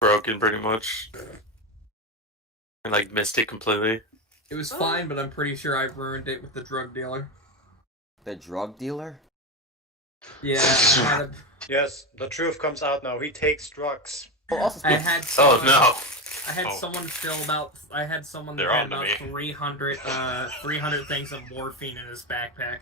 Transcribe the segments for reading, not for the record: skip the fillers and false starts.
broken pretty much, and like missed it completely. It was fine, but I'm pretty sure I ruined it with the drug dealer. The drug dealer? Yeah, I had a. Yes, the truth comes out now. He takes drugs. Oh, also, I had. Oh Someone, no! I had someone fill about. I had someone that They're had on to about me. 300 things of morphine in his backpack.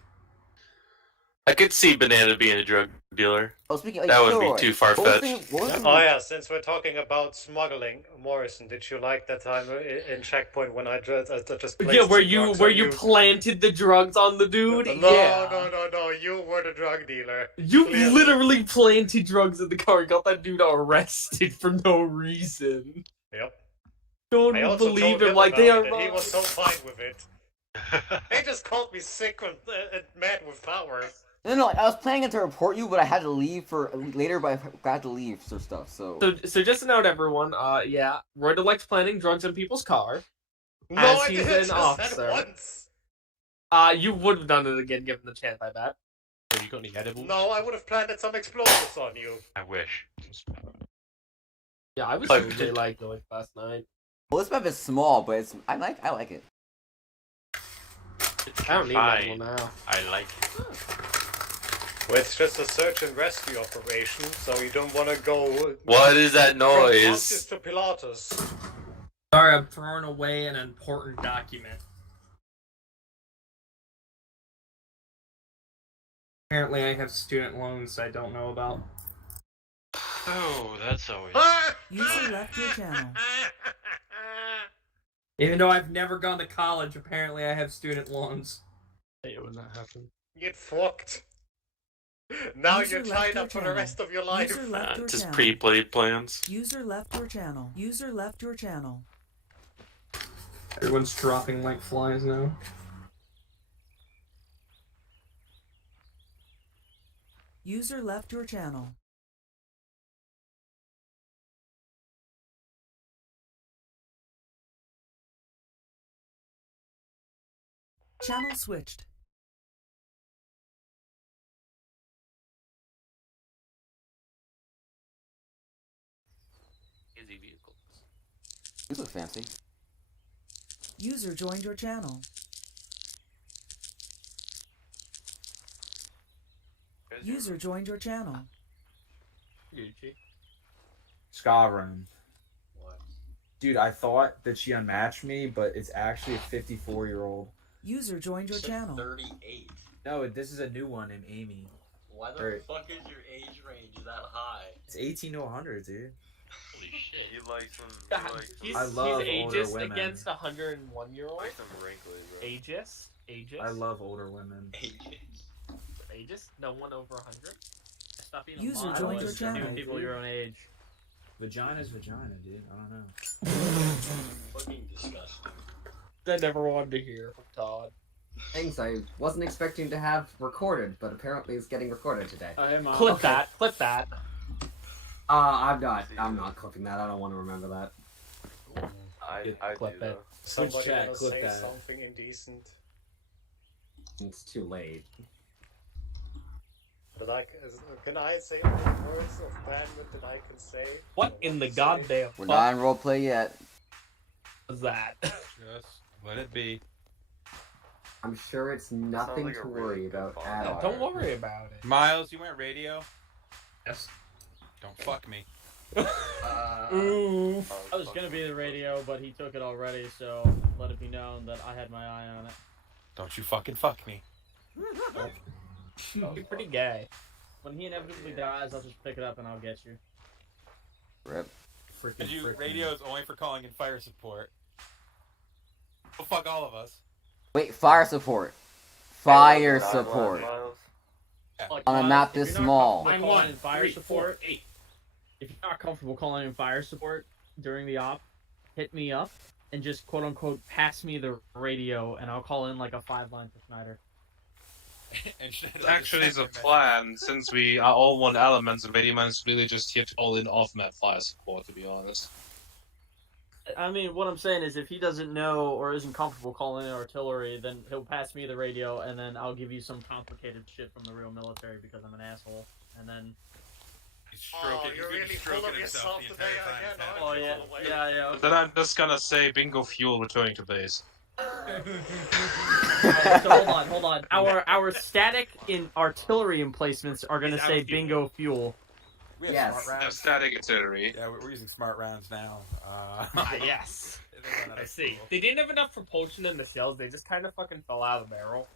I could see Banana being a drug dealer. oh, speaking of, That wouldn't Kilroy, be too far what was fetched. the- what was the- Oh yeah, since we're talking about smuggling, Morrison, did you like that time in Checkpoint when I just placed Yeah, where some you drugs where on you planted the drugs on the dude. No, Yeah. no, you were the drug dealer. You Clearly. literally planted drugs in the car and got that dude arrested for no reason. Yep. Don't I also believe told him him like they are about it, and he wrong. was so fine with it. They just called me sick and mad with powers. No, I was planning to report you, but I had to leave for later, but I had to leave for stuff, so... So just to note, everyone, yeah, Roy likes planting drugs in people's car. No, As I he's didn't an just officer. that once. You would have done it again given the chance, I bet. Have you got any edibles? No, I would have planted some explosives on you. I wish. Yeah, I was Like, really like going last night. Well, this map is small, but it's I like it. I don't need Fine. one now. I like it. Well, it's just a search and rescue operation, so you don't want to go. What is that From noise? Pontius to Pilatus. Sorry, I'm throwing away an important document. Apparently, I have student loans I don't know about. Oh, that's always. User left your channel. Even though I've never gone to college, apparently I have student loans. I hate when that happens. Get fucked. Now User you're left tied your up for the channel. rest of your life. User left your Just channel. pre-played plans. User left your channel. User left your channel. Everyone's dropping like flies now. User left your channel. Channel switched. Easy vehicles. These look fancy. User joined your channel. User joined your channel. Skyrim. Dude, I thought that she unmatched me, but it's actually a 54-year-old. User joined your channel. 38. No, this is a new one named Amy. Why the Or- fuck is your age range that high? It's 18 to 100, dude. Holy shit. He likes them. God, he's, I love he's older ageist women. against 101-year-old. Likes them wrinkly, bro. Ageist? Ageist? I love older women. Ageist? No one over 100? Stop being a User mod. joined your Just channel. do people your own age. Vagina's vagina, dude. I don't know. Fucking disgusting. I never wanted to hear from Todd. Things I wasn't expecting to have recorded, but apparently it's getting recorded today. Clip that. Clip that. I'm not clipping that. I don't want to remember that. I Clip do it. though. Somebody chat, gonna clip say that. something indecent. It's too late. But can I say the words of bandwidth that I can say? What in the goddamn We're fuck not in roleplay yet. was that? Just let it be. I'm sure it's nothing like a to really worry good about ball. at all. Don't worry about it. Miles, you went radio? Yes. Don't fuck me. Ooh. I was gonna be the radio, but he took it already, so let it be known that I had my eye on it. Don't you fucking fuck me. You're pretty gay. When he inevitably dies, I'll just pick it up and I'll get you. Rip. Freaking You freaking- radio is only for calling in fire support. Well, fuck all of us. Wait, fire support. Fire Nine support. miles. Like, On a Miles, map if this you're not small. comfortable calling in fire support, if you're not comfortable calling in fire support during the op, hit me up and just quote unquote pass me the radio, and I'll call in like a 5-line for Schneider. Actually, the plan, since we are all one element, the radio man is really just here to call in off-map fire support, to be honest. I mean, what I'm saying is, if he doesn't know or isn't comfortable calling in artillery, then he'll pass me the radio, and then I'll give you some complicated shit from the real military because I'm an asshole. And then You're really full of yourself today again, aren't you? Yeah. But then I'm just gonna say bingo fuel returning to base. Alright, so hold on. Our static in artillery emplacements are gonna say bingo fuel. We have Yes. smart rounds. Static artillery. Yeah, we're using smart rounds now. Yes. I see. They didn't have enough propulsion in the shells. They just kind of fucking fell out of the barrel.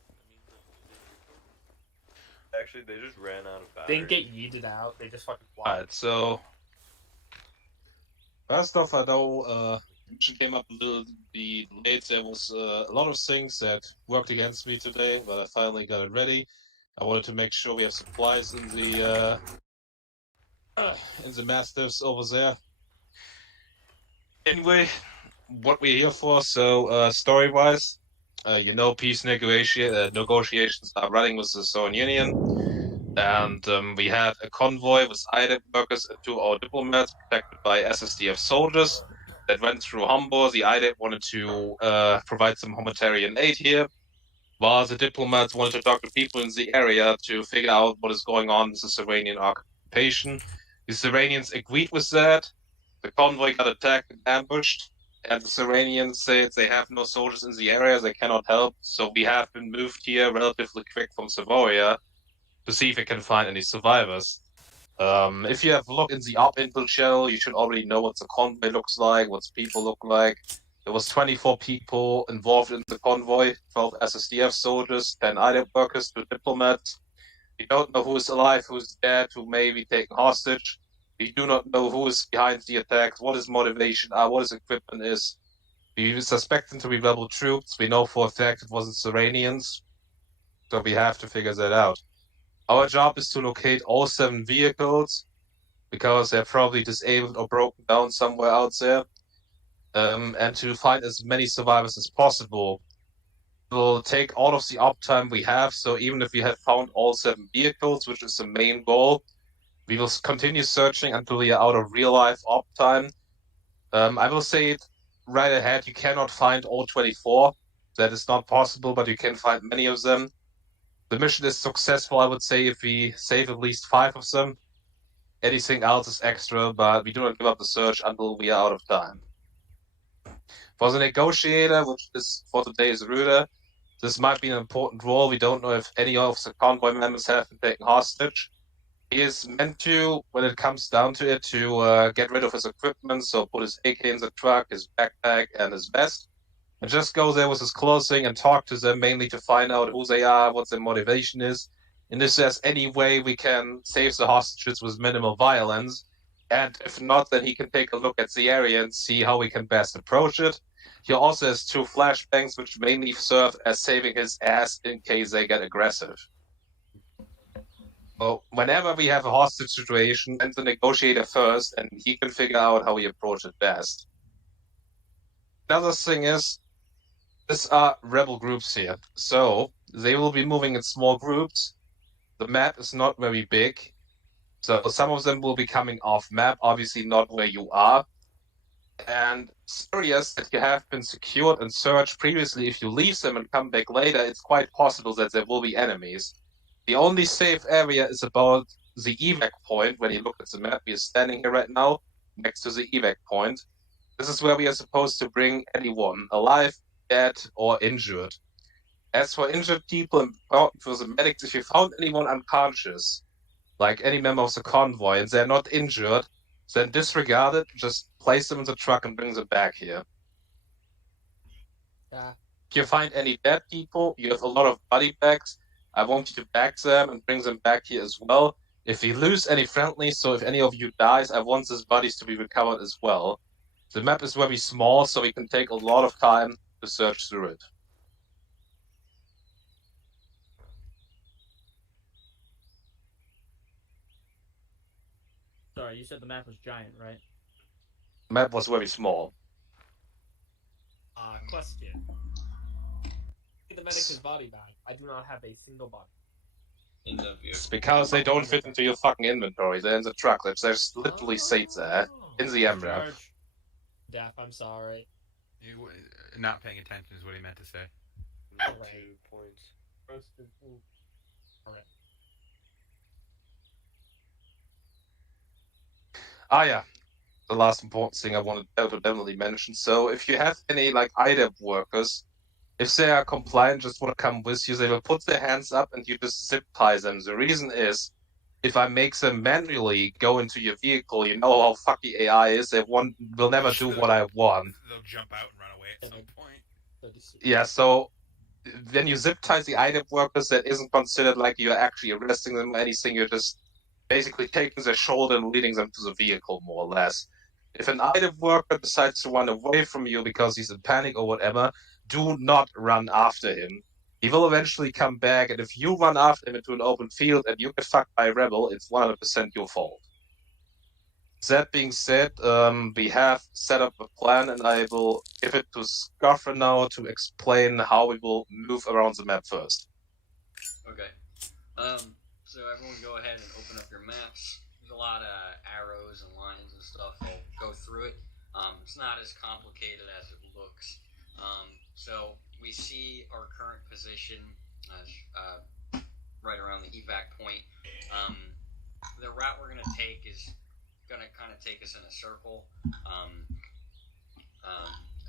Actually, they just ran out of battery. They didn't get yeeted out. They just fucking fly. Alright, so first off, I know mission came up a little bit late. There was a lot of things that worked against me today, but I finally got it ready. I wanted to make sure we have supplies in the mastiffs over there. Anyway, what we're here for. So story-wise, peace negotiations are running with the Savorian Union, and we had a convoy with IDEP workers and 2 our diplomats protected by SSDF soldiers that went through Hamburg. The IDEP wanted to provide some humanitarian aid here, while the diplomats wanted to talk to people in the area to figure out what is going on with the Savorian occupation. The Savorians agreed with that. The convoy got attacked and ambushed, and the Savorians said they have no soldiers in the area, they cannot help, so we have been moved here relatively quick from Savoria to see if we can find any survivors. If you have a look in the op intel channel, you should already know what the convoy looks like, what the people look like. There was 24 people involved in the convoy, 12 SSDF soldiers, 10 IDEP workers, 2 diplomats. We don't know who is alive, who is dead, who may be taken hostage. We do not know who is behind the attacks, what his motivation are, what his equipment is. We suspect them to be rebel troops. We know for a fact it wasn't Seranians, so we have to figure that out. Our job is to locate all 7 vehicles, because they're probably disabled or broken down somewhere out there, and to find as many survivors as possible. We'll take all of the uptime we have, so even if we have found all 7 vehicles, which is the main goal, we will continue searching until we are out of real-life uptime. I will say it right ahead, you cannot find all 24. That is not possible, but you can find many of them. The mission is successful, I would say, if we save at least 5 of them. Anything else is extra, but we do not give up the search until we are out of time. For the negotiator, which is for today is Rüder, this might be an important role. We don't know if any of the convoy members have been taken hostage. He is meant to, when it comes down to it, to get rid of his equipment, so put his AK in the truck, his backpack, and his vest, and just go there with his clothing and talk to them, mainly to find out who they are, what their motivation is, and if there's any way we can save the hostages with minimal violence, and if not, then he can take a look at the area and see how we can best approach it. He also has 2 flashbangs, which mainly serve as saving his ass in case they get aggressive. Well, whenever we have a hostage situation, send the negotiator first, and he can figure out how we approach it best. Another thing is, these are rebel groups here, so they will be moving in small groups. The map is not very big, so some of them will be coming off map, obviously not where you are. And areas that you have been secured and searched previously, if you leave them and come back later, it's quite possible that there will be enemies. The only safe area is about the evac point. When you look at the map, we are standing here right now, next to the evac point. This is where we are supposed to bring anyone, alive, dead, or injured. As for injured people, important for the medics, if you found anyone unconscious, like any member of the convoy, and they're not injured, then disregard it, just place them in the truck and bring them back here. Yeah. If you find any dead people, you have a lot of body bags, I want you to bag them and bring them back here as well. If we lose any friendlies, so if any of you dies, I want these bodies to be recovered as well. The map is very small, so we can take a lot of time to search through it. Sorry, you said the map was giant, right? The map was very small. Question. The medic's body bag. I do not have a single body. It's because they don't fit into your fucking inventory. They're in the truck. There's literally seats there in the MRAP. Daff, I'm sorry. You not paying attention is what he meant to say. 2 points. Alright. Ah, yeah. The last important thing I wanted to definitely mention. So, if you have any like IDEP workers, if they are compliant, just want to come with you, they will put their hands up and you just zip tie them. The reason is, if I make them manually go into your vehicle, you know how fucky AI is. They will never do what I want. They'll jump out and run away at some point. Yeah, so when you zip tie the IDEP workers, that isn't considered like you're actually arresting them or anything. You're just basically taking their shoulder and leading them to the vehicle, more or less. If an IDEP worker decides to run away from you because he's in panic or whatever, do not run after him. He will eventually come back, and if you run after him into an open field and you get fucked by a rebel, it's 100% your fault. That being said, we have set up a plan, and I will give it to Scarfer now to explain how we will move around the map first. Okay. So everyone go ahead and open up your maps. There's a lot of arrows and lines and stuff. I'll go through it. It's not as complicated as it looks. So we see our current position right around the evac point. The route we're going to take is going to kind of take us in a circle.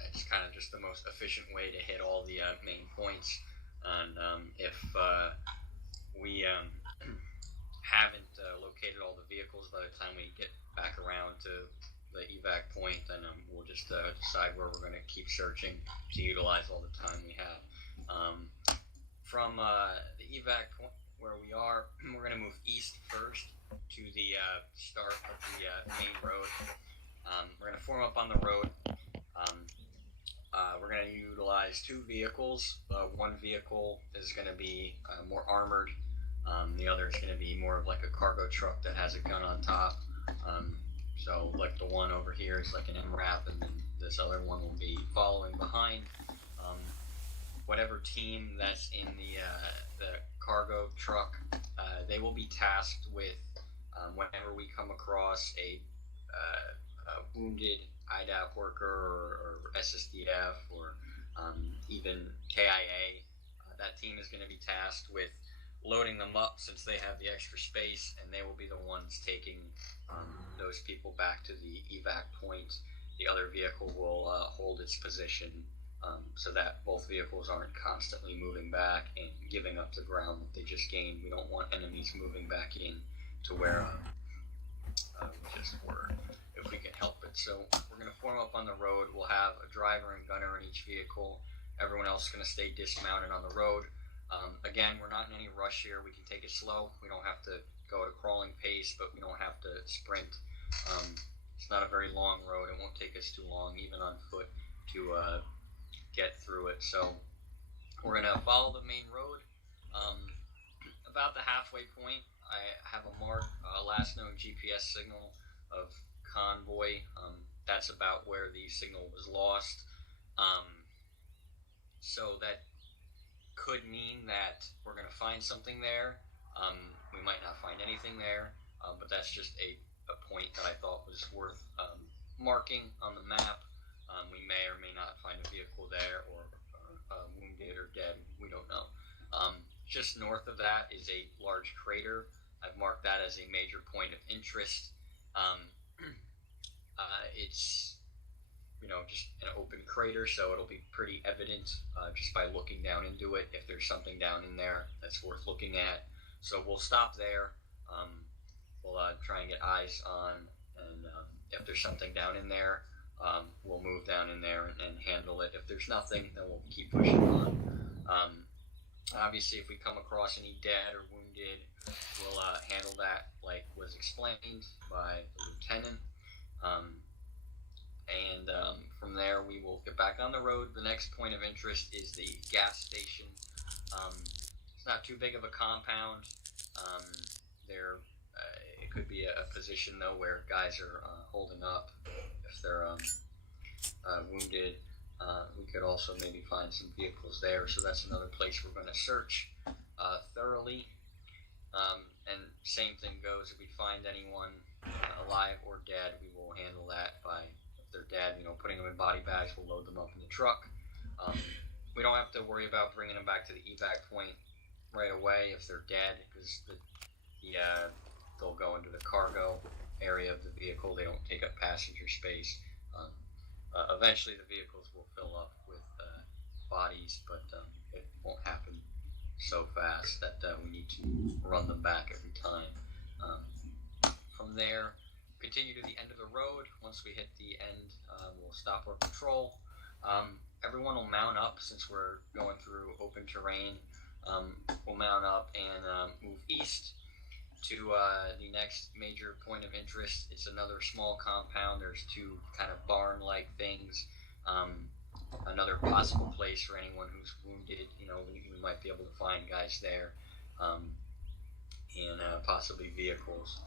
It's kind of just the most efficient way to hit all the main points. And if we haven't located all the vehicles by the time we get back around to the evac point, then we'll just decide where we're going to keep searching to utilize all the time we have. From the evac point where we are, we're going to move east first to the start of the main road. We're going to form up on the road. We're going to utilize 2 vehicles. One vehicle is going to be more armored. The other is going to be more of like a cargo truck that has a gun on top. So like the one over here is like an MRAP, and then this other one will be following behind. Whatever team that's in the cargo truck, they will be tasked with whenever we come across a wounded IDAP worker or SSDF or even KIA, that team is going to be tasked with loading them up since they have the extra space, and they will be the ones taking those people back to the evac point. The other vehicle will hold its position so that both vehicles aren't constantly moving back and giving up the ground that they just gained. We don't want enemies moving back in to where we just were, if we can help it. So we're going to form up on the road. We'll have a driver and gunner in each vehicle. Everyone else is going to stay dismounted on the road. Again, we're not in any rush here. We can take it slow. We don't have to go at a crawling pace, but we don't have to sprint. It's not a very long road. It won't take us too long, even on foot, to get through it. So we're going to follow the main road. About the halfway point, I have a mark, last known GPS signal of convoy. That's about where the signal was lost. So that could mean that we're going to find something there. We might not find anything there, but that's just a point that I thought was worth marking on the map. We may or may not find a vehicle there, or wounded or dead. We don't know. Just north of that is a large crater. I've marked that as a major point of interest. It's just an open crater, so it'll be pretty evident just by looking down into it if there's something down in there that's worth looking at. So we'll stop there. We'll try and get eyes on, and if there's something down in there, we'll move down in there and handle it. If there's nothing, then we'll keep pushing on. Obviously, if we come across any dead or wounded, we'll handle that like was explained by the lieutenant. And from there, we will get back on the road. The next point of interest is the gas station. It's not too big of a compound. It could be a position, though, where guys are holding up if they're wounded. We could also maybe find some vehicles there. So that's another place we're going to search thoroughly. And same thing goes, if we find anyone alive or dead, we will handle that by, if they're dead, putting them in body bags, we'll load them up in the truck. We don't have to worry about bringing them back to the evac point right away if they're dead, because they'll go into the cargo. area of the vehicle. They don't take up passenger space. Eventually, the vehicles will fill up with bodies, but it won't happen so fast that we need to run them back every time. From there, continue to the end of the road. Once we hit the end, we'll stop our patrol. Everyone will mount up since we're going through open terrain. We'll mount up and move east to the next major point of interest. It's another small compound. There's two kind of barn-like things. Another possible place for anyone who's wounded. We might be able to find guys there, and possibly vehicles.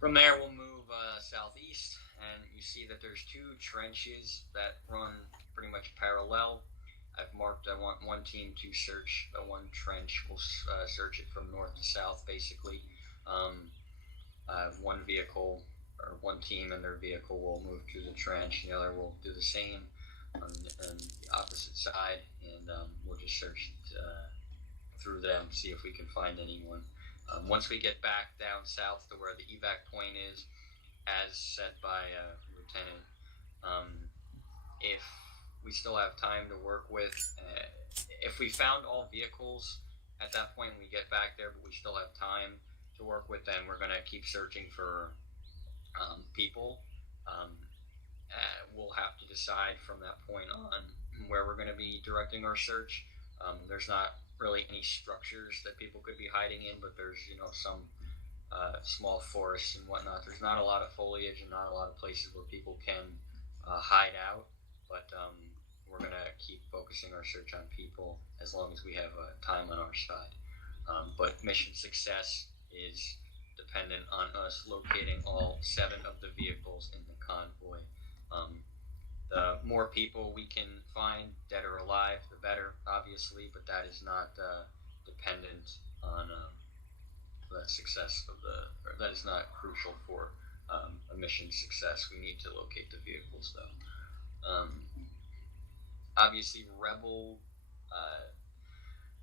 From there, we'll move southeast, and you see that there's two trenches that run pretty much parallel. I've marked, I want one team to search one trench. We'll search it from north to south, basically. One vehicle, or one team and their vehicle will move through the trench, the other will do the same on the opposite side, and we'll just search through them, see if we can find anyone. Once we get back down south to where the evac point is, as said by Lieutenant, if we still have time to work with, if we found all vehicles at that point we get back there, but we still have time to work with, then we're going to keep searching for people. We'll have to decide from that point on where we're going to be directing our search. There's not really any structures that people could be hiding in, but there's some small forests and whatnot. There's not a lot of foliage and not a lot of places where people can hide out, but we're going to keep focusing our search on people as long as we have time on our side. But mission success is dependent on us locating all 7 of the vehicles in the convoy. The more people we can find, dead or alive, the better, obviously, but that is not dependent on the success of or that is not crucial for a mission success. We need to locate the vehicles, though. Obviously, rebel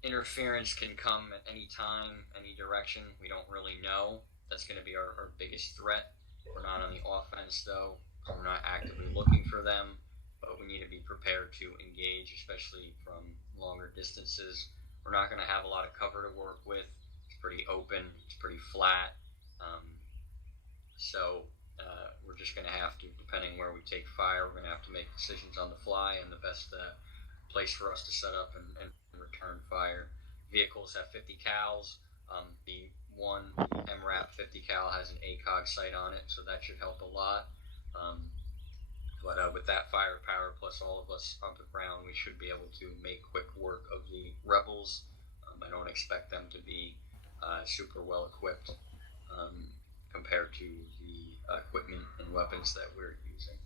interference can come at any time, any direction. We don't really know. That's going to be our biggest threat. We're not on the offense, though. We're not actively looking for them, but we need to be prepared to engage, especially from longer distances. We're not going to have a lot of cover to work with. It's pretty open. It's pretty flat. So we're just going to have to, depending where we take fire, we're going to have to make decisions on the fly, and the best place for us to set up and return fire. Vehicles have 50 cals. The one MRAP 50 cal has an ACOG sight on it, so that should help a lot. But with that firepower plus all of us on the ground, we should be able to make quick work of the rebels. I don't expect them to be super well equipped compared to the equipment and weapons that we're using.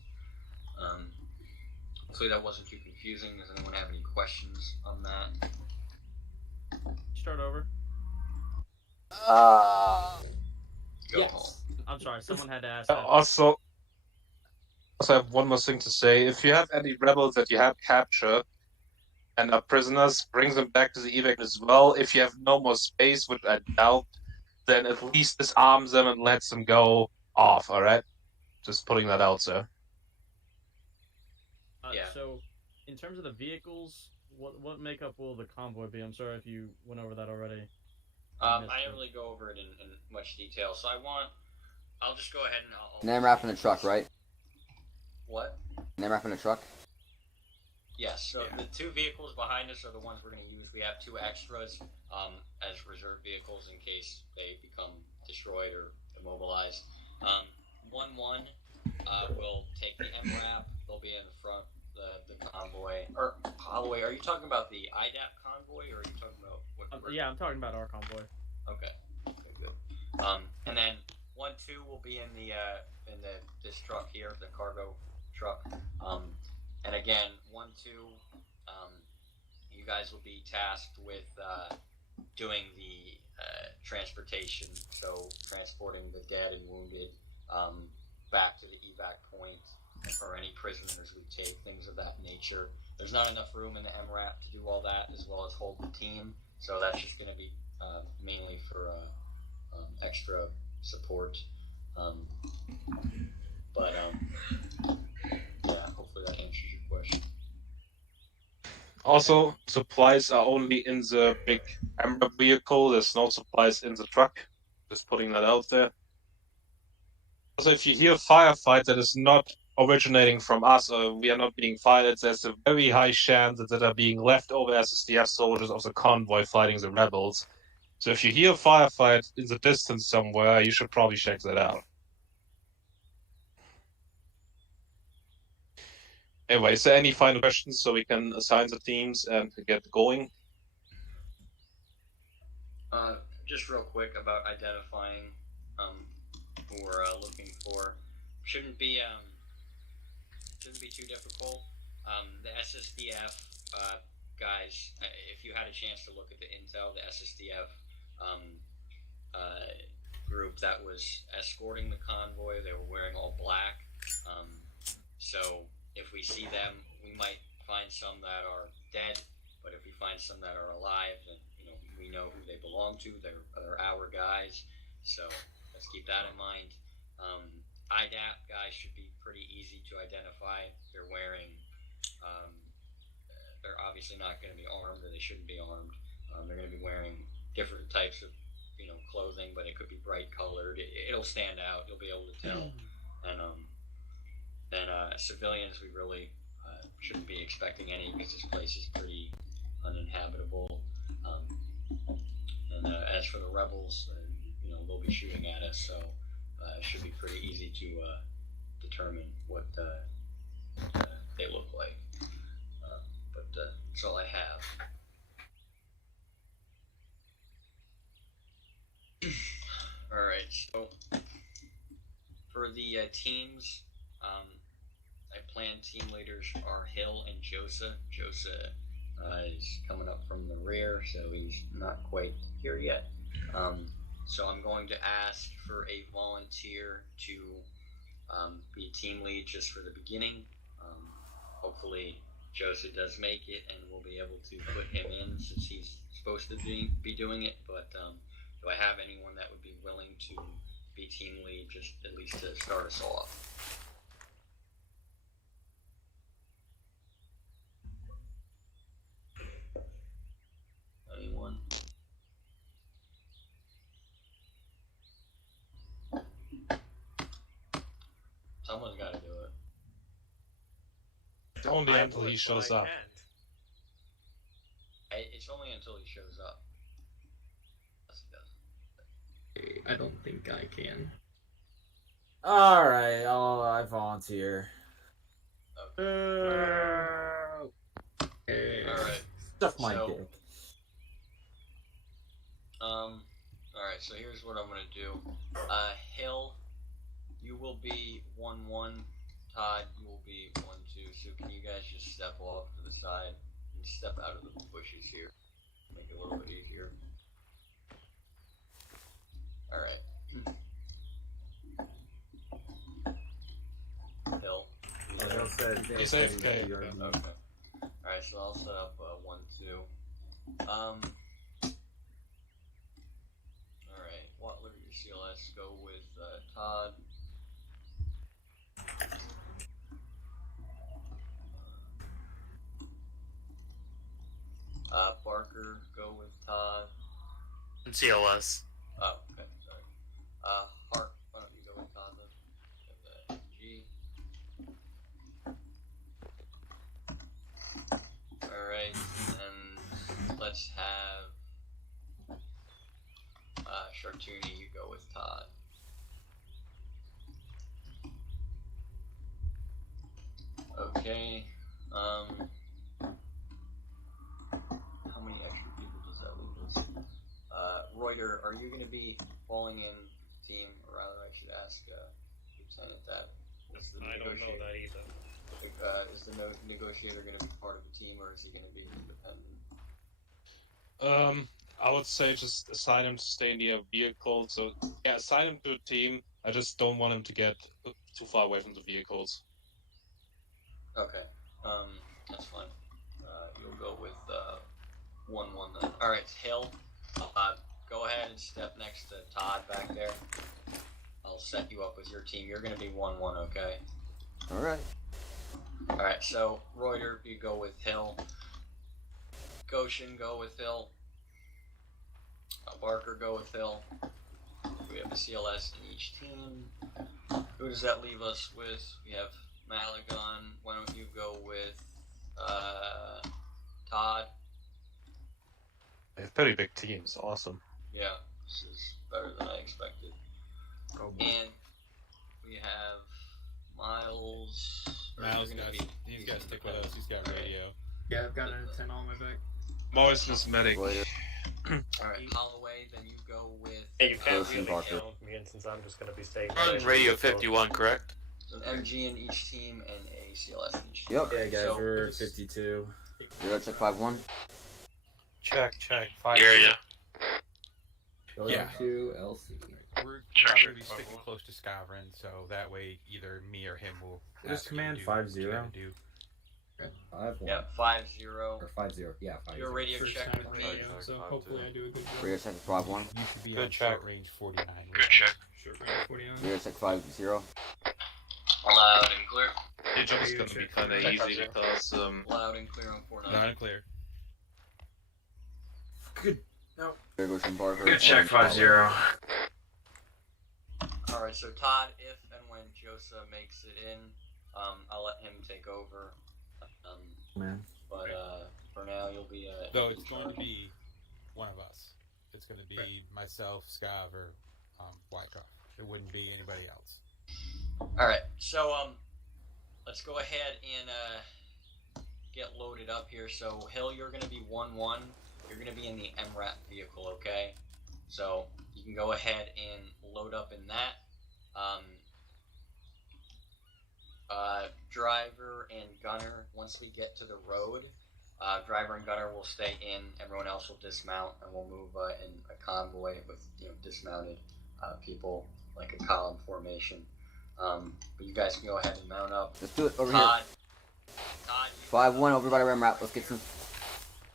Hopefully that wasn't too confusing. Does anyone have any questions on that? Start over. Go home. I'm sorry, someone had to ask I that. also have one more thing to say. If you have any rebels that you have captured and are prisoners, bring them back to the evac as well. If you have no more space, which I doubt, then at least disarm them and let them go off, alright? Just putting that out there. Yeah. So, in terms of the vehicles, what makeup will the convoy be? I'm sorry if you went over that already. I didn't really go over it in much detail, so I'll just go ahead and I'll Name wrap in the truck, right? What? Name wrap in the truck? Yes, so the 2 vehicles behind us are the ones we're going to use. We have 2 extras as reserve vehicles in case they become destroyed or immobilized. 1-1 will take the MRAP. They'll be in the front, the convoy. Or, Holloway, are you talking about the IDAP convoy, or are you talking about what? Yeah, I'm talking about our convoy. Okay, good. And then 1-2 will be in this truck here, the cargo truck. And again, 1-2, you guys will be tasked with doing the transportation, so transporting the dead and wounded back to the evac point, or any prisoners we take, things of that nature. There's not enough room in the MRAP to do all that, as well as hold the team, so that's just going to be mainly for extra support. Um, but yeah, hopefully that answers your question. Also, supplies are only in the big amber vehicle. There's no supplies in the truck. Just putting that out there. Also, if you hear a firefight that is not originating from us or we are not being fired, there's a very high chance that are being leftover SSDF soldiers of the convoy fighting the rebels. So if you hear a firefight in the distance somewhere, you should probably check that out. Anyway, is there any final questions so we can assign the teams and get going? Just real quick about identifying who we're looking for. Shouldn't be too difficult. The SSDF guys, if you had a chance to look at the intel, the SSDF group that was escorting the convoy, they were wearing all black. So if we see them, we might find some that are dead, but if we find some that are alive, then we know who they belong to. They're our guys, so let's keep that in mind. IDAP guys should be pretty easy to identify. They're wearing, they're obviously not going to be armed, or they shouldn't be armed. They're going to be wearing different types of clothing, but it could be bright colored. It'll stand out. You'll be able to tell. And civilians, we really shouldn't be expecting any because this place is pretty uninhabitable. And as for the rebels, they'll be shooting at us, so it should be pretty easy to determine what they look like. But that's all I have. All right, so for the teams, I plan team leaders are Hill and Josa. Josa is coming up from the rear, so he's not quite here yet. So I'm going to ask for a volunteer to be a team lead just for the beginning. Hopefully Josa does make it, and we'll be able to put him in since he's supposed to be doing it. But do I have anyone that would be willing to be team lead, just at least to start us off? Anyone? Someone's got to do it. Only until he shows up. It's only until he shows up. I don't think I can. All right, I volunteer. Okay. All right. Stuff my dick. All right. So here's what I'm gonna do. Hill, you will be 1-1. Todd, you will be 1-2. So can you guys just step off to the side and step out of the bushes here? Make it a little bit easier. All right. Hill. He's AFK. Okay. Alright, so I'll set up 1-2. Alright, Watler, your CLS, go with Todd. Barker, go with Todd. And CLS. Oh, okay, sorry. Hart, why don't you go with Todd then? G. Alright, and let's have Chartouni, you go with Todd. Okay, how many extra people does that leave us? Reuter, are you going to be falling in team, or rather I should ask Lieutenant that. I don't know that either. Is the negotiator going to be part of the team, or is he going to be independent? I would say just assign him to stay near a vehicle. So yeah, assign him to a team. I just don't want him to get too far away from the vehicles. Okay, that's fine. You'll go with 1-1 then. All right, Hill. Go ahead and step next to Todd back there. I'll set you up with your team. You're gonna be 1-1, okay? Alright. Alright, so Reuter, you go with Hill. Goshen, go with Hill. Barker, go with Hill. We have a CLS in each team. Who does that leave us with? We have Malagon. Why don't you go with Todd? They have pretty big teams. Awesome. Yeah, this is better than I expected. And we have Miles. Miles, these guys stick with us. He's got radio. Yeah, I've got an antenna on my back. Morrison's medic. Alright, Holloway, then you go with. Hey, you can't Close really and Barker. count me in since I'm just gonna be staying. On radio 51, correct? So an MG in each team and a CLS in each team. Yep. Yeah, guys, So, we're 52. Zero check 5-1. Check. Hear ya. Going Yeah. to LC. We're probably gonna be sticking close to Skavrin, so that way either me or him will. What is ask you to command do 50? what you gotta do. 5-1. Yeah, 5-0. Or 5-0. Yeah, 5-0. Your radio First check time with me. radio, so hopefully I do a good job. Radio check 5-1. You should be Good on check. short range 49. Good check. Short range 49. Radio check 5-0. Loud and clear. Your job is gonna be kind of easy because Loud and clear on 49. Loud and clear. Good. There goes from Barker. Good check, and 5-0. Alright, so Todd, if and when Josa makes it in, I'll let him take over. Man. But for now, you'll be. Though it's going to be one of us. It's going to be myself, Scav, or Wyckoff. It wouldn't be anybody else. Alright, so let's go ahead and get loaded up here. So Hill, you're gonna be 1-1. You're gonna be in the MRAP vehicle, okay? So you can go ahead and load up in that. Driver and gunner, once we get to the road, driver and gunner will stay in. Everyone else will dismount, and we'll move in a convoy with dismounted people, like a column formation. But you guys can go ahead and mount up. Let's do it over Todd, here. 5-1 over by the ram wrap. Let's get some.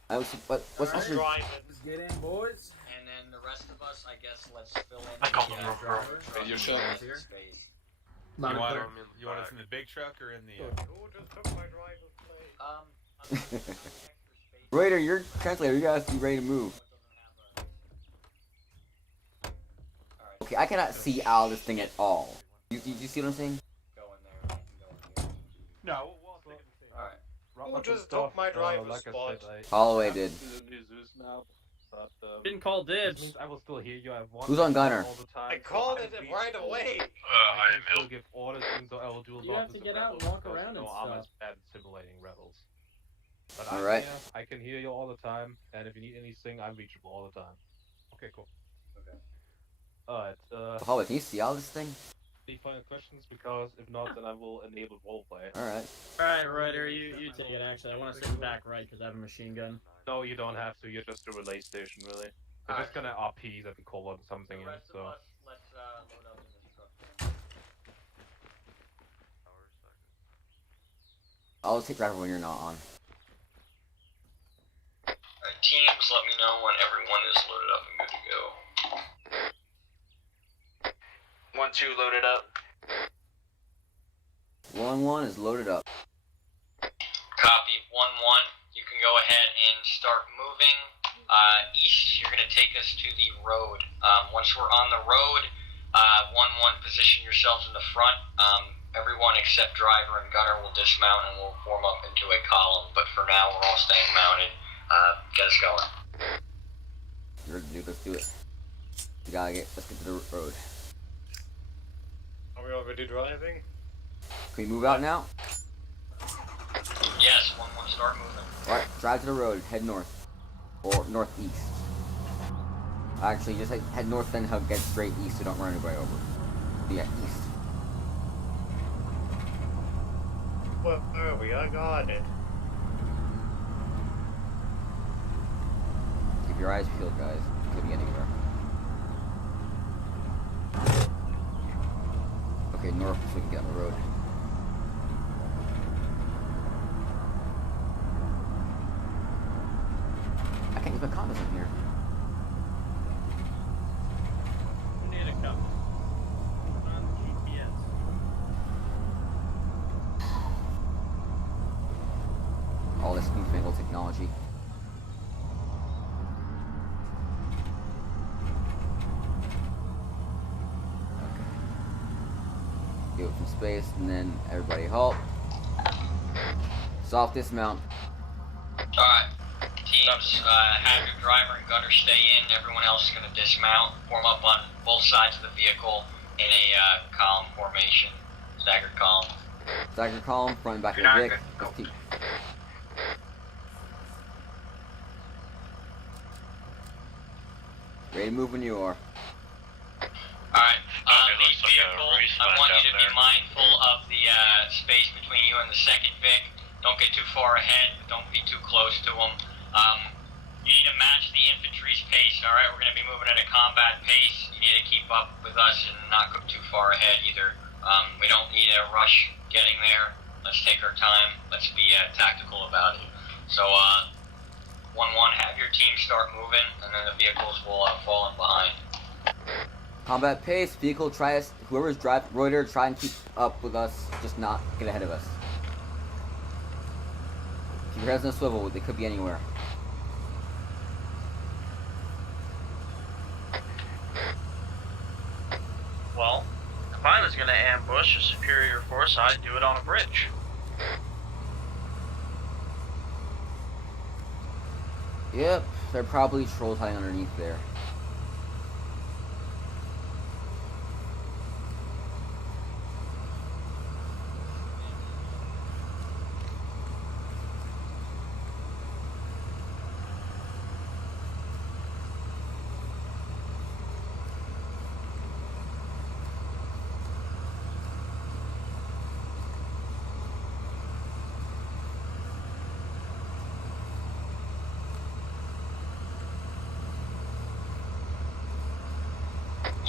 What's Alright. your... Let's get in, boys. And then the rest of us, I guess, let's fill in. I call the, them driver over. truck Your and shot. space. Loud You and want, clear. you want us in the big truck or in the? Who just took my driver's plate? I'm gonna put the extra space. Raider, you're translator. You guys be ready to move. Alright, Okay, I cannot see out of this thing at all. You see what I'm saying? go in there. I can go in here. No, we'll all stick at the same. Alright. Who just took my driver's spot? Holloway did. Didn't call dibs. I will still hear you. I want Who's on gunner? I called it right away. I am Hill. give orders, even though I will do You have to get out and walk around and I'm stuff. as bad at simulating rebels. But All I'm right. here, I can hear you all the time, and if you need anything, I'm reachable all the time. Okay, cool. Okay. Alright, Holloway, can you see out of this thing? any final questions? Because if not, then I will enable roleplay. All right. Alright, Ryder, you take it. Actually, I want to sit in back right because I have a machine gun. No, you don't have to. You're just a relay station, really. We're just gonna RP that we call on something The in, rest so. of us, let's load up in this truck. I'll take driver when you're not on. Alright, teams, let me know when everyone is loaded up and good to go. 1-2 loaded up. 1-1 is loaded up. Copy, 1-1. You can go ahead and start moving. East, you're going to take us to the road. Once we're on the road, 1-1, position yourselves in the front. Everyone except driver and gunner will dismount and we'll form up into a column. But for now, we're all staying mounted. Get us going. You're good, dude. Let's do it. Let's get to the road. Are we already driving? Can we move out now? Yes, 1-1, start moving. All right, drive to the road. Head north. Or northeast. Actually, just head north, then get straight east so don't run anybody over. Yeah, east. Where are we? I got it. Keep your eyes peeled, guys. Could be anywhere. Okay, north so we can get on the road. I can't use my compass in here. We need a cup. technology. Okay. Give it some space, and then everybody halt. Soft dismount. Alright. Teams, have your driver and gunner stay in. Everyone else is going to dismount. Form up on both sides of the vehicle in a column formation. Staggered column. Staggered column, front and back of You're the not Vic. good. Ready to move when you are. Alright, these vehicles, I want you to be mindful of the space between you and the second Vic. Don't get too far ahead, but don't be too close to them. You need to match the infantry's pace, alright? We're going to be moving at a combat pace. You need to keep up with us and not go too far ahead either. We don't need a rush getting there. Let's take our time. Let's be tactical about it. So, 1-1, have your team start moving, and then the vehicles will fall in behind. Combat pace, vehicle tries, whoever's driving, Reuter, try and keep up with us, just not get ahead of us. Keep your heads in a swivel, they could be anywhere. Well, if I was going to ambush a superior force, I'd do it on a bridge. Yep, they're probably trolls hiding underneath there.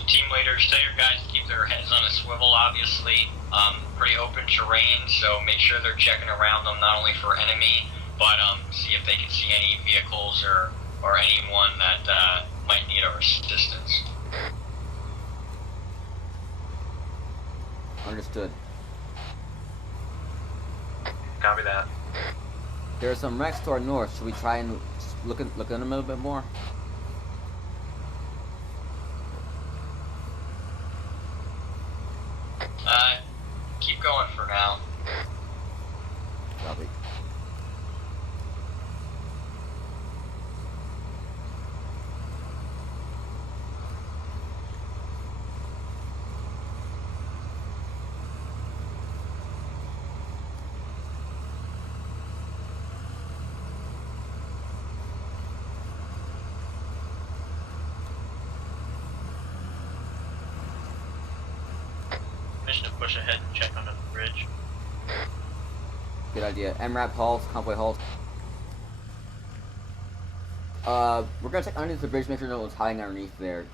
Team leaders, tell your guys to keep their heads on a swivel, obviously. Pretty open terrain, so make sure they're checking around them, not only for enemy, but see if they can see any vehicles or anyone that might need our assistance. Understood. Copy that. There are some wrecks to our north. Should we try and look at them a little bit more? Keep going for now. Copy. Mission to push ahead and check under the bridge. Good idea. MRAP halt, convoy halt. We're gonna check underneath the bridge, make sure no one's hiding underneath there.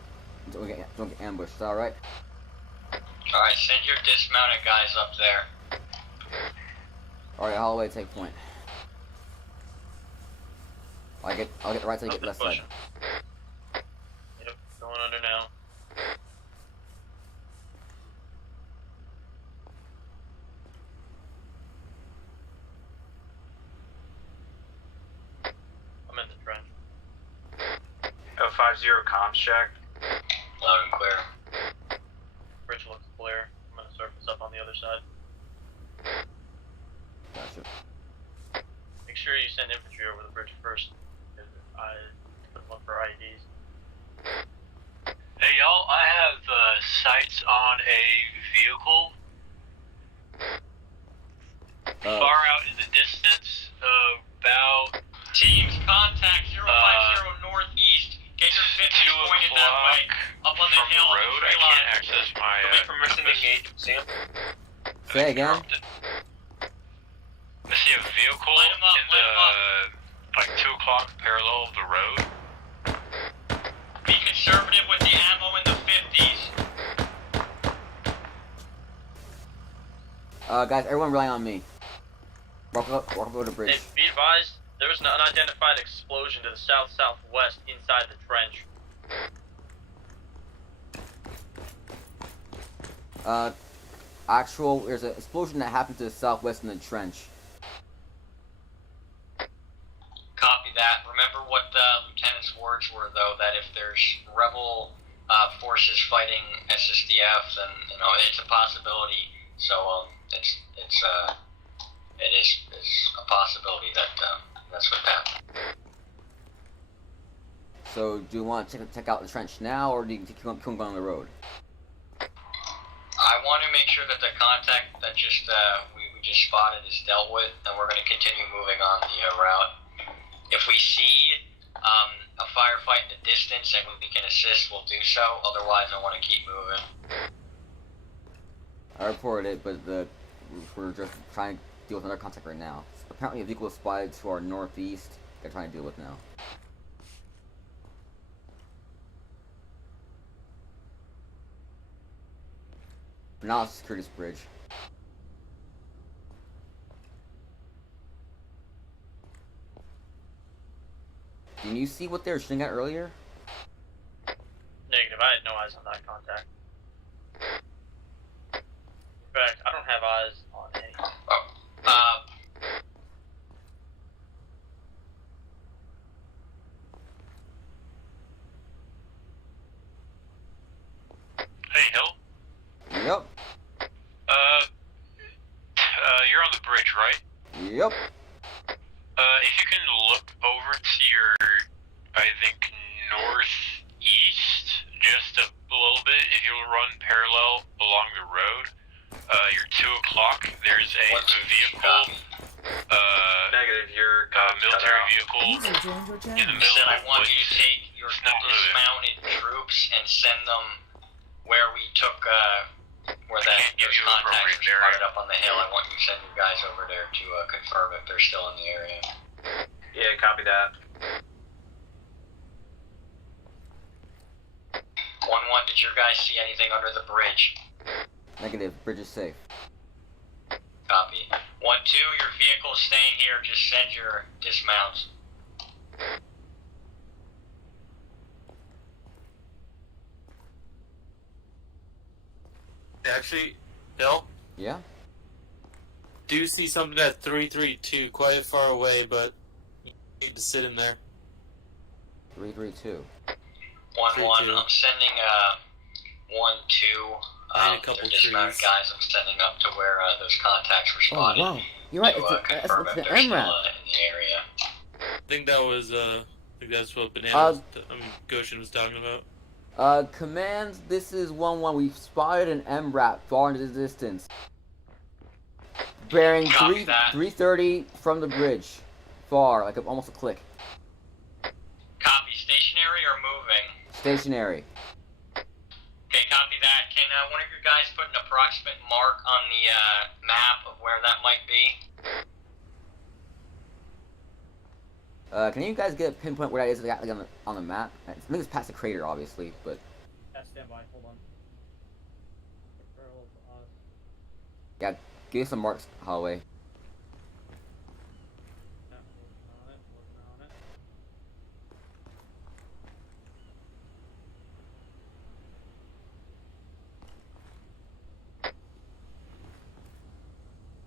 Don't get ambushed. Is that alright? Alright, send your dismounted guys up there. Alright, Holloway, take point. I'll get the right side, you get the left side. Yep, going under now. I'm in the trench. 50 comms check. Loud and clear. Bridge looks clear. I'm gonna surface up on the other side. Gotcha. Make sure you send infantry over the bridge first, because I put one for IEDs. Hey y'all, I have sights on a vehicle far out in the distance, about Teams, contact 050 northeast. Get your 50 pointed that way. Up on the from hill. the road. I can't access my Permission to engage, Sam. Say again? I see a vehicle in the like 2 o'clock parallel of the road. Be conservative with the ammo in the 50s. Guys, everyone rely on me. Walk over the bridge. Hey, be advised, there was an unidentified explosion to the south-southwest inside the trench. There's an explosion that happened to the southwest in the trench. remember what the lieutenant's words were, though, that if there's rebel forces fighting SSDF, then it's a possibility. So it is a possibility that that's what happened. So, do you want to check out the trench now, or do you keep on going on the road? I want to make sure that the contact that we just spotted is dealt with, and we're going to continue moving on the route. If we see a firefight in the distance and we can assist, we'll do so. Otherwise, I want to keep moving. I reported it, but we're just trying to deal with another contact right now. Apparently, a vehicle was spotted to our northeast. They're trying to deal with now. For now, let's secure this bridge. Didn't you see what they were shooting at earlier? Negative. I had no eyes on that contact. In fact, I don't have eyes on any. Hey, Hill? Yep. You're on the bridge, right? Yep. If you can look over to your, I think, northeast, just a little bit, if you'll run parallel along the road, you're 2 o'clock, there's a vehicle, Negative, your military vehicle User joined your in the channel. middle I of the want you woods. to take your dismounted troops and send them where we took, where those contacts were spotted up on the hill. I want you to send your guys over there to confirm if they're still in the area. Yeah, copy that. 1-1, did your guys see anything under the bridge? Negative. Bridge is safe. Copy. 1-2, your vehicle is staying here. Just send your dismounts. Actually, Bill? Yeah? Do see something at 332, quite far away, but you need to sit in there. 332. 1-1, I'm sending 1-2. And a couple they're dismounted trees. guys. I'm sending up to where those contacts were spotted. Oh, wow. You're right. To, It's confirm the if they're still MRAP. in the area. I think that was, I think that's what Bananas, Goshen was talking about. Command, this is 1-1. We've spotted an MRAP far into the distance. Bearing 330 from the bridge. Far, like almost a click. Copy. Stationary or moving? Stationary. Okay, copy that. Can one of your guys put an approximate mark on the map of where that might be? Can you guys get a pinpoint where that is like, on the map? I think it's past the crater, obviously, but... Yeah, stand by. Hold on. Yeah, give us some marks, Holloway.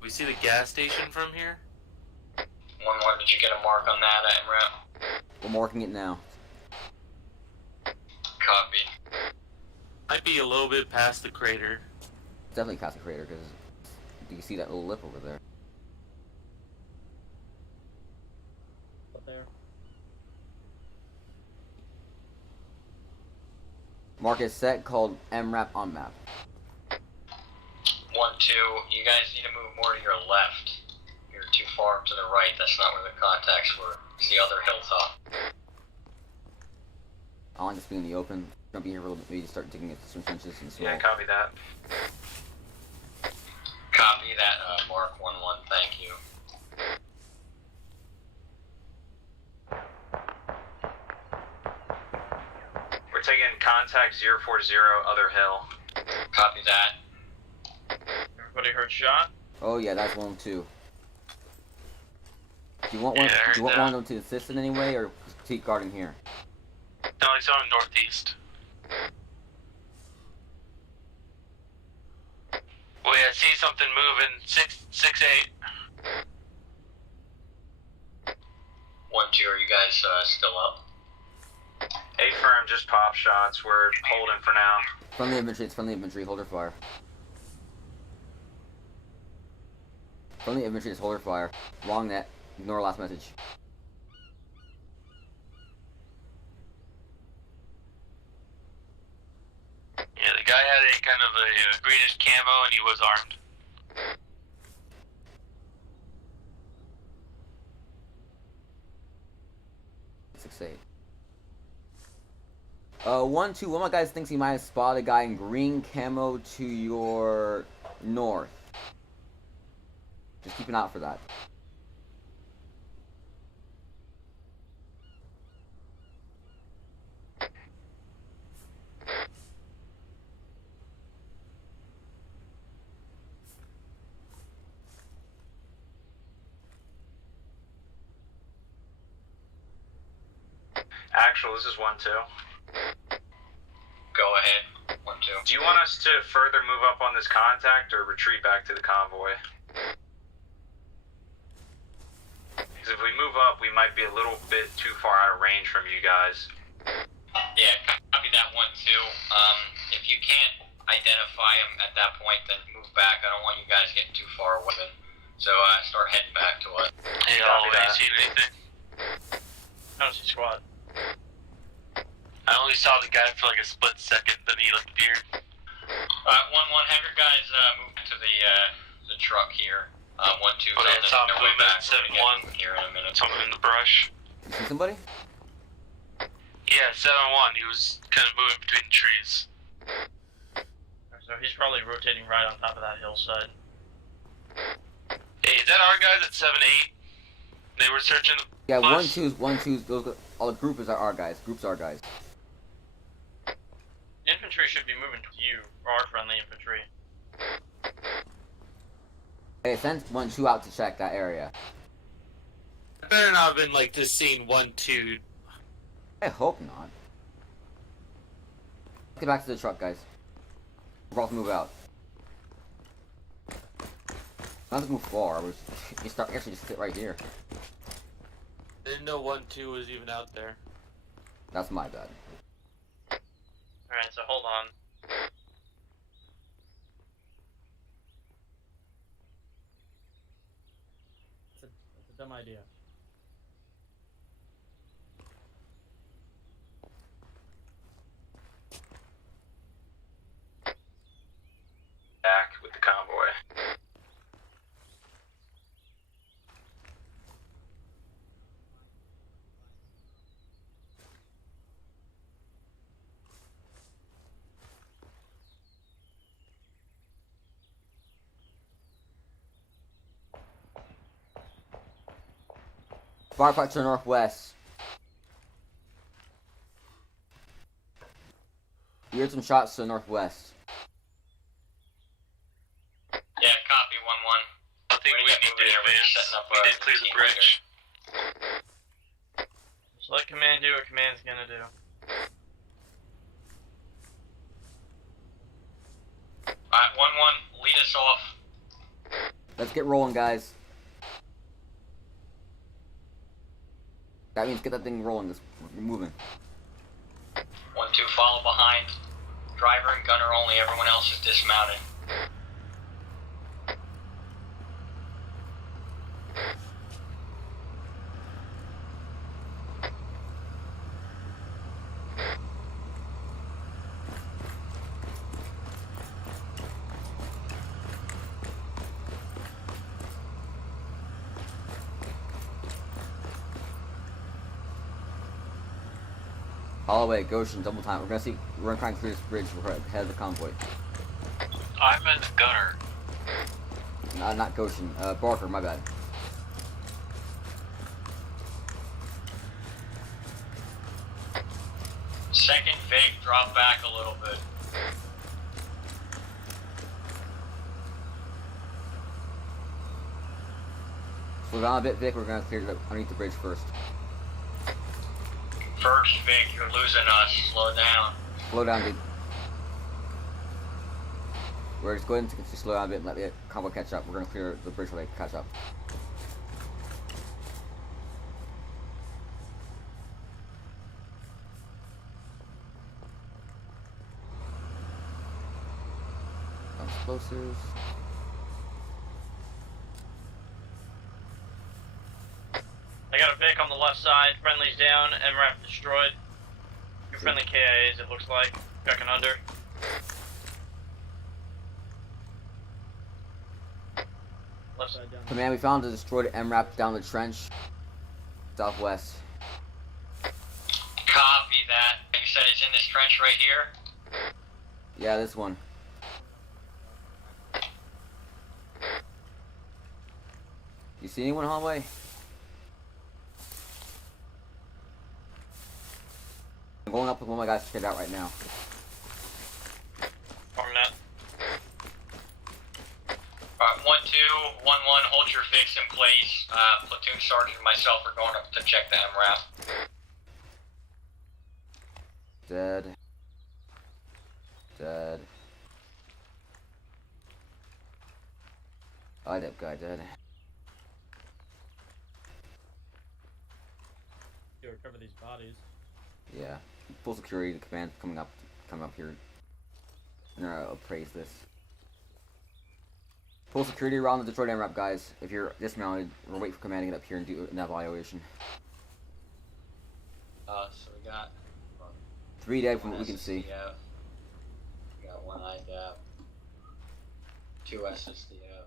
We see the gas station from here? 1-1, did you get a mark on that, MRAP? We're marking it now. Copy. Might be a little bit past the crater. Definitely past the crater, because you see that little lip over there. Up there. Mark is set, called MRAP on map. 1-2, you guys need to move more to your left. You're too far to the right. That's not where the contacts were. It's the other hilltop. I like this being in the open. Gonna be here for a little bit, maybe start digging into some trenches and small. Yeah, copy that. Copy that, Mark 1-1. Thank you. We're taking contact 040, other hill. Copy that. Everybody heard shot? Oh yeah, that's one too. Do you want one? Yeah, I Do you want heard one of them to assist in any way, or keep guarding here? No, he's on northeast. Wait, I see something moving. 6-8. 1-2, are you guys guys still up? 8 firm, just pop shots. We're holding for now. Friendly infantry, it's friendly infantry, hold their fire. Friendly infantry, just hold their fire. Wrong net, ignore last message. Yeah, the guy had a kind of a greenish camo and he was armed. 6-8. 1-2, one of my guys thinks he might have spotted a guy in green camo to your north. Just keep an eye out for that. Actual, this is 1-2. Go ahead, 1-2. Do you want us to further move up on this contact or retreat back to the convoy? Because if we move up, we might be a little bit too far out of range from you guys. Yeah, copy that 1-2. If you can't identify him at that point, then move back. I don't want you guys getting too far away. So start heading back to it. Hey, y'all, have you seen anything? I don't see squad. I only saw the guy for like a split second, then he like appeared. 1-1, have your guys move to the truck here. 1-2, Oh, yeah, top movement, 7-1. Here in a minute. Someone in the brush. You see somebody? Yeah, 7-1. He was kind of moving between the trees. So he's probably rotating right on top of that hillside. Hey, is that our guys at 7-8? They were searching the Yeah, bus? 1-2's, those, all the groups are our guys. Groups are our guys. Infantry should be moving to you, or our friendly infantry. Hey, send 1-2 out to check that area. I better not have been like this scene 1-2. I hope not. Get back to the truck, guys. We're about to move out. Not to move far. You start actually just sit right here. Didn't know 1-2 was even out there. That's my bad. Alright, so hold on. That's a dumb idea. Back with the convoy. Firefight to the northwest. You heard some shots to the northwest. Yeah, copy 1-1. I think we need to advance. We did clear the bridge. Just let command do what command's gonna do. Alright, 1-1, lead us off. Let's get rolling, guys. That means get that thing rolling. We're moving. 1-2, follow behind. Driver and gunner only, everyone else is dismounted. Holloway, Goshen, double time. We're gonna try and clear this bridge. We're ahead of the convoy. I'm in the gunner. Not Goshen. Barker, my bad. Second Vic, drop back a little bit. Slow down a bit, Vic. We're gonna clear it underneath the bridge first. First Vic, you're losing us. Slow down. Slow down, dude. We're just going to slow down a bit and let the convoy catch up. We're gonna clear the bridge while they catch up. explosives. I got a Vic on the left side. Friendly's down. MRAP destroyed. Two friendly KIAs, it looks like. Checking under. Left side down. Command, we found a destroyed MRAP down the trench. Southwest. Copy that. You said it's in this trench right here? Yeah, this one. You see anyone, hallway? I'm going up with one of my guys to check it out right now. Arm that. 1-2, 1-1, hold your fix in place. Platoon sergeant and myself are going up to check the MRAP. Dead. Dead. IDEP guy dead. You recover these bodies. Yeah. Full security, the command coming up here. And appraise this. Full security around the Detroit MRAP, guys. If you're dismounted, we'll wait for command to get up here and do an evaluation. So we got 3 dead from what we can see. We got 1 IDAP, 2 SSDF.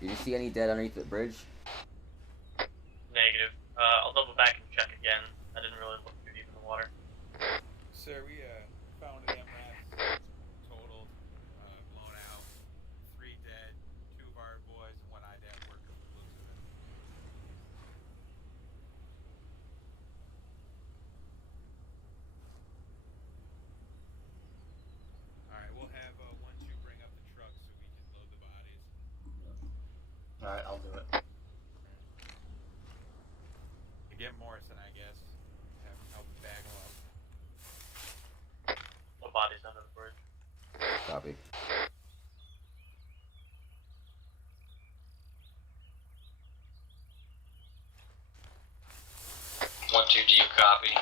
Did you see any dead underneath the bridge? Negative. I'll double back and check again. I didn't really look too deep in the water. Sir, we found an MRAP total, blown out, 3 dead, 2 of our boys, and 1 IDAP worked with the looks of it. Alright, we'll have once you bring up the truck so we can load the bodies. Alright, I'll do it. To get Morrison, I guess. Have him help bag him up. No bodies under the bridge. Copy. One, 2, do you copy?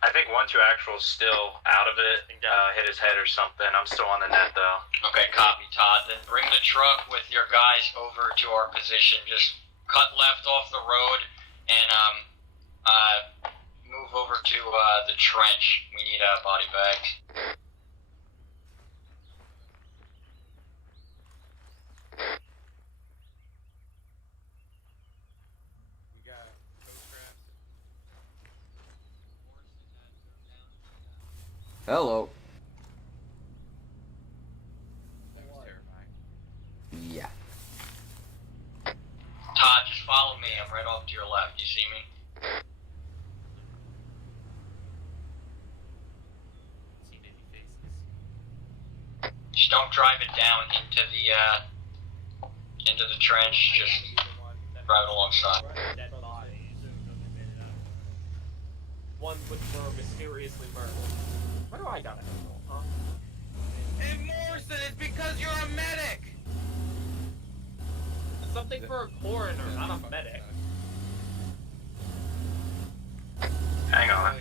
I think 1-2 actual's still out of it. Hit his head or something. I'm still on the net though. Okay, copy, Todd. Then bring the truck with your guys over to our position. Just cut left off the road and move over to the trench. We need body bags. We got tow straps. Hello. That was terrifying. Yeah. Todd, just follow me. I'm right off to your left. You see me? Just don't drive it down into the trench. Just drive it alongside. Dead bodies. One with were mysteriously murdered. Why do I got it? Huh? And Morrison, it's because you're a medic! Something for a coroner, not a medic. Hang on.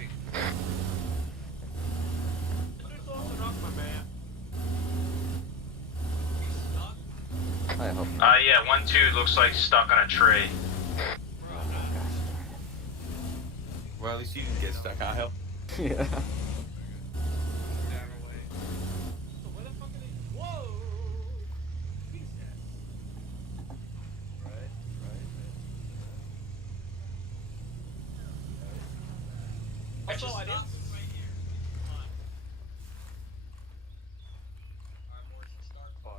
I hope. Yeah, 1-2 looks like stuck on a tree. Well, at least you didn't get stuck, Kyle. Yeah.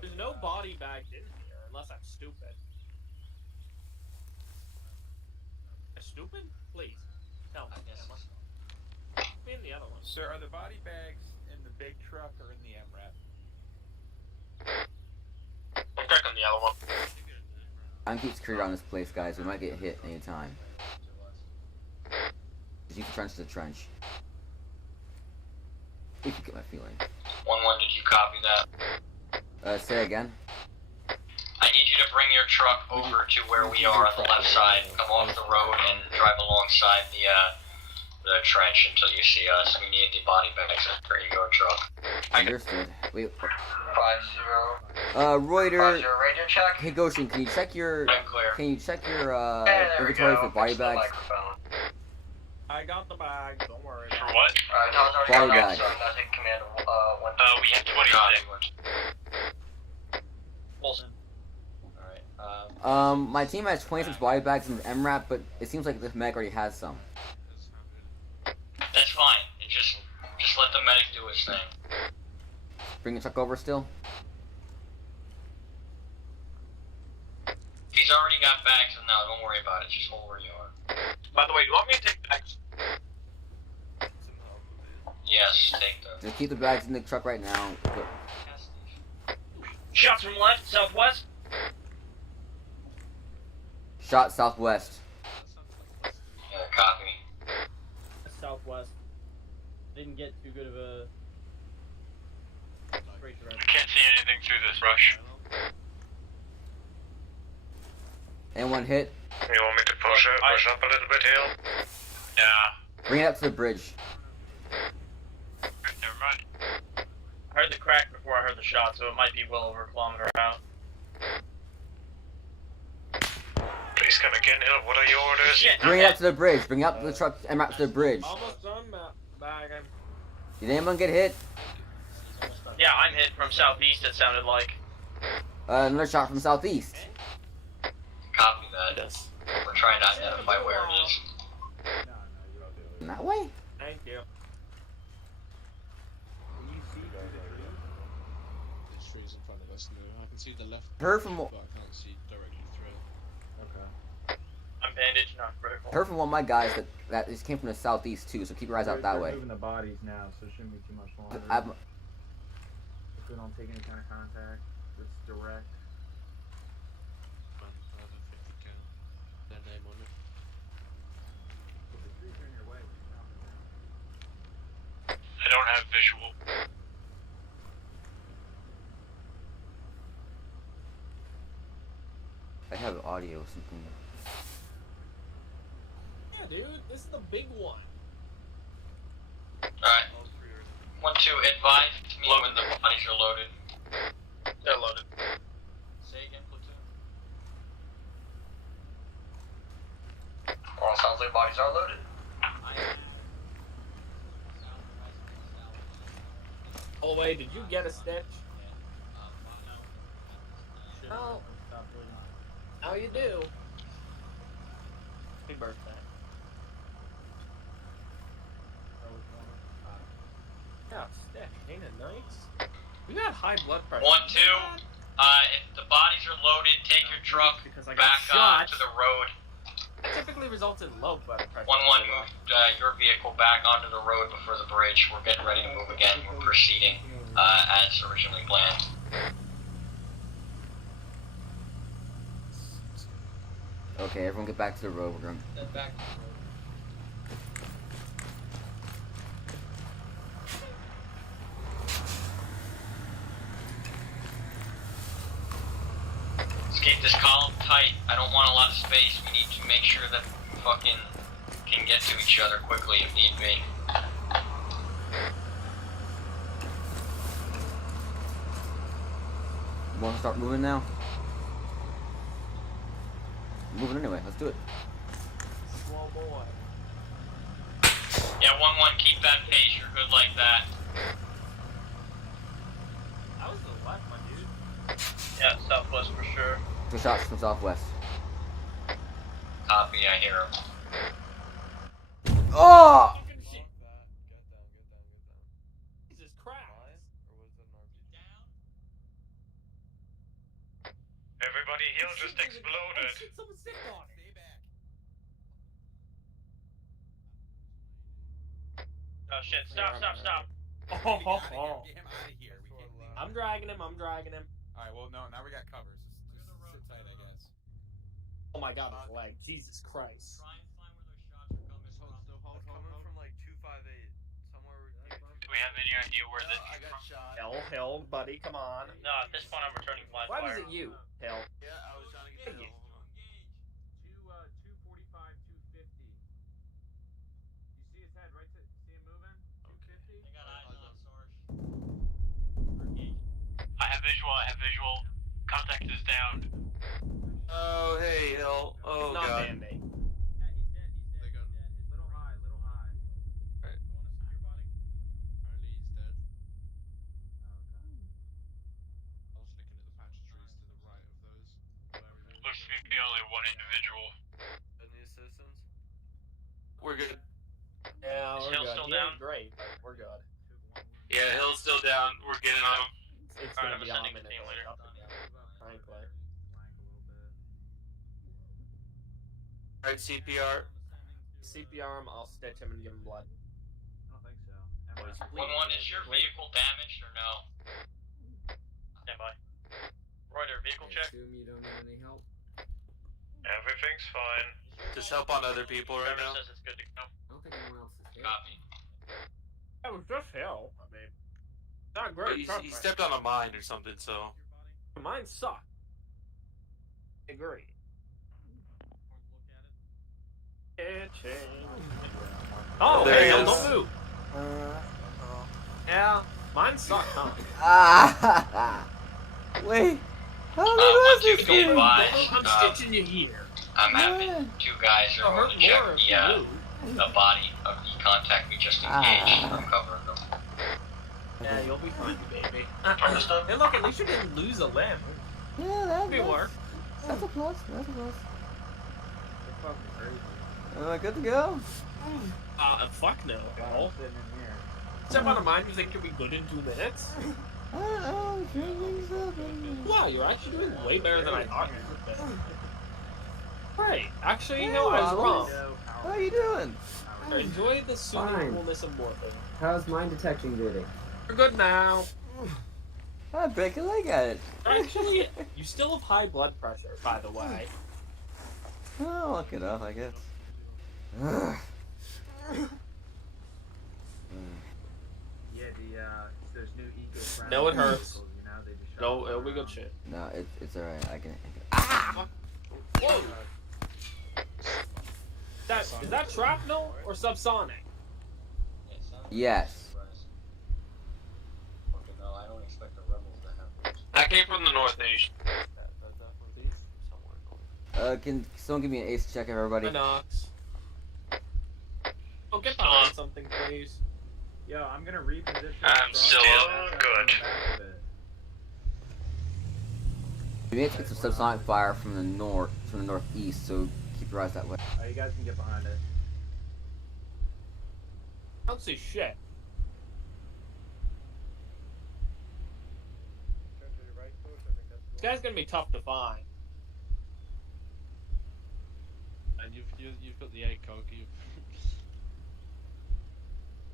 There's no body bagged in here, unless I'm stupid. I'm stupid? Please, tell me. Be in the other one. Sir, are the body bags in the big truck or in the MRAP? I'm checking the other one. I'm keep security around this place, guys. We might get hit anytime. Just use the trench to the trench. If you get my feeling. 1-1, did you copy that? Say again. I need you to bring your truck over to where we are on the left side. Come off the road and drive alongside the the trench until you see us. We need the body bags in the radio truck. Understood. Wait. 5-0. Reuter. 5-0 radio check. Hey Goshen, can you check your inventory for body bags? I got the bag. Don't worry. For what? Body bags. So I'm not taking command of We have 26. Wilson. My team has 26 body bags in the MRAP, but it seems like this medic already has some. That's fine. Just let the medic do his thing. Bring the truck over still. He's already got bags in now. Don't worry about it. Just hold where you are. By the way, you want me to take bags? Yes, take them. Just keep the bags in the truck right now. Shots from left, southwest. Shot southwest. Yeah, copy. Southwest. Didn't get too good of a straight I direction. can't see anything through this brush. Anyone hit? You want me to push up a little bit, Hill? Yeah. Bring it up to the bridge. Never mind. I heard the crack before I heard the shot, so it might be well over a kilometer out. Please come again, Hill. What are your orders? Shit, Bring it up to the bridge. Bring up the truck and up to the bridge. Almost done, bagging. Did anyone get hit? Yeah, I'm hit from southeast, it sounded like. Another shot from southeast. Copy that. Yes. We're trying to identify where it is. That way? Thank you. There's trees in front of us now. I can see the left. Heard from but I can't see directly through. I'm bandaged, not critical. Heard from one of my guys that this came from the southeast too. So keep your eyes out that They're way. moving the bodies now, so it shouldn't be too much longer. I've, If we don't take any kind of contact, it's direct. Their name on it. I don't have visual. I have audio or something. Yeah, dude, this is the big one. Alright. 1-2, advise me when the bodies are loaded. They're loaded. Say again, platoon. Well, it sounds like bodies are loaded. Oh wait, did you get a stitch? No. How you do? Happy birthday. Yeah, stitch. Ain't it nice? You got high blood pressure. 1-2. If the bodies are loaded, take your truck Because I got back shot. to the road. That typically results in low blood pressure. 1-1, move your vehicle back onto the road before the bridge. We're getting ready to move again. We're proceeding as originally planned. Okay, everyone get back to the road. We're going. Back. Let's keep this column tight. I don't want a lot of space. We need to make sure that we fucking can get to each other quickly if need be. You want to start moving now? Moving anyway. Let's do it. Slow boy. Yeah, 1-1, keep that pace. You're good like that. That was the left, my dude. Yeah, southwest for sure. Two shots from southwest. Copy, I hear him. Oh! Jesus Christ. Everybody, Hill just exploded. Shit, someone sick on it. Stay back. Oh shit, stop. Oh, Get him out of here. I'm dragging him. Alright, well, no, now we got covers. Just sit tight, I guess. Oh my god, his leg. Jesus Christ. Coming from like 258, somewhere. Do we have any idea where this I got shot. Hill, buddy, come on. No, at this point I'm returning blind Why fire. was it you, Hill? Yeah, I was trying to get Yeah, Hill. To 245, 250. You see his head have visual. Contact is down. Oh, hey, Hill. Oh, Not God. Band-Aid. Apparently he's dead. I was looking at the patch of trees to the right of those. Where he was. Looks to be only one individual. Any assistance? We're good. Yeah, Is we're Hill good. still He down? ain't great, but we're good. Yeah, Hill's still down. We're getting on him. It's Alright, gonna I'm be sending ominous. the team leader. Frankly. Alright, CPR. CPR him, I'll stitch him and give him blood. I don't think so. 1-1, is your vehicle damaged or no? Stand by. Reuter, vehicle check. Assume you don't need any help. Everything's fine. Just help on other people right Driver now. says it's good to go. I don't think anyone else is hit. Copy. That was just hell. I mean, not great. He stepped on a mine or something, so. Mine suck. I agree. Oh, There hey, he Hill, is. don't move. Yeah, mine suck, huh? Ah! Wait. How One, did two, this be advised. I'm stitching you here. I'm having two guys It'll are hurt going to check more if you move. the body of the contact we just engaged. I'm covering them. Yeah, you'll be fine, baby. Understood? And look, at least you didn't lose a limb. Yeah, that's work. That's a plus. That's a plus. They're fucking crazy. Am I good to go? Fuck no. Hell. Step on a mine you think you'll be good in 2 minutes? I don't know. Things happen. Wow, you're actually doing way better than I thought you would be. Right. Actually, Yeah, no, I was wrong. How you doing? Enjoy the soothingfulness of morphine. How's mine detection duty? We're good now. I break a leg at it. Actually, you still have high blood pressure, by the way. I'll look it up, I guess. Yeah, there's new eco-friendly No, it hurts. vehicles, you know, they just shop No, it'll be around. good shit. No, it's alright. I can. Whoa! Is that shrapnel or subsonic? Yes. Okay, no, I don't expect the rebels to have those. I came from the northeast. Can someone give me an ace check, everybody? Knox. Oh, get behind something, please. Yo, I'm gonna reposition. I'm still good. We need to get some subsonic fire from the northeast, so keep your eyes that way. Oh, you guys can get behind it. I don't see shit. This guy's gonna be tough to find. And you've got the egg cock.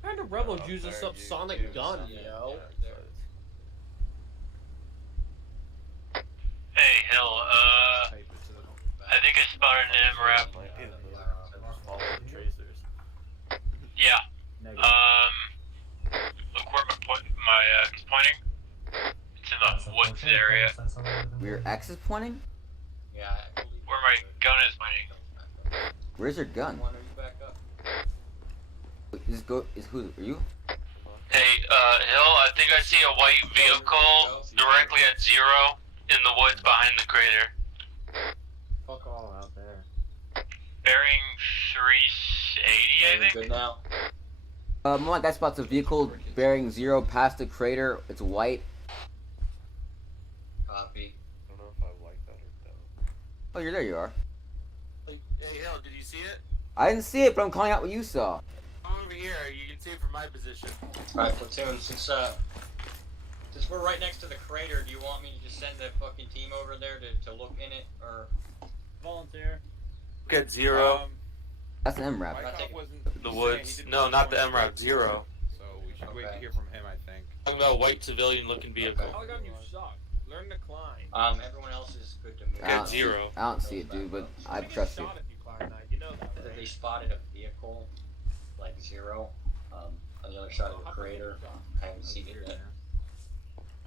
What kind of rebels use a subsonic gun, yo? Hey, Hill, I think I spotted an MRAP. Yeah. Look where my is pointing. It's in the woods area. Where your X is pointing? Yeah, Where my gun is pointing. Where's your gun? One, are you back up? Who are you? Hey, Hill, I think I see a white vehicle directly at 0 in the woods behind the crater. Fuck all out there. Bearing 380, I think? Good now. My guy spots a vehicle bearing 0 past the crater. It's white. Copy. I don't know if I like that or don't. Oh, you're there. You are. Hey, Hill, did you see it? I didn't see it, but I'm calling out what you saw. Come over here. You can see it from my position. Alright, platoon, since we're right next to the crater, do you want me to just send a fucking team over there to look in it, or? Volunteer. Look at 0. That's an MRAP. The woods. No, not the MRAP. 0. So we should wait to hear from him, I think. Talking about a white civilian-looking vehicle. Polygon, you suck. Learn to climb. Everyone else is good to move. I don't see- I don't see it, dude, but I trust you. Shot if you climb that. You know that, right? They spotted a vehicle, like 0, on the other side of the crater. I haven't seen it yet.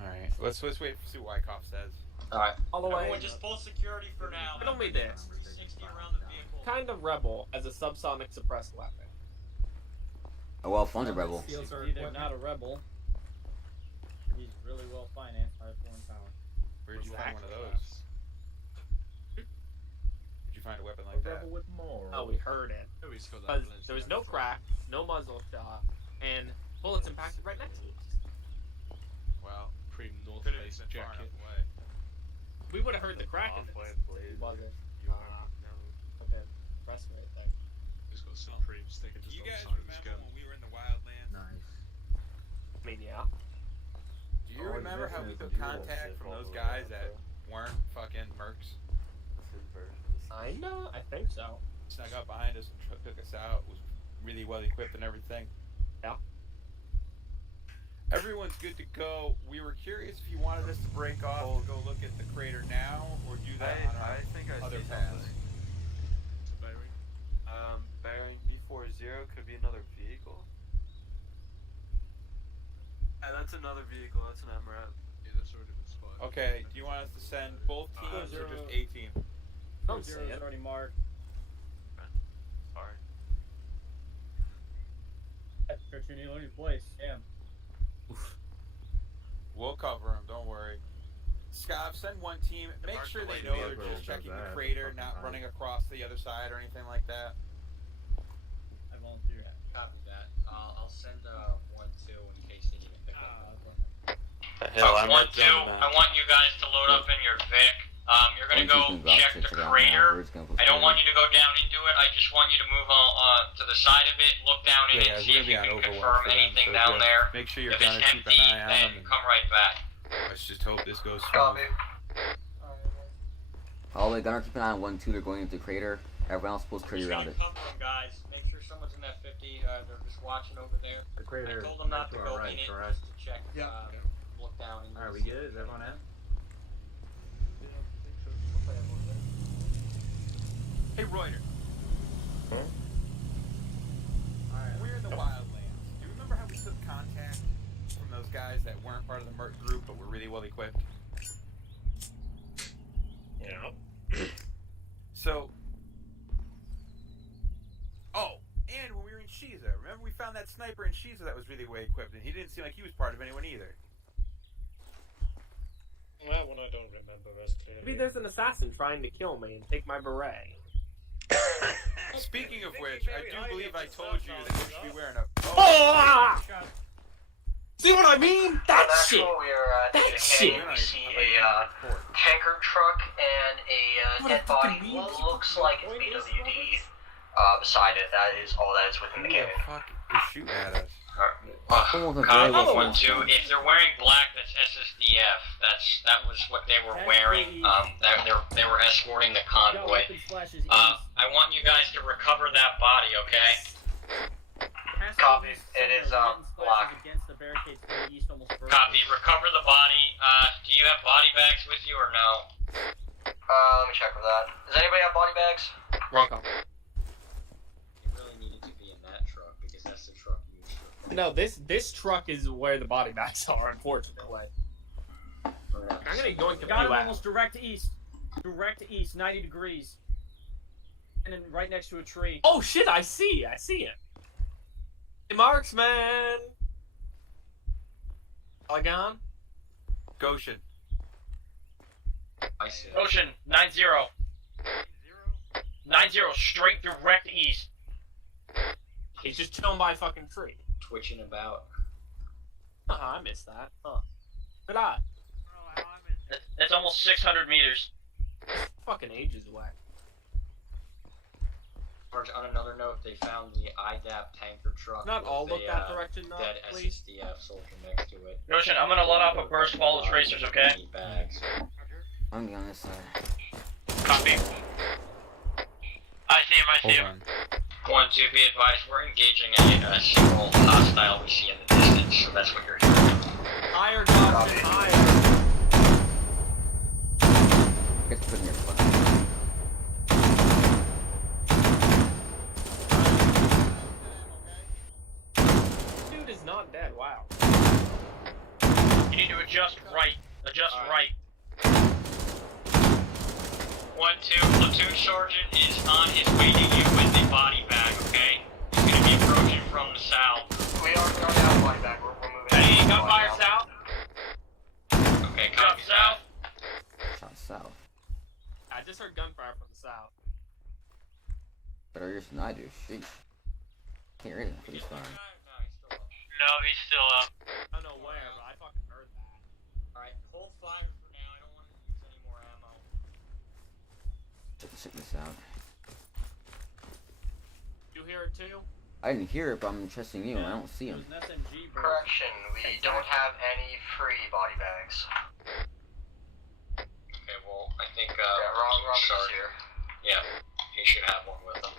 Alright, let's wait to see what Wyckoff says. Alright. All the way. Everyone just full security for now. Tell me this. 360 around the vehicle. Kind of rebel as a subsonic suppressed weapon. A well-funded rebel. He's either not a rebel, or he's really well financed by a foreign power. Where'd you find one of those? Did you find a weapon like that? With more. Oh, we heard it. Because there was no crack, no muzzle shot, and bullets impacted right next to us. Well, Pretty North could have Face been far jacket. enough away. We would have heard the crack in it. It wasn't. Okay, press right there. It's got Supreme sticking Do just you on the guys side of his remember gun. when we were in the Wildlands? Nice. I mean, yeah. Do you Oh, remember how we took contact from those guys that weren't fucking mercs? I know. I think so. Snuck up behind us and took us out. Was really well equipped and everything. Yeah. Everyone's good to go. We were curious if you wanted us to break off to go look at the crater now, or do that on our other paths. Bearing B40 could be another vehicle. That's another vehicle. That's an MRAP. Yeah, that's already been spotted. Okay, do you want us to send both teams or just a team? Don't say it. Already marked. Sorry. Cartoon, you learn your place. Damn. We'll cover them, don't worry. Scott, send one team. Make sure they know they're just checking the crater, not running across the other side or anything like that. I volunteer. Copy that. I'll send 1-2 in case they need to pick up. Hell, I'm right 1-2, down the I want you guys to load up in your Vic. You're gonna go check the crater. I don't want you to go down into it. I just want you to move to the side of it, look down in it, see if you can confirm anything down there. Make sure you're If it's gonna keep empty, an eye on then them. come right back. Let's just hope this goes Copy. smooth. All the gunner keep an eye on 1-2. They're going into the crater. Everyone else pulls crater Just around gonna it. cover them, guys. Make sure someone's in that 50. They're just watching over there. The crater I told them not is to to go our right, in it, correct? just to check. Look down. And Alright, we see. good? Is everyone in? Hey, Reuter. Alright. We're in the Wildlands. Do you remember how we took contact from those guys that weren't part of the merc group but were really well equipped? Yeah. So. Oh, and when we were in Shiza, remember we found that sniper in Shiza that was really well equipped, and he didn't seem like he was part of anyone either. That one I don't remember as clearly. Maybe there's an assassin trying to kill me and take my beret. Speaking of which, I do believe I told you that you should be wearing a. Oh! See what I mean? That shit. That shit. We see a tanker truck and a dead body. Looks like it's BWD. Beside it, that is all that is within the canyon. Fuck is shooting at us? If they're wearing black, that's SSDF. That was what they were wearing. They were escorting the convoy. I want you guys to recover that body, okay? Copy. It is blocked. Copy. Recover the body. Do you have body bags with you or no? Let me check for that. Does anybody have body bags? Wrong call. You really needed to be in that truck because that's the truck you used for. No, this truck is where the body bags are, unfortunately. I'm gonna yoink a Got him few out. almost direct east. Direct east, 90 degrees. And then right next to a tree. Oh shit, I see it. Hey, marksman! Polygon? Goshen. I see. Ocean 9-0. 9-0, straight direct east. He's just chilling by a fucking tree. Twitching about. I missed that. Huh. Good eye. That's almost 600 meters. Fucking ages away. Sarge, on another note, they found the IDAP tanker truck. Not with all look a, that direction, though, dead please. SSDF soldier next to it. Ocean, I'm gonna let off a burst of all the tracers, okay? Bags. I'm gonna be on this side. Copy. I see him. 1-2, be advised, we're engaging a single hostile we see in the distance, so that's what you're hearing. Higher, Dodson, higher. Get put in your foot. Dude is not dead, wow. You need to adjust right. Adjust right. 1-2, platoon sergeant is on his way to you with the body bag, okay? He's gonna be approaching from the south. We already have a body bag, we're moving. Hey, gunfire south. Okay, copy south. south. Better ears than I do. Sheesh. Can't hear anything for this phone. No, he's still up. I don't know where, but I fucking heard that. Alright, hold fire for now. I don't want to use any more ammo. Check this out. You hear it too? I didn't hear it, but I'm trusting you, and I don't see him. There's an SMG, bro. Correction, we don't have any free body bags. Okay, well, I think, Robin's here. Yeah, he should have one with him.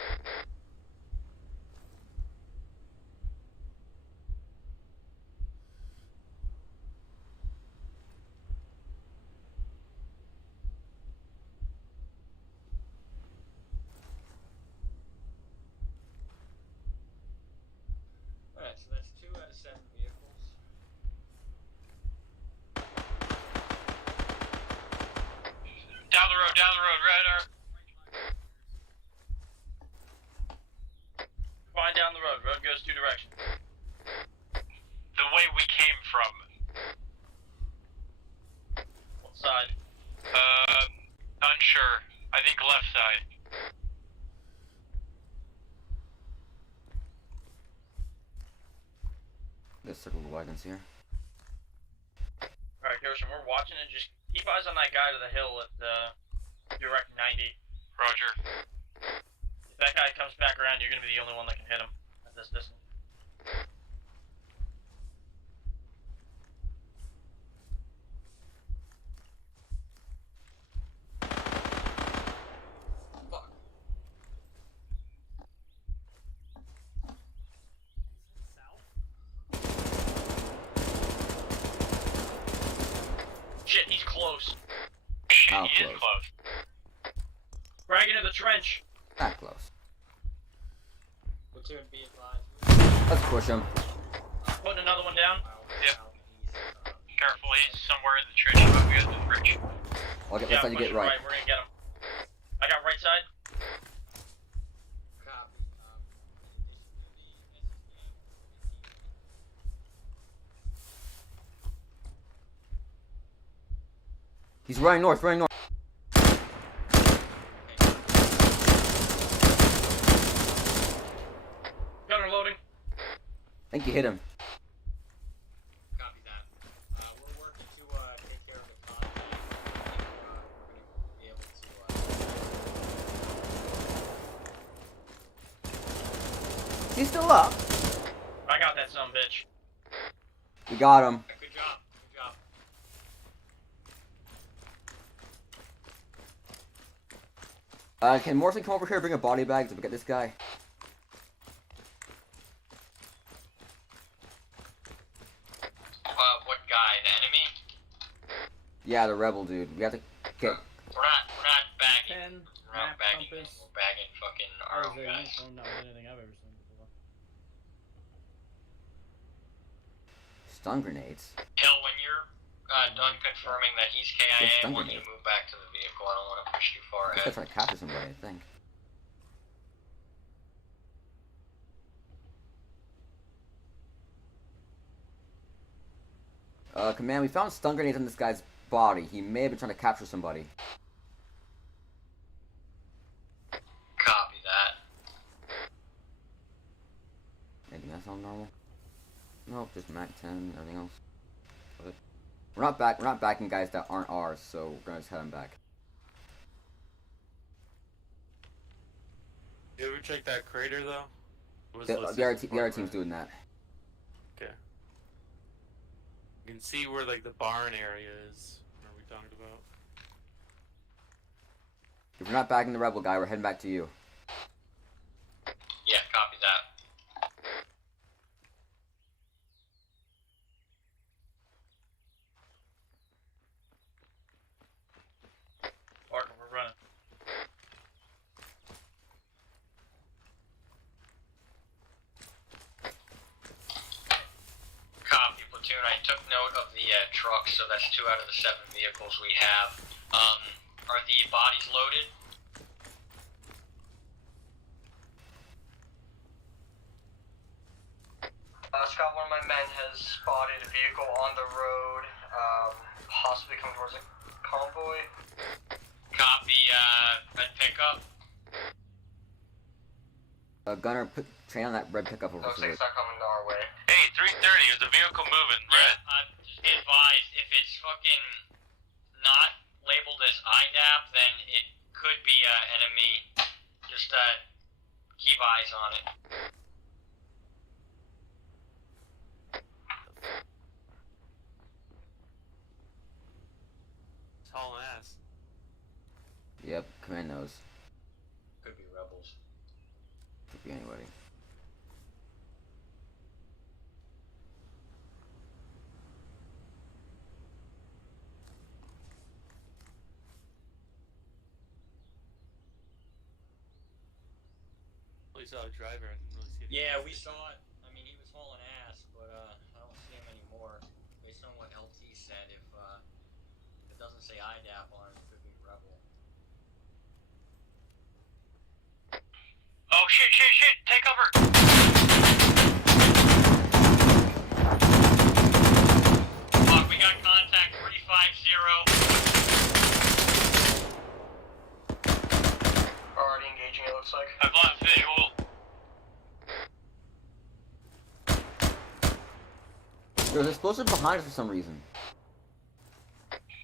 Alright, so that's 2 out of 7 vehicles. Down the road, radar. Fine, down the road. Road goes 2 directions. The way we came from. What side? Unsure. I think left side. Let's circle the wagons here. Alright, Goshen, we're watching it. Just keep eyes on that guy to the hill at direct 90. Roger. If that guy comes back around, you're gonna be the only one that can hit him at this distance. Fuck. Shit, he's close. Shit, How he is close? close. Frag into the trench. That close. Platoon, be advised. Let's push him. Putting another one down. Yep. Careful, he's somewhere in the trench. But we got the bridge. I'll get left side, you push get it right. We're gonna get him. I got right side. Copy. He's running north, running north. Gunner loading. I think you hit him. Copy that. We're working to take care of the convoy. We're gonna be able to. He's still up. I got that son of a bitch. We got him. Good job. Good job. Can Morrison come over here and bring a body bag to get this guy? What guy? The enemy? Yeah, the rebel dude. We have to get. We're not bagging. Pen, We're not map, bagging. compass. We're bagging fucking Oh, our is own there guys. uniform? Not anything I've ever seen before. Stun grenades. Hill, when you're done confirming that he's KIA, I want you to move back to the vehicle. I don't want to push too far Let's ahead. try to capture somebody, I think. Command, we found stun grenades on this guy's body. He may have been trying to capture somebody. Copy that. Maybe that's all normal. Nope, just Mac 10, everything else. Good. We're not backing guys that aren't ours, so we're gonna just head them back. You ever check that crater though? Was The listed other as part team's of it? doing that. Okay. You can see where like the barn area is. What are we talking about? If we're not backing the rebel guy, we're heading back to you. Yeah, copy that. Partner, we're running. Copy, platoon. I took note of the trucks, so that's 2 out of the 7 vehicles we have. Are the bodies loaded? Scott, one of my men has spotted a vehicle on the road, possibly coming towards a convoy. Copy, red pickup. Gunner, train on that red pickup over to the not coming to our way. Hey, 330, there's a vehicle moving, red. Just be advised, if it's fucking not labeled as IDAP, then it could be enemy. Just keep eyes on it. It's hauling ass. Yep, command knows. Could be rebels. Could be anybody. We saw a driver. I didn't really see him. Yeah, we saw it. I mean, he was hauling ass, but I don't see him anymore. Based on what LT said, if it doesn't say IDAP on it, it could be rebel. Oh shit, take cover! Fuck, we got contact 350. Already engaging, it looks like. I've lost visual. There's an explosive behind us for some reason.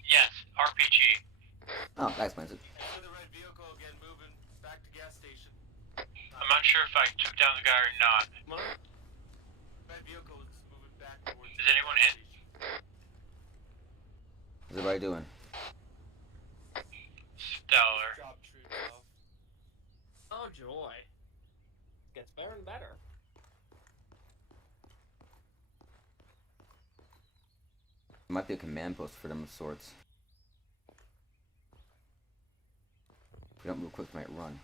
Yes, RPG. Oh, that explains it. I see the red vehicle again moving back to gas station. I'm not sure if I took down the guy or not. Red vehicle is moving back towards. Is anyone hit? What's everybody doing? Stellar. Job true off. Oh joy. Gets better and better. Might be a command post for them of sorts. If we don't move quick, we might run.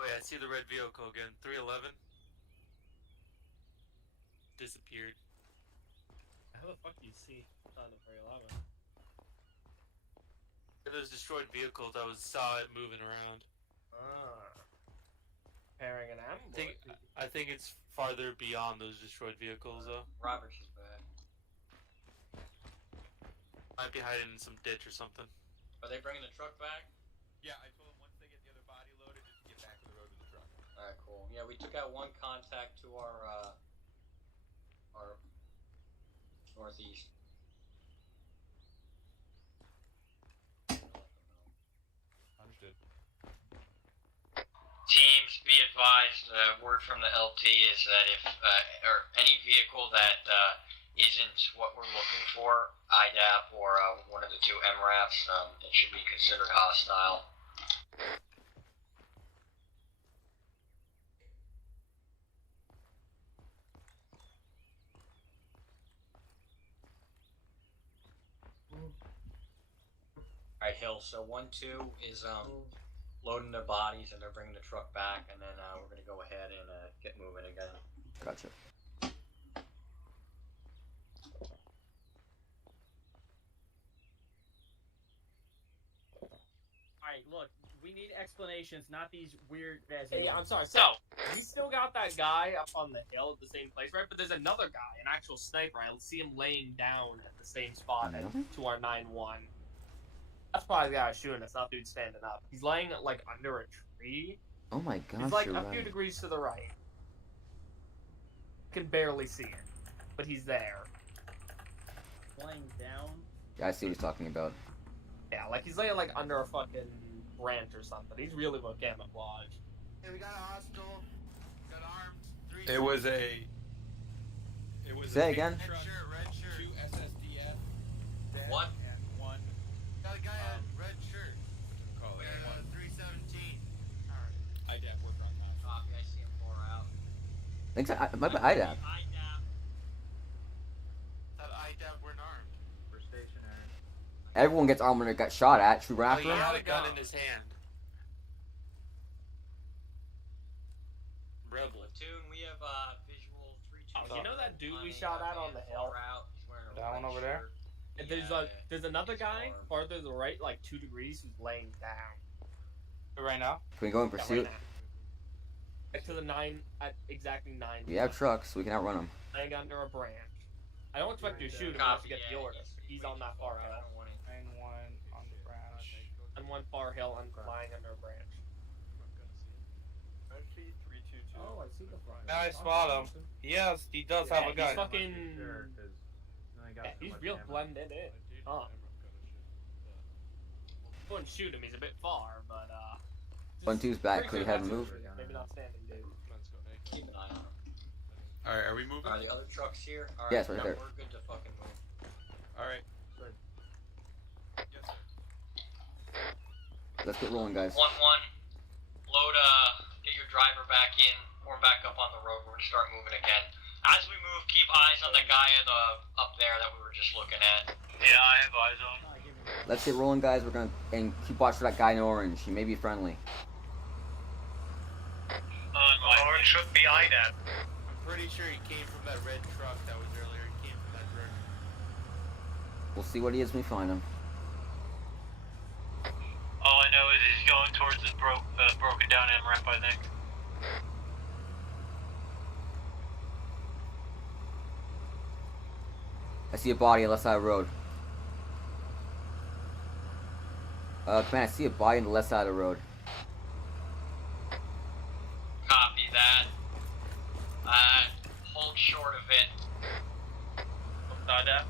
Oh yeah, I see the red vehicle again. 311. Disappeared. How the fuck do you see on the 311? Those destroyed vehicles, saw it moving around. Pairing an ambush. I think it's farther beyond those destroyed vehicles though. Roberts is back. Might be hiding in some ditch or something. Are they bringing the truck back? Yeah, I told them once they get the other body loaded, just to get back to the road with the truck. Alright, cool. Yeah, we took out one contact to our northeast. Understood. Teams, be advised, word from the LT is that if, or any vehicle that isn't what we're looking for, IDAP or one of the two MRAPs, it should be considered hostile. Alright, Hill, so 1-2 is loading their bodies and they're bringing the truck back, and then we're gonna go ahead and get moving again. Gotcha. Alright, look, we need explanations, not these weird. Hey, I'm sorry. So we still got that guy up on the hill at the same place, right? But there's another guy, an actual sniper. I see him laying down at the same spot to our 9-1. That's probably the guy shooting us, not dude standing up. He's laying like under a tree. Oh my gosh, He's like you're a right. few degrees to the right. Can barely see it, but he's there. Laying down. Yeah, I see what he's talking about. Yeah, like he's laying like under a fucking branch or something. He's really well camouflage. Hey, we got a hostile. Got armed. 3. It was a Say again? Red shirt. 2 SSDF. Dead, What? And 1. Got a guy in a red shirt. Call it We're 317. IDAP worker on top. Copy, I see him far out. I think so, it might be IDAP. Thought IDAP weren't armed. We're stationary. Everyone gets armed when it got shot at. Should we run Oh, after he him? had a gun in his hand. Rebel. Platoon, we have visual 3-2. Oh, you know that dude we shot at on the hill? He's wearing a That one red over there? shirt. And there's another guy farther to the right, like 2 degrees, who's laying down. Right now? Can we go in Yeah, pursuit? right Back to the 9 at exactly 9. We have trucks, so we can outrun them. Laying under a branch. I don't expect you to shoot him unless you get the order. He's on that far hill. 9-1 on the branch. On one far hill and lying under a branch. Actually, 3-2-2. Oh, I see the front. I spot him. Yes, he does have a gun. He's fucking. Yeah, he's real blended in. Huh. Wouldn't shoot him. He's a bit far, but 1-2's back. Could have moved. Maybe not standing, dude. Keep an eye on him. Alright, are we moving? Are the other trucks here? Alright, Yes, right no, there. we're good to fucking move. Alright. Let's get rolling, guys. 1-1. Load, get your driver back in. Form back up on the road. We're gonna start moving again. As we move, keep eyes on the guy up there that we were just looking at. Yeah, I have eyes on. Let's get rolling, guys. We're gonna and keep watch for that guy in orange. He may be friendly. Orange should be IDAP. I'm pretty sure he came from that red truck that was earlier. He came from that direction. We'll see what he is when we find him. All I know is he's going towards this broken down MRF, I think. I see a body on the left side of the road. Command, I see a body on the left side of the road. Copy that. Hold short of it. IDAP.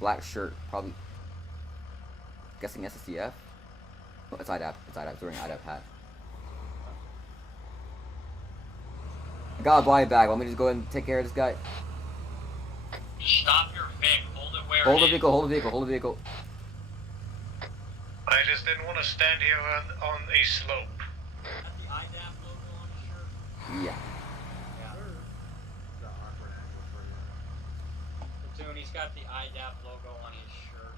Black shirt, probably. Guessing SSCF? No, it's IDAP. It's IDAP. It's wearing an IDAP hat. I got a body bag. Want me to just go ahead and take care of this guy? Stop your Vic. Hold it where Hold it the is. vehicle. Hold the vehicle. Hold the vehicle. I just didn't want to stand here on a slope. Got the IDAP logo on his shirt. Yeah. Platoon, he's got the IDAP logo on his shirt.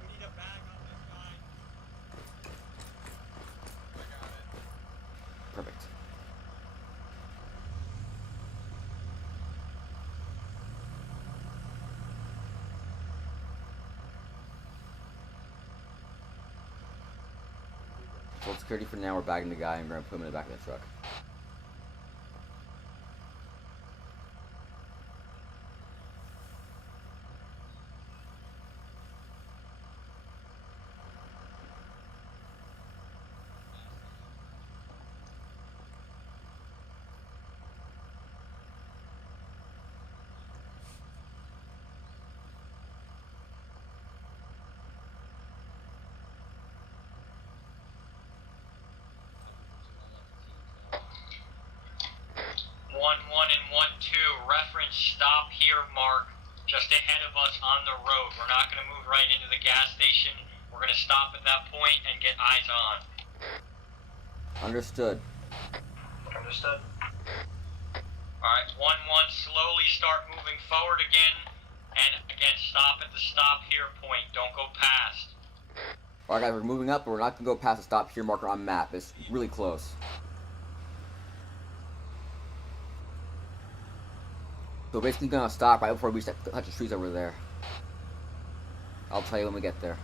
We need a bag on this guy. Perfect. Hold security for now. We're bagging the guy and we're gonna put him in the back of the truck. And 1-2. Reference stop here, Mark. Just ahead of us on the road. We're not gonna move right into the gas station. We're gonna stop at that point and get eyes on. Understood. Understood. Alright, 1-1, slowly start moving forward again. And again, stop at the stop here point. Don't go past. Alright guys, we're moving up, but we're not gonna go past the stop here marker on map. It's really close. So basically gonna stop right before we touch the trees over there. I'll tell you when we get there.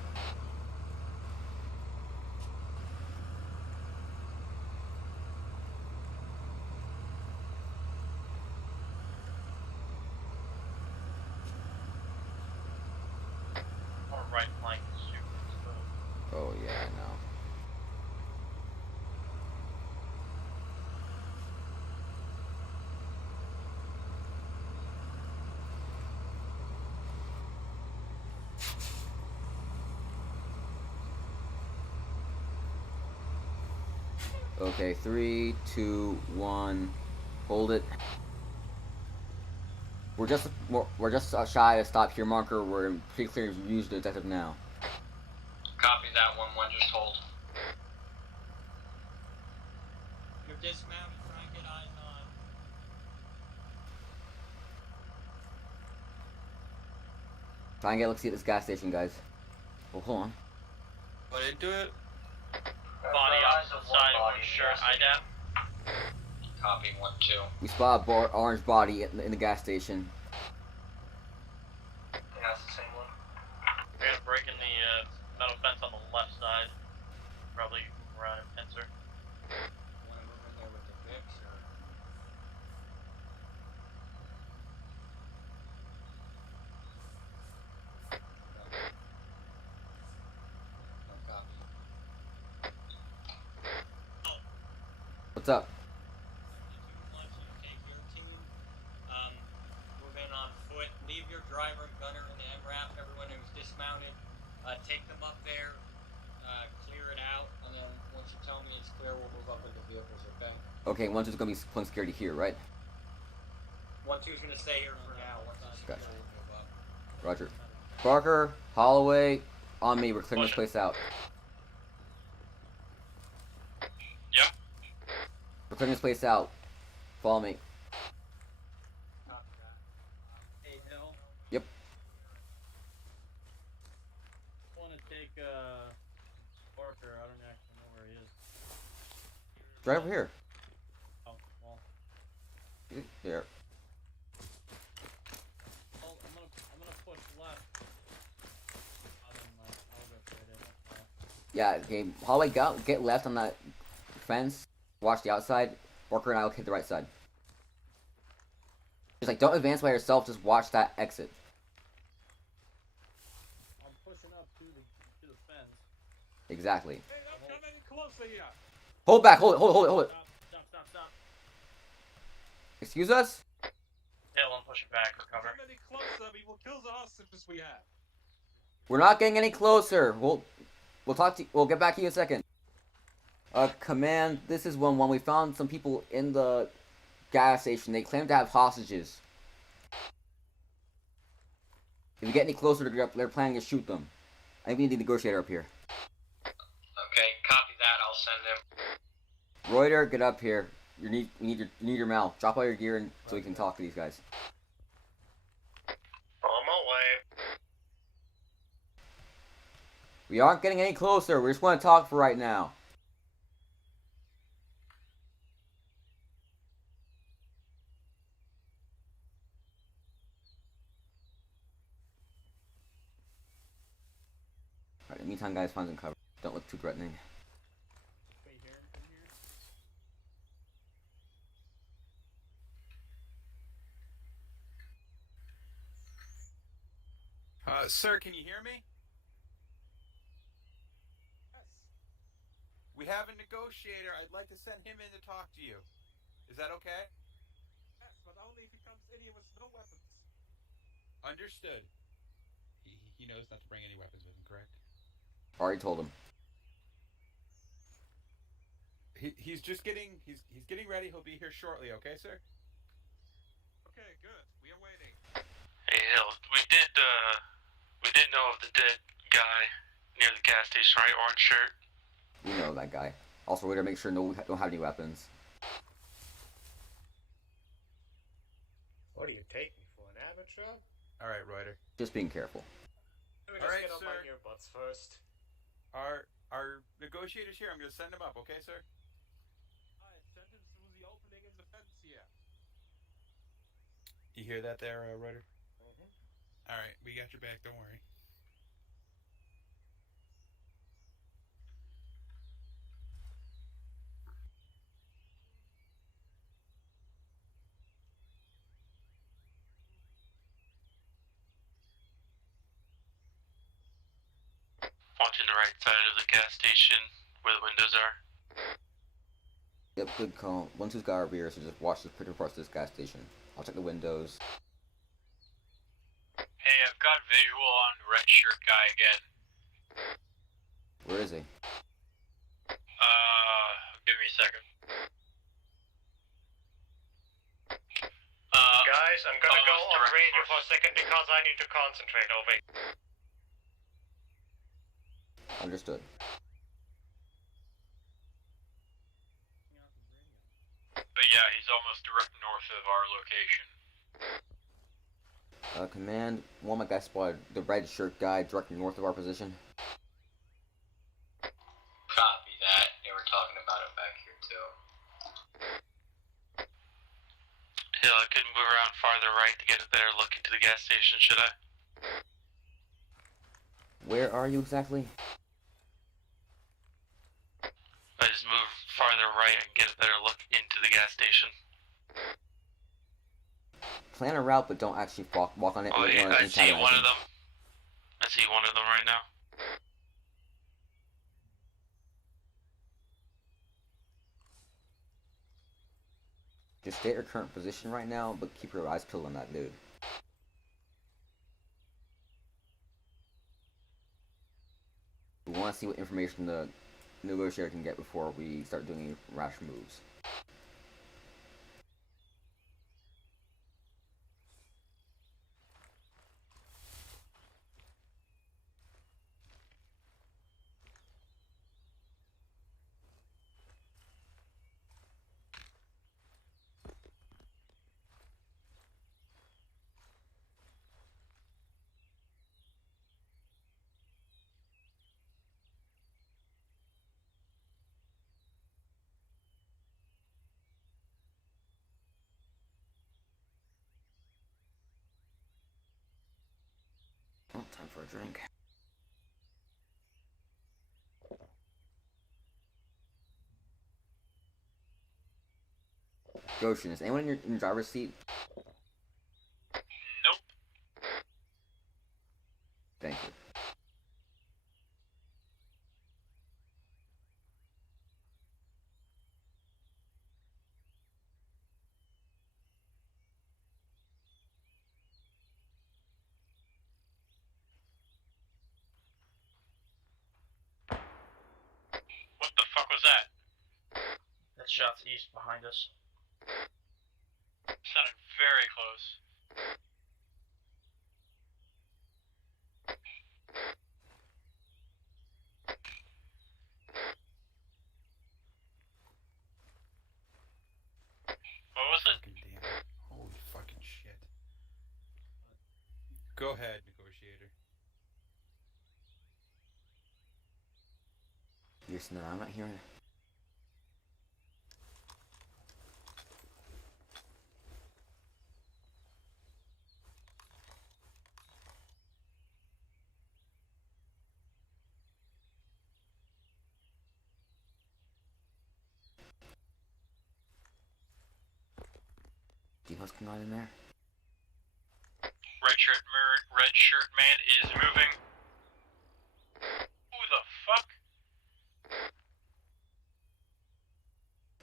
Or right flank. Oh yeah, I know. Okay, 3, 2, 1. Hold it. We're just shy of stop here marker. We're in pretty clear views to detective now. Copy that 1-1, just hold. You're dismounted, try and get eyes on. Try and get a look see at this gas station, guys. Oh, hold on. Went into it. Body opposite side of his shirt, IDAP. Copy 1-2. We spot a orange body in the gas station. Yeah, that's the same one. What's up? Wants you to take your team. Move in on foot. Leave your driver and gunner in the MRAP. Everyone who's dismounted, take them up there. Clear it out, and then once you tell me it's clear, we'll move up into vehicles. Okay. Okay, 1-2's gonna be plenty security here, right? 1-2's gonna stay here for now. 1-2's Gotcha. secure, we'll move up. Roger. Barker, Holloway, on me. We're clearing this place out. Yep. We're clearing this place out. Follow me. Hey, Hill. Yep. I want to take Barker. I don't actually know where he is. Right over here. Oh, well. There. Well, I'm gonna push left. I'll go straight in. Yeah, okay. Holloway, get left on that fence. Watch the outside. Barker and I will hit the right side. Just like, don't advance by yourself. Just watch that exit. I'm pushing up to the fence. Exactly. Hey, I'm coming closer here. Hold back. Hold it. Stop. Excuse us? Hill, I'm pushing back for cover. Come any closer, we will kill the hostages we have. We're not getting any closer. We'll talk to. We'll get back to you in a second. Command. This is 1-1. We found some people in the gas station. They claim to have hostages. If you get any closer, they're planning to shoot them. I think we need a negotiator up here. Okay, copy that. I'll send him. Reuter, get up here. We need your Mal. Drop all your gear in so we can talk to these guys. On my way. We aren't getting any closer. We just want to talk for right now. Alright, in the meantime, guys, find some cover. Don't look too threatening. Wait, here, from here. Sir, can you hear me? Yes. We have a negotiator. I'd like to send him in to talk to you. Is that okay? Yes, but only if he comes in here with no weapons. Understood. He knows not to bring any weapons with him, correct? Already told him. He's just getting he's getting ready. He'll be here shortly. Okay, sir. Okay, good. We are waiting. Hey, Hill, we did know of the dead guy near the gas station, right? Orange shirt. We know that guy. Also, we're gonna make sure we don't have any weapons. What do you take me for, an amateur? All right, Reuter. Just being careful. Let me All just right, get on sir. my earbuds first. Our negotiator's here. I'm gonna send him up. Okay, sir. Alright, send him through the opening in the fence here. You hear that there, Reuter? All right, we got your back. Don't worry. Watching the right side of the gas station where the windows are. Yep, good call. 1-2's got our beer, so just watch the picture parts of this gas station. I'll check the windows. Hey, I've got visual on red shirt guy again. Where is he? Give me a second. Guys, I'm gonna go almost off direct radio source. for a second because I need to concentrate over. Understood. But yeah, he's almost direct north of our location. Command, one of my guys spotted the red shirt guy directly north of our position. Copy that. They were talking about it back here too. Hill, I could move around farther right to get a better look into the gas station, should I? Where are you exactly? I just move farther right and get a better look into the gas station. Plan a route, but don't actually walk on it. Oh, yeah, I see one of them. them. I see one of them right now. Just stay at your current position right now, but keep your eyes peeled on that dude. We want to see what information the negotiator can get before we start doing any rash moves. Oh, time for a drink. Goshen, is anyone in your driver's seat? Nope. Thank you. What the fuck was that? That shot's east behind us. Sounded very close. What was it? Fucking damn. Holy fucking shit. Go ahead, negotiator. Yes, no, I'm not hearing it. Do you know what's going on in there? Red shirt man is moving. Who the fuck?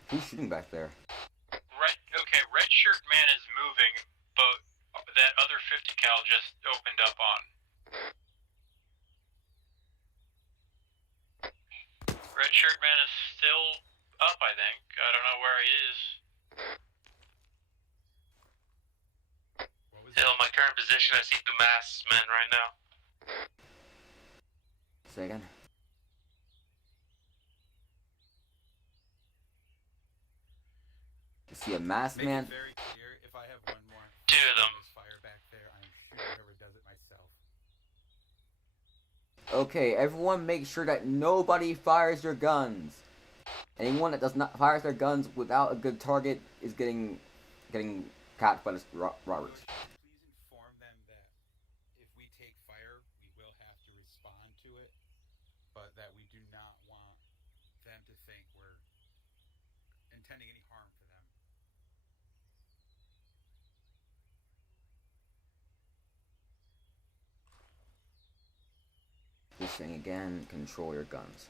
Who's shooting back there? Red shirt man is moving, but that other 50 cal just opened up on. Red shirt man is still up, I think. I don't know where he is. Hill, my current position, I see the masked men right now. Say again? You see a masked Make man? it very clear, if I have one more Two of them. fire back there, I'm shooting whoever does it myself. Okay, everyone make sure that nobody fires your guns. Anyone that does not fires their guns without a good target is getting catched by the robbers. Please inform them that if we take fire, we will have to respond to it, but that we do not want them to think we're intending any harm for them. Just saying again, control your guns.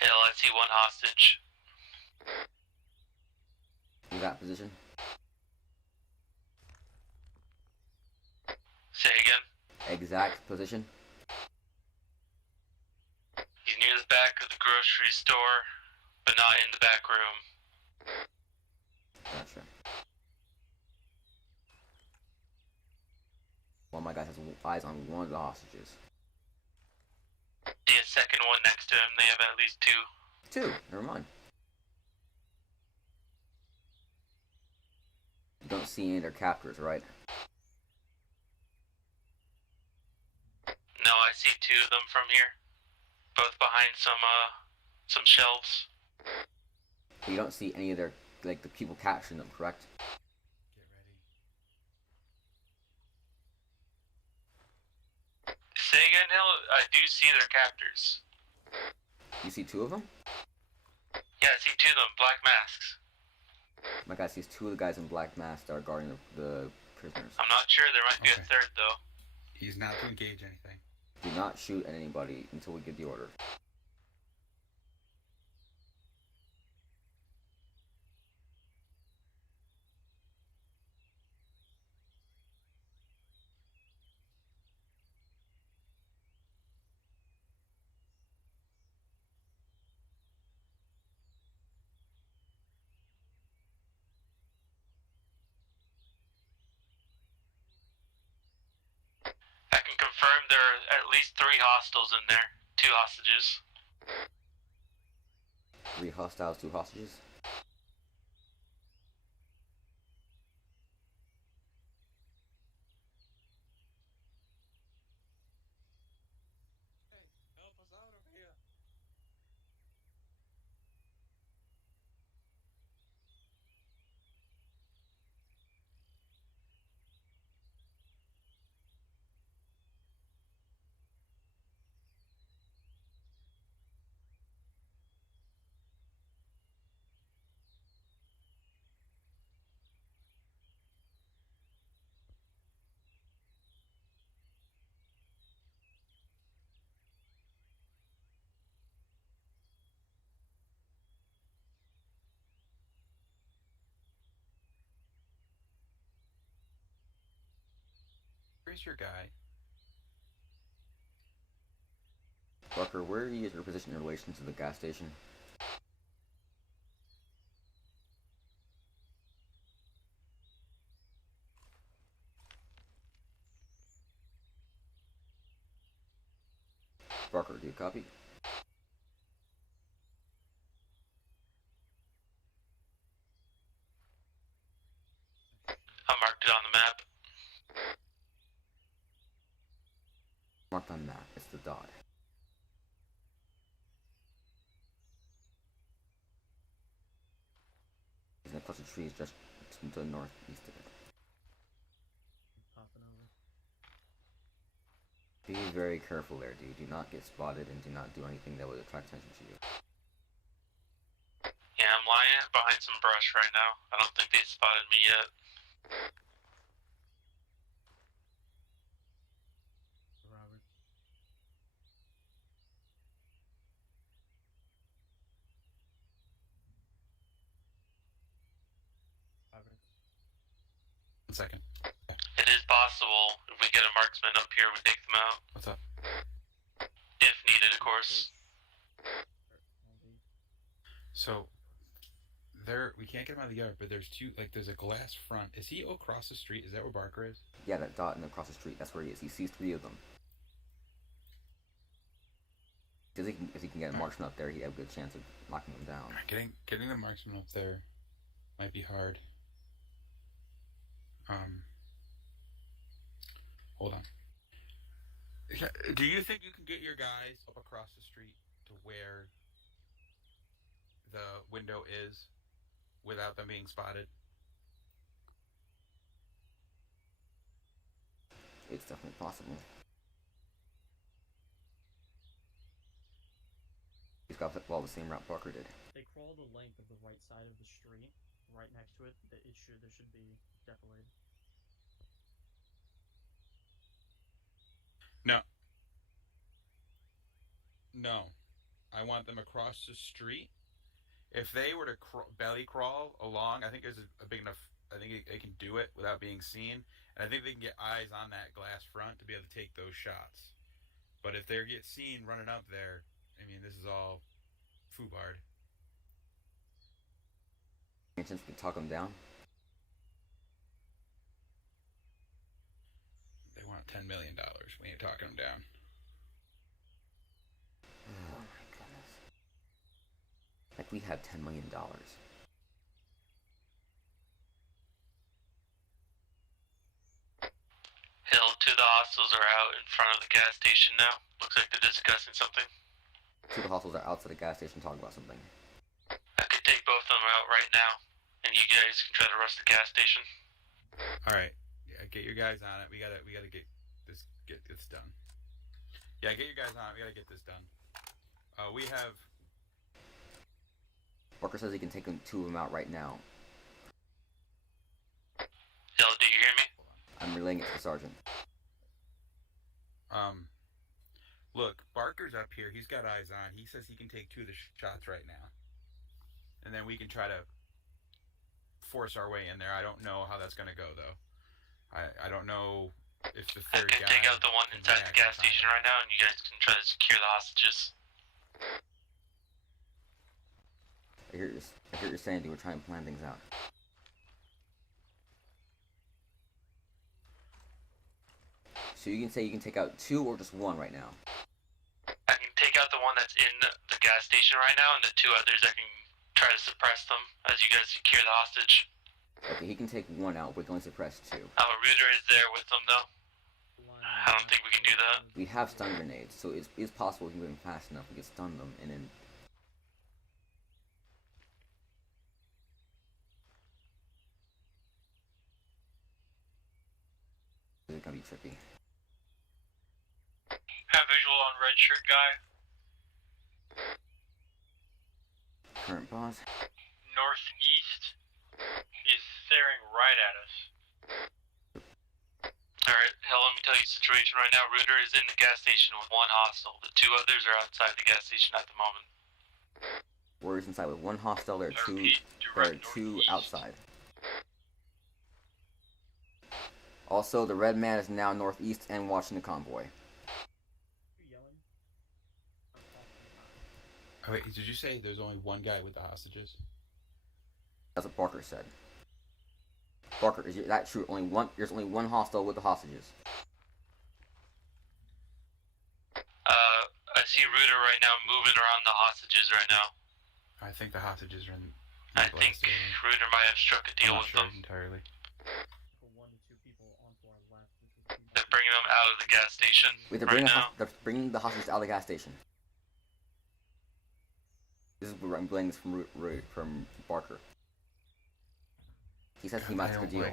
Hill, I see one hostage. You got position? Say again. Exact position? He's near the back of the grocery store, but not in the back room. Gotcha. One of my guys has eyes on one of the hostages. The second one next to him, they have at least two. Two, never mind. You don't see any of their captors, right? No, I see two of them from here, both behind some shelves. But you don't see any of their, like, the people capturing them, correct? Say again, Hill. I do see their captors. You see two of them? Yeah, I see two of them, black masks. My guy sees two of the guys in black masks that are guarding the prisoners. I'm not sure. There might be a third though. He's not to engage anything. Do not shoot at anybody until we give the order. I can confirm there are at least 3 hostiles in there. 2 hostages. 3 hostiles, 2 hostages. Help us out of here. Where's your guy? Barker, where is your position in relation to the gas station? Barker, do you copy? I marked it on the map. Marked on map. It's the dot. He's in a cluster of trees just to the northeast of it. Popping over. Be very careful there, dude. Do not get spotted and do not do anything that would attract attention to you. Yeah, I'm lying behind some brush right now. I don't think they spotted me yet. Robert. Robert. 1 second. It is possible if we get a marksman up here, we take them out. What's up? If needed, of course. So we can't get him out of the yard, but there's there's a glass front. Is he across the street? Is that where Barker is? Yeah, that dot and across the street. That's where he is. He sees 3 of them. Because if he can get a marksman up there, he'd have a good chance of knocking them down. Getting the marksman up there might be hard. Hold on. Do you think you can get your guys up across the street to where the window is without them being spotted? It's definitely possible. He's got to follow the same route Barker did. They crawl the length of the right side of the street, right next to it. There should be defilated. No. I want them across the street. If they were to belly crawl along, I think there's a big enough. I think they can do it without being seen, and I think they can get eyes on that glass front to be able to take those shots. But if they get seen running up there, I mean, this is all foobard. Any chance we can talk them down? They want $10 million. We ain't talking them down. Oh my goodness. Like we have $10 million. the gas station now. Looks like they're discussing something. Two of the hostiles are outside the gas station talking about something. I could take both of them out right now, and you guys can try to rush the gas station. All right, yeah, get your guys on it. We gotta get this done. Yeah, get your guys on it. We gotta get this done. We have. Barker says he can take two of them out right now. Hill, do you hear me? I'm relaying it to the sergeant. Look, Barker's up here. He's got eyes on. He says he can take two of the shots right now, and then we can try to force our way in there. I don't know how that's gonna go though. I don't know if the I third can guy. take out the one inside the gas station right now, and you guys can try to secure the hostages. I hear you're saying you were trying to plan things out. So you can say you can take out two or just one right now? I can take out the one that's in the gas station right now, and the two others I can try to suppress them as you guys secure the hostage. Okay, he can take one out, but we can only suppress two. Our Rooter is there with them though. I don't think we can do that. We have stun grenades, so it's possible we can move them fast enough we can stun them and then. This is gonna be tricky. Have visual on red shirt guy. Current pause. Northeast. He's staring right at us. Alright, hell, let me tell you the situation right now. Rooter is in the gas station with one hostile. The two others are outside the gas station at the moment. Warriors inside with one hostile, there are two outside. Also, the red man is now northeast and watching the convoy. Oh, wait, did you say there's only one guy with the hostages? That's what Barker said. Barker, is that true? There's only one hostile with the hostages. I see Rooter right now moving around the hostages right now. I think the hostages are in. I think Rooter might have struck a deal with them. Entirely. They're bringing them out of the gas station Wait, right now. they're bringing the hostages out of the gas station. This is I'm blaming this from Barker. He says he might have a deal.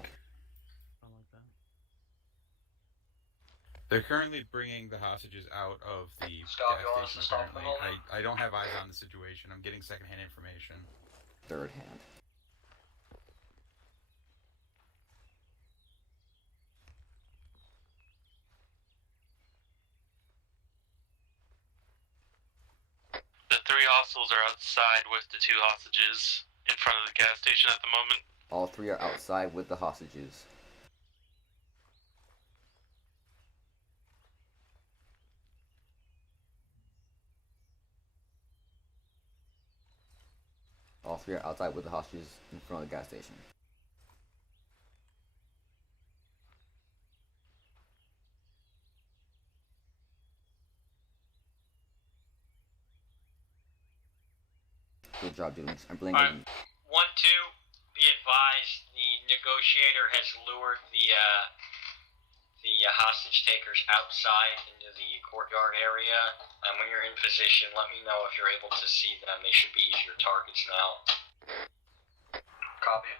They're currently bringing the hostages out of the gas station. Apparently, I don't have eyes on the situation. I'm getting secondhand information. Third hand. The three hostiles are outside with the two hostages in front of the gas station at the moment. All three are outside with the hostages. All three are outside with the hostages in front of the gas station. Good job, dude. I'm blinking. Alright, 1-2, be advised, the negotiator has lured the hostage takers outside into the courtyard area. And when you're in position, let me know if you're able to see them. They should be easier targets now. Copy.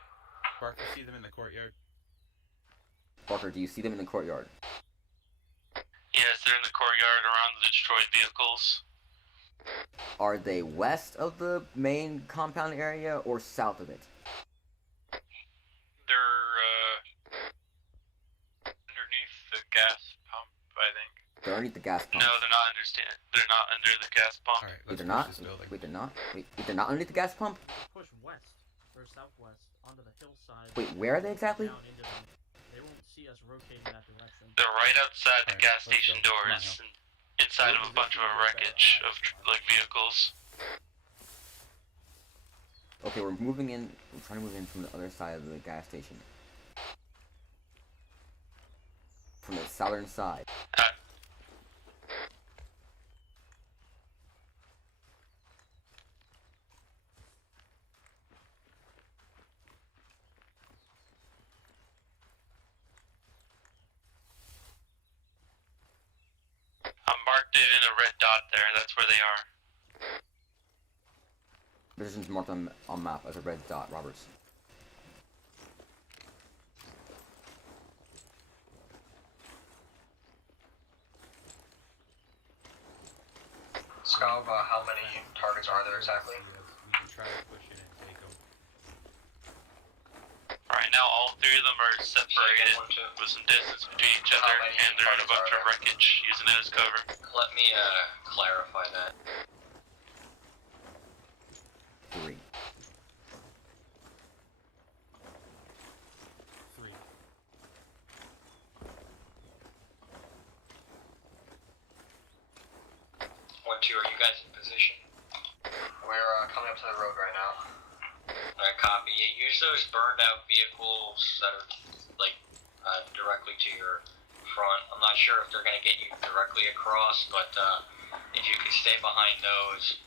Barker, see them in the courtyard? Barker, do you see them in the courtyard? Yes, they're in the courtyard around the destroyed vehicles. Are they west of the main compound area or south of it? They're underneath the gas pump, I think. They're underneath the gas pump. No, they're not They're not under the gas pump. Wait, they're not? Wait, they're not? Wait, they're not underneath the gas pump? Push west or southwest onto the hillside. Wait, where are they exactly? Down into them. They won't see us rotating that direction. They're right outside the gas station doors, and inside of a bunch of wreckage of vehicles. Okay, we're moving in. We're trying to move in from the other side of the gas station. From the southern side. a red dot there. That's where they are. Position's marked on map as a red dot, Roberts. Scout, how many targets are there exactly? We can try to push in and take them. Alright, now all three of them are separated with some distance between each other, and they're in a bunch of wreckage, using it as cover. Let me clarify that. 3. 3. 1, 2, are you guys in position? We're coming up to the road right now. Alright, copy. Yeah, use those burned out vehicles that are like directly to your front. I'm not sure if they're going to get you directly across, but if you could stay behind those,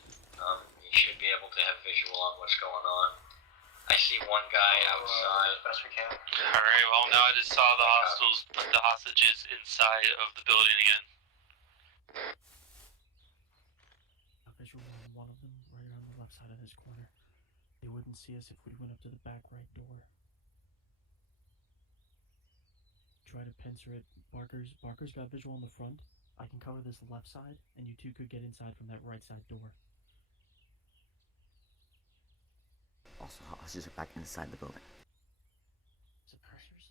you should be able to have visual on what's going on. I see one guy outside. As best we can. Alright, well now I just saw the hostages inside of the building again. A visual on one of them right on the left side of this corner. They wouldn't see us if we went up to the back right door. Try to pincer it. Barker's got visual on the front. I can cover this left side, and you two could get inside from that right side door. Also, hostages are back inside the building. Suppressors?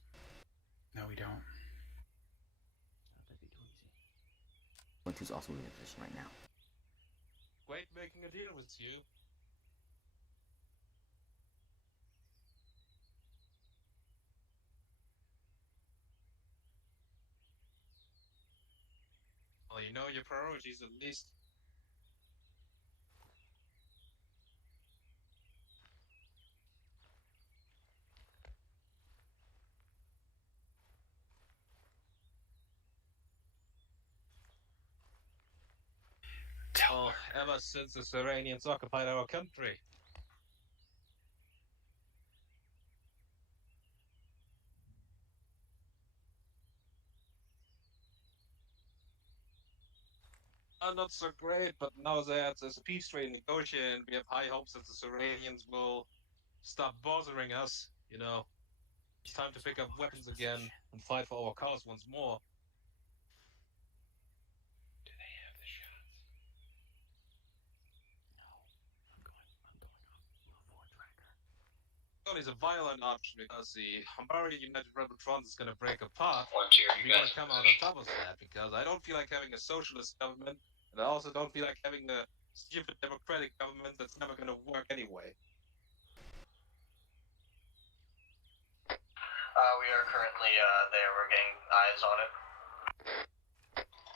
No, we don't. That'd be too easy. 1-2's also moving in position right now. Great making a deal with you. Well, you know your priorities at least. Well, ever since the Savorians occupied our country. Not so great, but now that there's a peace treaty negotiated, we have high hopes that the Savorians will stop bothering us, you know. It's time to pick up weapons again and fight for our cause once more. Do they have the shots? No. I'm going off tracker. Well, it's a violent option because the Hungarian United Rebel Front is going to break apart. 1, 2, are you We want guys to come in out on position? top of that because I don't feel like having a socialist government, and I also don't feel like having a stupid democratic government that's never going to work anyway. We are currently there. We're getting eyes on it.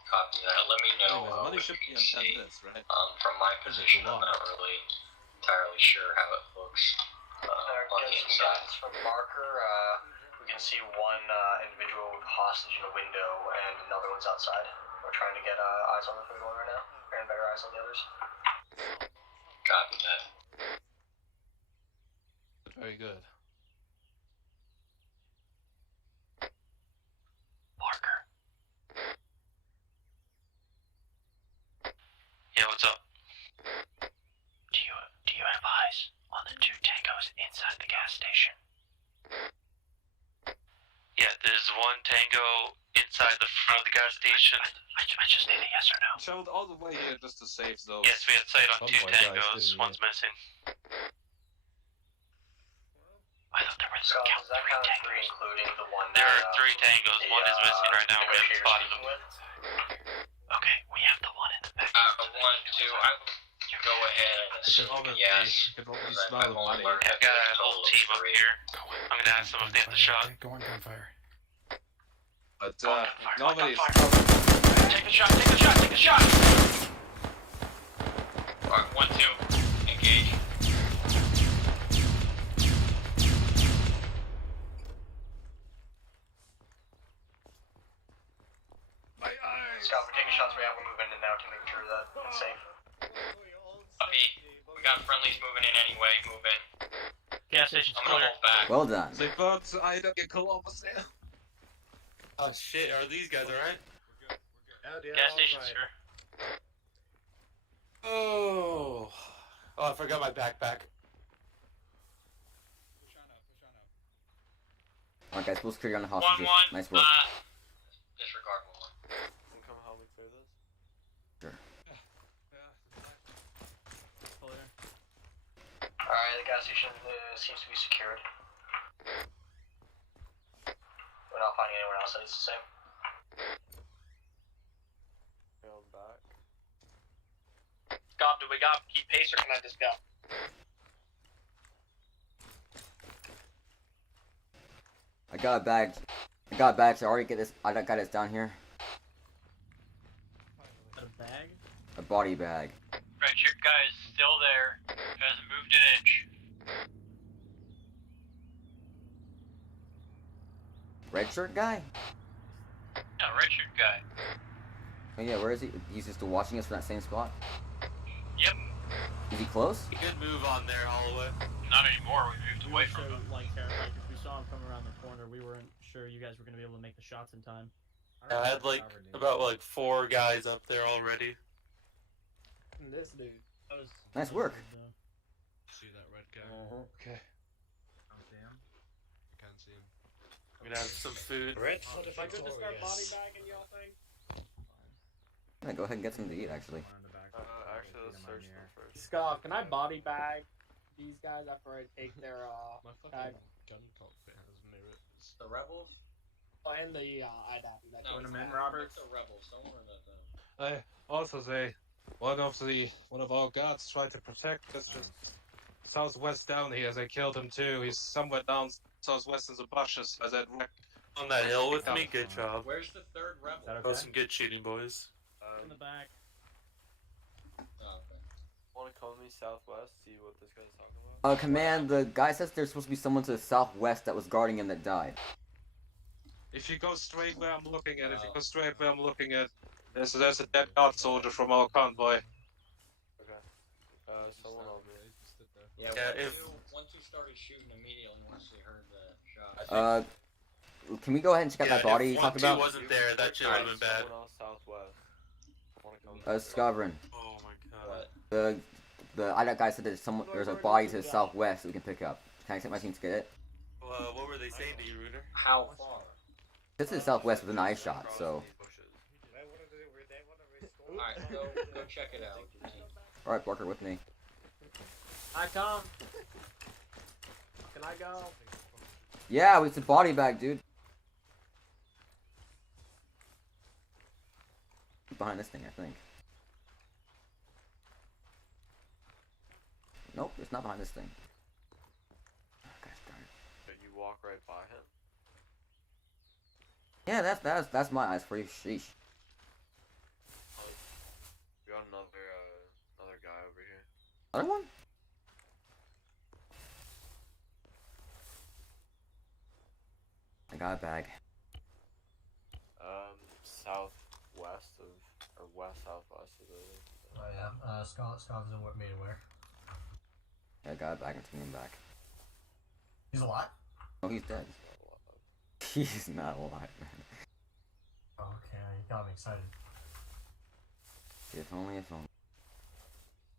Copy that. Let me know Anyways, money what should you be can on see. this, right? From my position, I'm not really entirely sure how it looks on the inside. From Barker, we can see one individual with hostage in a window and another one's outside. We're trying to get eyes on the third one right now. And better eyes on the others. Copy that. Very good. Parker. Yeah, what's up? Do you have eyes on the 2 tangos inside the gas station? Yeah, there's 1 tango inside the front of the gas station. I just need a yes or no. Traveled all the way here just to save those. Yes, we had sight on 2 convoy guys, tangos. didn't we? One's missing. I thought there was So count does that 3 count as 3 tangos. including the one There that, are 3 tangos. the, One is missing right now. We haven't negotiator's spotted speaking him. with? Okay, we have the one in the back. 1, 2, I would go ahead and assume yes. You can already Because smell I've the only money. learned I've that got there's a whole total of team up 3. here. I'm gonna ask them if they have the shot. Go on gunfire. But Fire, nobody's. Take the shot, take the shot, take the shot! Alright, 1, 2, engage. Scott, we're taking shots right now. We're moving in now to make sure that it's safe. Copy. We got friendlies moving in anyway. Move in. Gas station's I'm gonna clear. hold back. Well done. They burned I don't get Columbus there. Oh shit, are these guys alright? Gas station's here. Oh, I forgot my backpack. Push on up. Push on up. Alright, guys, we'll secure you on the 1-1. hostages. Nice work. Disregard 1-1. Come help me clear this. Sure. Alright, the gas station seems to be secured. We're not finding anyone else that is the same. Going back. Gob, do we got keep pace or can I just go? I got a bag. I got a bag, so I already get this. I got this down here. A bag? A body bag. Red shirt guy is still there. Hasn't moved an inch. Red shirt guy? Yeah, red shirt guy. Oh yeah, where is he? He's just watching us from that same spot? Yep. Is he close? Good move on there, Holloway. Not anymore. We moved We away were from so him. like terrified because we saw him come around the corner. We weren't sure you guys were gonna be able to make the shots in time. Yeah, I had like about like 4 guys up there already. This dude. That was Nice work. See that red guy? Okay. Don't see him. I can't see him. I'm gonna have some food. Red Am I good to start body bagging, y'all think? Yeah, go ahead and get something to eat, actually. Actually, let's search them first. Scott, can I body bag these guys after I take their My bag? fucking gun cockpit has mirrors. The rebels? And the IDAP. That No, goes it's back. not. Robert. The rebels. Don't worry about them. I also say one of our guards tried to protect us just southwest down here. As I killed him too. He's somewhere down southwest in the bushes. As that wreck On that hill with me, good job. Where's the third rebel? That was some good shooting, boys. In the back. Oh, okay. Want to call me southwest? See what this guy's talking about? Command, the guy says there's supposed to be someone to the southwest that was guarding him that died. If you go straight where I'm looking at, there's a dead guard soldier from our convoy. Okay. Someone on me. Yeah, Yeah, once you started shooting immediately once they heard the shot. Can we go ahead and check out that body you if talked 1-2 about? wasn't there, that shit would have been bad. Someone else southwest. Scavrin. Oh my god. The IDAC guy said there's a body to the southwest that we can pick up. Can I take my team to get it? What were they saying to you, Rooter? How far? This is southwest within an eye shot, so. Alright, go check it out. Alright, Barker, with me. I come. Can I go? Yeah, it's a body bag, dude. Behind this thing, I think. Nope, it's not behind this thing. Oh, gosh darn it. But you walk right by him. Yeah, that's my eyes for you. Sheesh. We got another guy over here. Other one? I got a bag. Southwest of, or west southwest of the. Oh yeah, Scott's made aware. Yeah, I got a bag and taking him back. He's alive? Oh, he's dead. He's not alive, man. Okay, you got me excited. If only.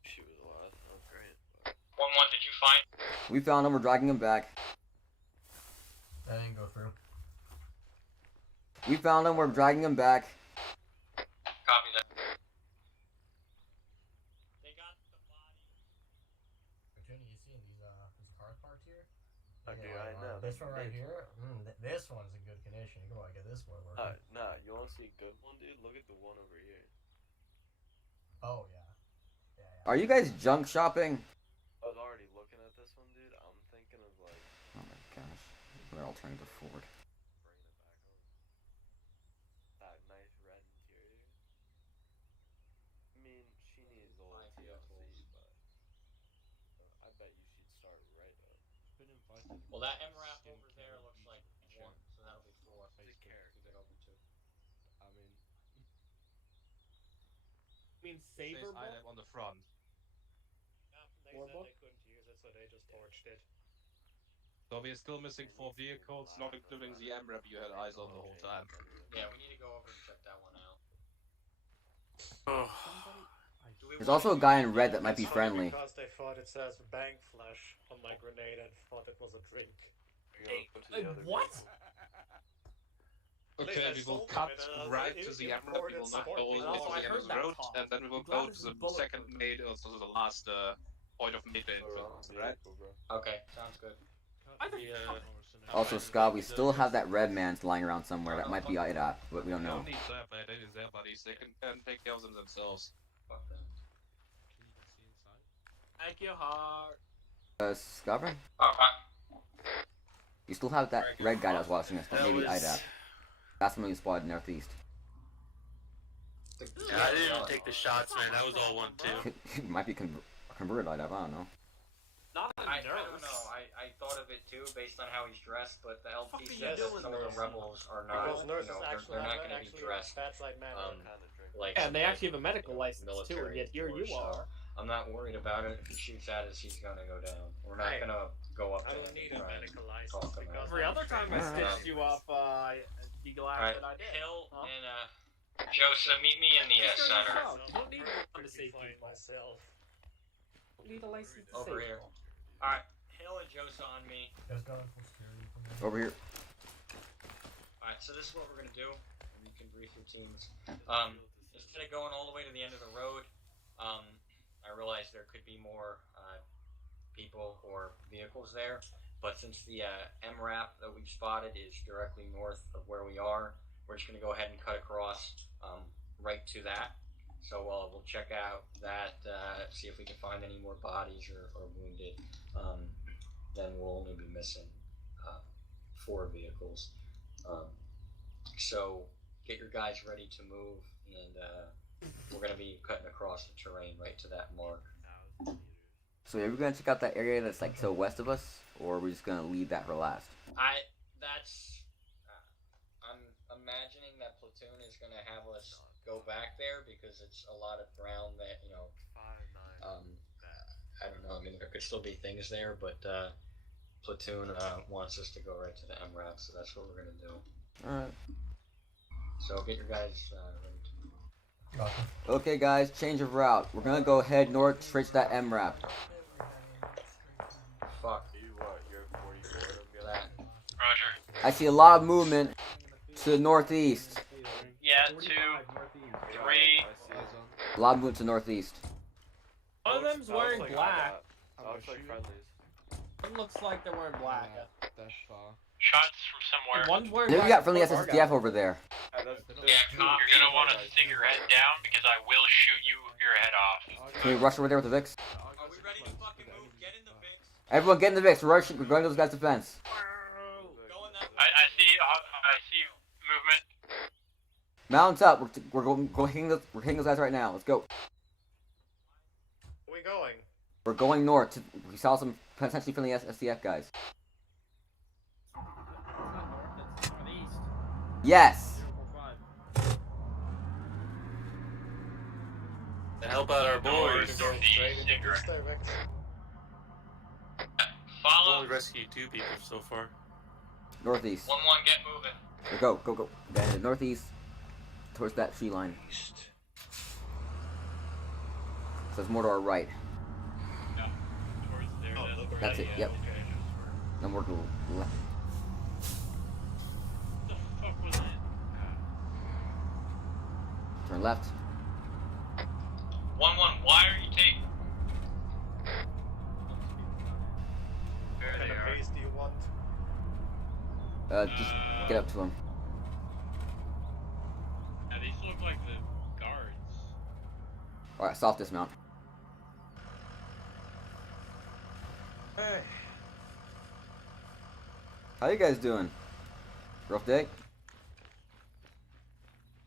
She was alive. Oh, great. 1-1, did you find? We found him, we're dragging him back. That didn't go through. We found him, we're dragging him back. Copy that. They got the body. Junior, you seeing these cars parked here? Okay, I know. This one right here, this one's in good condition. You can probably get this one working. Nah, you wanna see a good one, dude? Look at the one over here. Oh yeah. Are you guys junk shopping? I was already looking at this one, dude. I'm thinking of like. Oh my gosh. What alternative Ford? Bringing it back home. That nice red interior. I mean, she needs a little TLC, but I bet you she'd start right up. Well, that MRAP over there looks like 1, so that'll be 4. Just character. To get over 2. I mean, mean Says saber bolt? IDAP on the front. They said they couldn't use it, so they just torched it. So we're still missing 4 vehicles, not including the MRAP you had eyes on the whole time. Yeah, we need to go over and check that one out. Oh. There's also a guy in red that might be It's funny friendly. because they thought it says bank flash on my grenade and thought it was a drink. What? Okay, we will cut right to the end. We will not go all the way to the end of the road, and then we will go to the second maid, or to the last point of melee influence, right? Okay, sounds good. Also, Scott, we still have that red man lying around somewhere. That might be IDOT, but we don't know. No need to have that. It is their buddies. They can take care of them themselves. Thank you, Hart. Scott? You still have that red guy that was watching us. That maybe IDOT. That's when we spotted northeast. Yeah, I didn't even take the shots, man. That was all 1-2. It might be converted IDOT. I don't know. I don't know. I thought of it too, based on how he's dressed, but the LT says that some of the rebels are not, they're not going to be dressed. And they actually have a medical license too, and yet here you are. I'm not worried about it. If he shoots at us, he's going to go down. We're not going to go up to him and try and talk him out. Every other time I stitched you up, I'd be glad that I did. Hill and Joseph, meet me in the center. Don't need one to save myself. Don't need a license to Over save here. Alright, Hill and Joseph on me. Over here. Alright, so this is what we're gonna do. You can brief your teams. Instead of going all the way to the end of the road, I realize there could be more people or vehicles there, but since the MRAP that we've spotted is directly north of where we are, we're just gonna go ahead and cut across right to that. So we'll check out that, see if we can find any more bodies or wounded. Then we'll only be missing 4 vehicles. So get your guys ready to move, and we're going to be cutting across the terrain right to that mark. So are we going to check out that area that's like so west of us, or are we just going to leave that for last? I'm imagining that platoon is going to have us go back there because it's a lot of ground that, I don't know, I mean, there could still be things there, but platoon wants us to go right to the MRAP, so that's what we're going to do. Alright. So get your guys ready to move. Okay guys, change of route. We're going to go head north straight to that MRAP. Fuck. Roger. I see a lot of movement to the northeast. Yeah, 2, 3. A lot of movement to northeast. One of them's wearing black. Looks like friendlies. One looks like they're wearing black. Shots from somewhere. And one's wearing Maybe we got friendly black. SSDF over there. Yeah, you're gonna want to stick your head down because I will shoot your head off. Can we rush over there with the VIX? Are we ready to fucking move? Get in the VIX. Everyone get in the VIX. We're going to those guys' defense. I see movement. Mount up. We're hitting those guys right now. Let's go. Where are we going? We're going north. We saw some potentially friendly SDF guys. Yes. To help out our boys. Follow. Only rescued 2 people so far. Northeast. 1-1, get moving. Go. Then northeast, towards that tree line. So it's more to our right. Yeah, towards there. That's it. Yep. Then more to the left. What the fuck was that? Turn left. 1-1, why are you taking? What kind of base do you want? Just get up to him. Yeah, these look like the guards. Alright, soft dismount. Hey. How you guys doing? Rough day?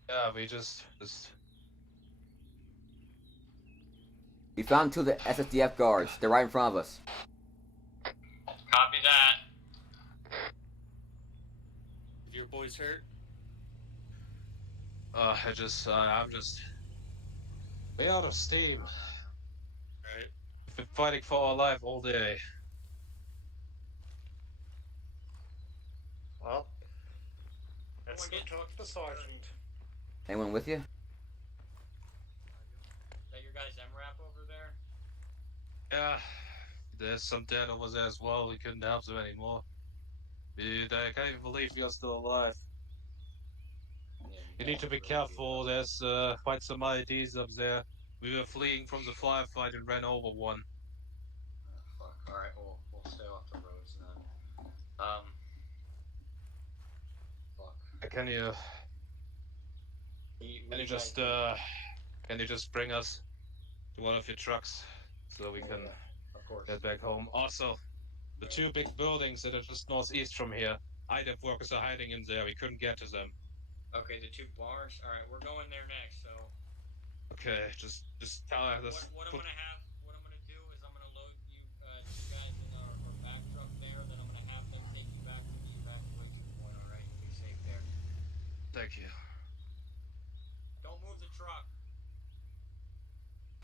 Yeah, we just. We found 2 of the SSDF guards. They're right in front of us. Copy that. Your boys hurt? I'm just way out of steam. Right. We've been fighting for our life all day. Well, let's go talk to the sergeant. Anyone with you? Is that your guys' MRAP over there? Yeah, there's some dead over there as well. We couldn't help them anymore. Dude, I can't even believe we are still alive. You need to be careful. There's quite some IEDs up there. We were fleeing from the firefight and ran over one. Fuck. Alright, we'll stay off the roads then. Fuck. Can you just bring us to one of your trucks so we can Of course. get back home? Also, the two big buildings that are just northeast from here, IDEF workers are hiding in there. We couldn't get to them. Okay, the 2 barns. Alright, we're going there next, so Okay, just tell us. what I'm gonna do is I'm gonna load you guys in our back truck there, then I'm gonna have them take you back to the evacuation point, alright? Be safe there. Thank you. Don't move the truck.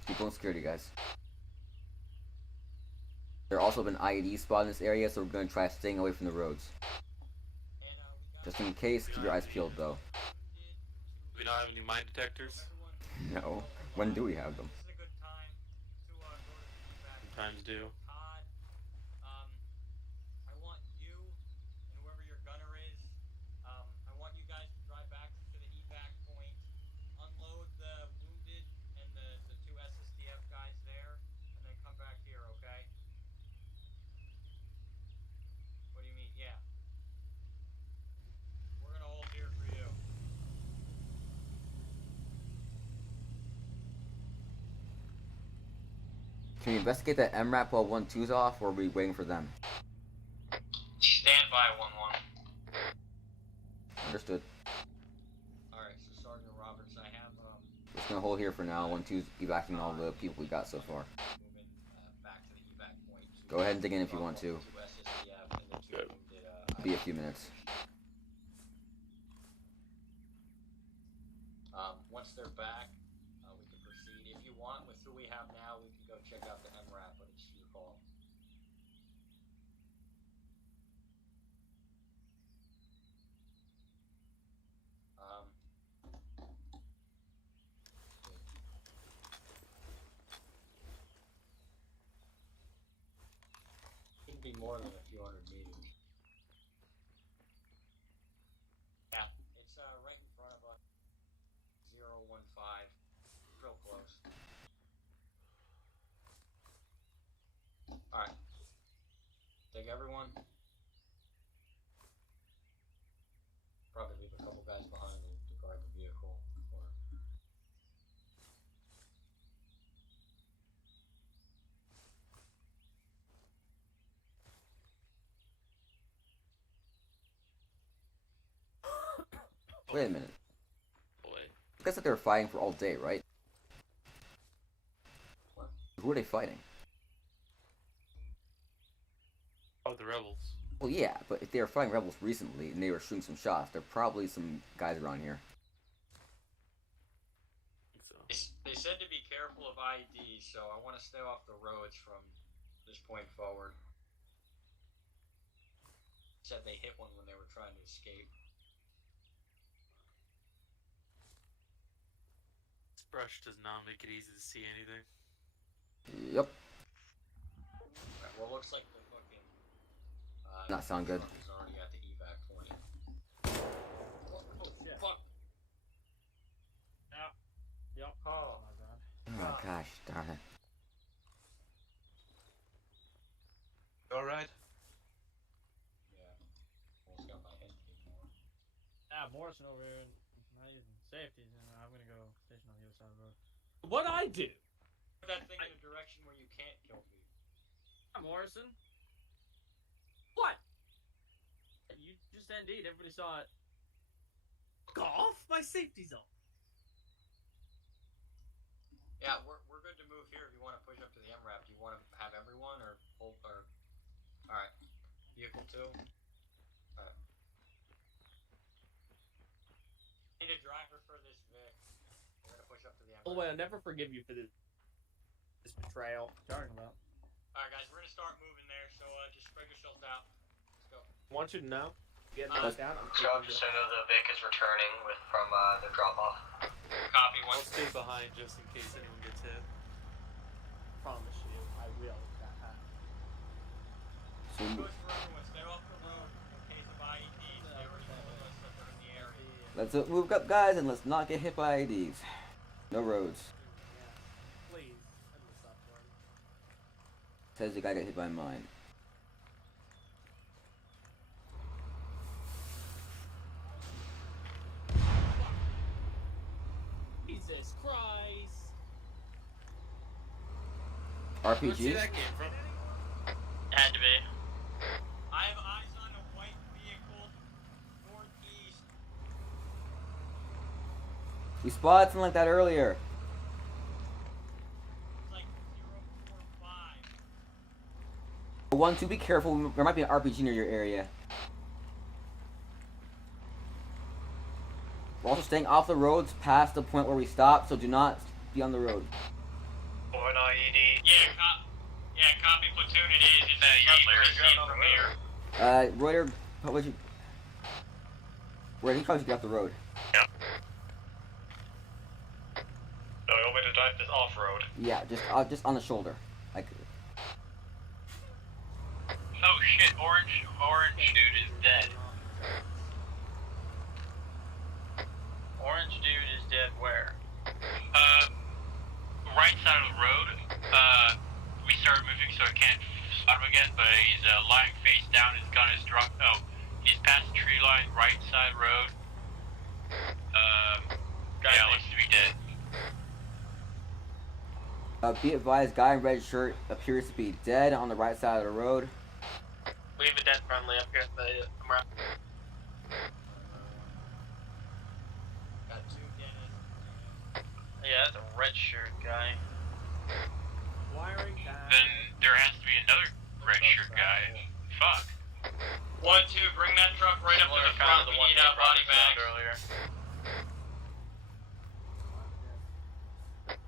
Keep on security, guys. There also been IEDs spotted in this area, so we're going to try staying away from the roads. Just in case, keep your eyes peeled, though. Do we not have any mine detectors? No. When do we have them? Sometimes do. I want you and whoever your gunner is, I want you guys to drive back to the evac point, unload the wounded and the 2 SSDF guys there, and then come back here, okay? What do you mean, yeah? We're gonna hold here for you. Can we investigate that MRAP while 1-2's off, or are we waiting for them? Stand by, 1-1. Understood. Alright, so Sergeant Roberts, I have, Just gonna hold here for now. 1-2's evacuating all the people we got so far. moving back to the evac point. Go ahead and dig in if you want to. 2 SSDF and the 2 wounded, Be a few minutes. Once they're back, we can proceed. If you want, with who we have now, we can go check out the MRAP, but it's your call. Shouldn't be more than a few hundred meters. Yeah, it's right in front of us. 015. Real close. Alright. Take everyone. Probably leave a couple guys behind to guard the vehicle. Wait a minute. I guess that they were fighting for all day, right? What? Who are they fighting? Oh, the rebels. Well, yeah, but if they were fighting rebels recently and they were shooting some shots, there are probably some guys around here. They said to be careful of IEDs, so I want to stay off the roads from this point forward. Said they hit one when they were trying to escape. This brush does not make it easy to see anything. Yep. Right, well, looks like the fucking. Not sound good. Is already at the evac point. Oh shit. Fuck. Yeah. Yep. Oh. My bad. Oh gosh, darn it. Alright? Yeah. Almost got my head kicked more. Ah, Morrison over here, not using safeties, and I'm gonna go station on the other side of the road. What'd I do? Put that thing in a direction where you can't kill people. Morrison? What? You just ND'd, everybody saw it. Fuck off! My safety's off! Yeah, we're good to move here if you want to push up to the MRAP. Do you want to have everyone or hold or alright. Vehicle 2? Alright. Need a driver for this Vic. We're gonna push up to the MRAP. By the way, I'll never forgive you for this betrayal. Talking about. Alright guys, we're gonna start moving there, so just spread yourselves out. Let's go. Want you to know? Get knocked down. So just so know the Vic is returning from the drop off. Copy, I'll stay behind just in case anyone gets hit. Let's move up, guys, and let's not get hit by IEDs. No roads. Please. I'm gonna stop running. Says the guy got hit by mine. Jesus Christ. Where'd you RPG? see that came from? Had to be. I have eyes on a white vehicle northeast. We spotted something like that earlier. It's like 045. 1-2, be careful. There might be an RPG near your area. We're also staying off the roads past the point where we stopped, so do not be on the road. Or an IED. Yeah, copy platoon it is. It's received from here. Reuter, what would you... Where you probably should get off the road. So you want me to drive this off-road? Yeah, just on the shoulder. Like, Oh shit, orange dude is dead. Orange dude is dead where? Right side of the road. We started moving so I can't spot him again, but he's lying face down, his gun is dropped. Oh, he's past the tree line, right side road. Yeah, looks to be dead. be advised, guy in red shirt appears to be dead on the right side of the road. We have a dead friendly up here at the Got two dead. Yeah, that's a red shirt guy. wiring down. Then there has to be another red shirt guy. Fuck. 1-2, bring that truck right up to the front. We need out body bags. earlier.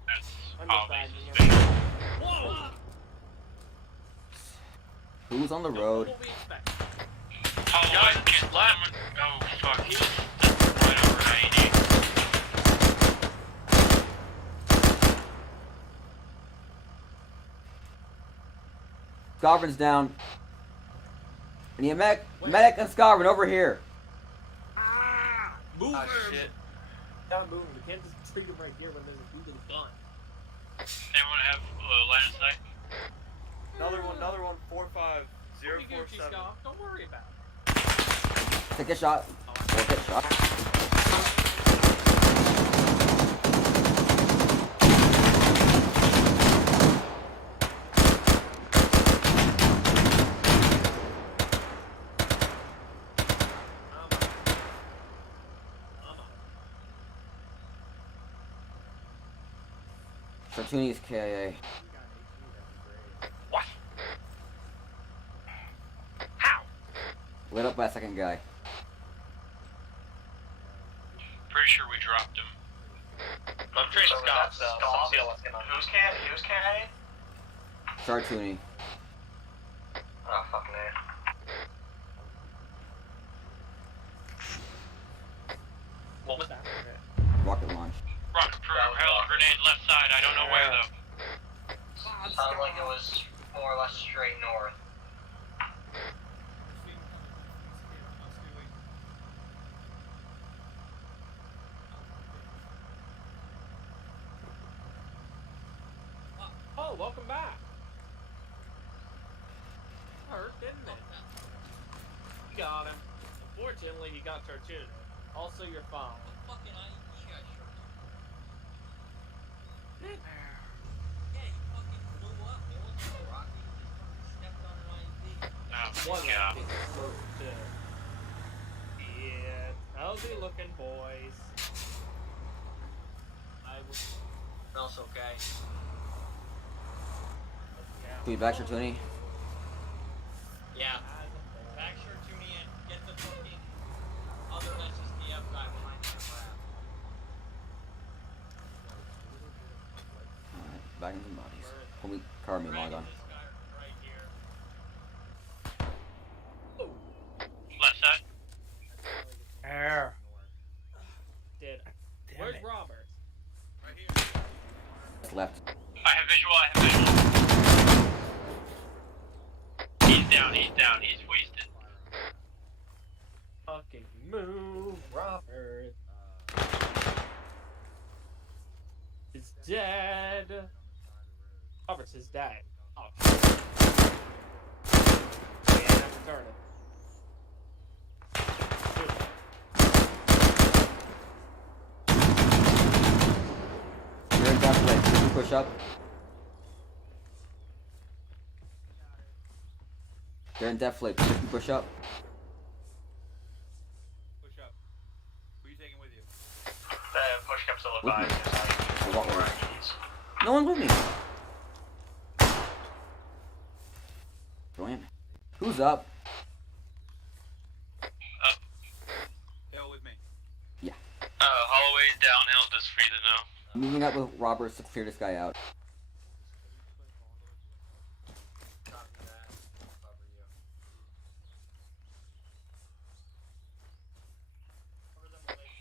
That's I'm obviously just bagging him. Whoa! Who's on the road? What do we expect? Oh, guys, get someone. Oh, fuck. He's right over 90. Scarvin's down. I need a medic and Scarvin over here. Move Oh, him! shit. Gotta move him. We can't just treat him right here when there's a dude with a gun. Anyone have line of sight? Another one, 45047. Gucci, Scott. Don't worry about it. Take a shot. Or get shot. Fortunity's KIA. What? How? Lit up by a second guy. Pretty sure we dropped him. I'm tracing Scott, so some seal what's going on. Who's can Chartoony. Oh, fucking A. What was that? Rocket launch. Rocket propelled grenade left side, I don't know where though. Sounded like it was more or less straight north. Oh, welcome back. Hurt, didn't it? You got him. Unfortunately, he got Tartuna. Also, your phone. Fucking IED got short. Did Yeah, he fucking blew up. It wasn't a rocket. He just fucking stepped on an IED. Oh one my god. that big slow, too. Yeah. How's he looking, boys? I was. Smells okay. Can we back Chartoony? Yeah. Back sure to me and get the fucking other SSDF guy behind that crap. Alright, back into the bodies. Can we cover me long on? This guy right here. Left side. Air. Did. Where's Robert? Right here. Left. I have visual. He's down, he's wasted. Fucking move, Robert. dead. Roberts is dead. Oh. Yeah, I have to turn it. You're in death flip. Can you push up? They're in death flip. Can you push up? Push up. Who are you taking with you? Push comes still With me. advised. I want one. No one's with me. Brilliant. Who's up? Hill with me. Yeah. Holloway's downhill, just free to know. Moving up with Roberts to clear this guy out.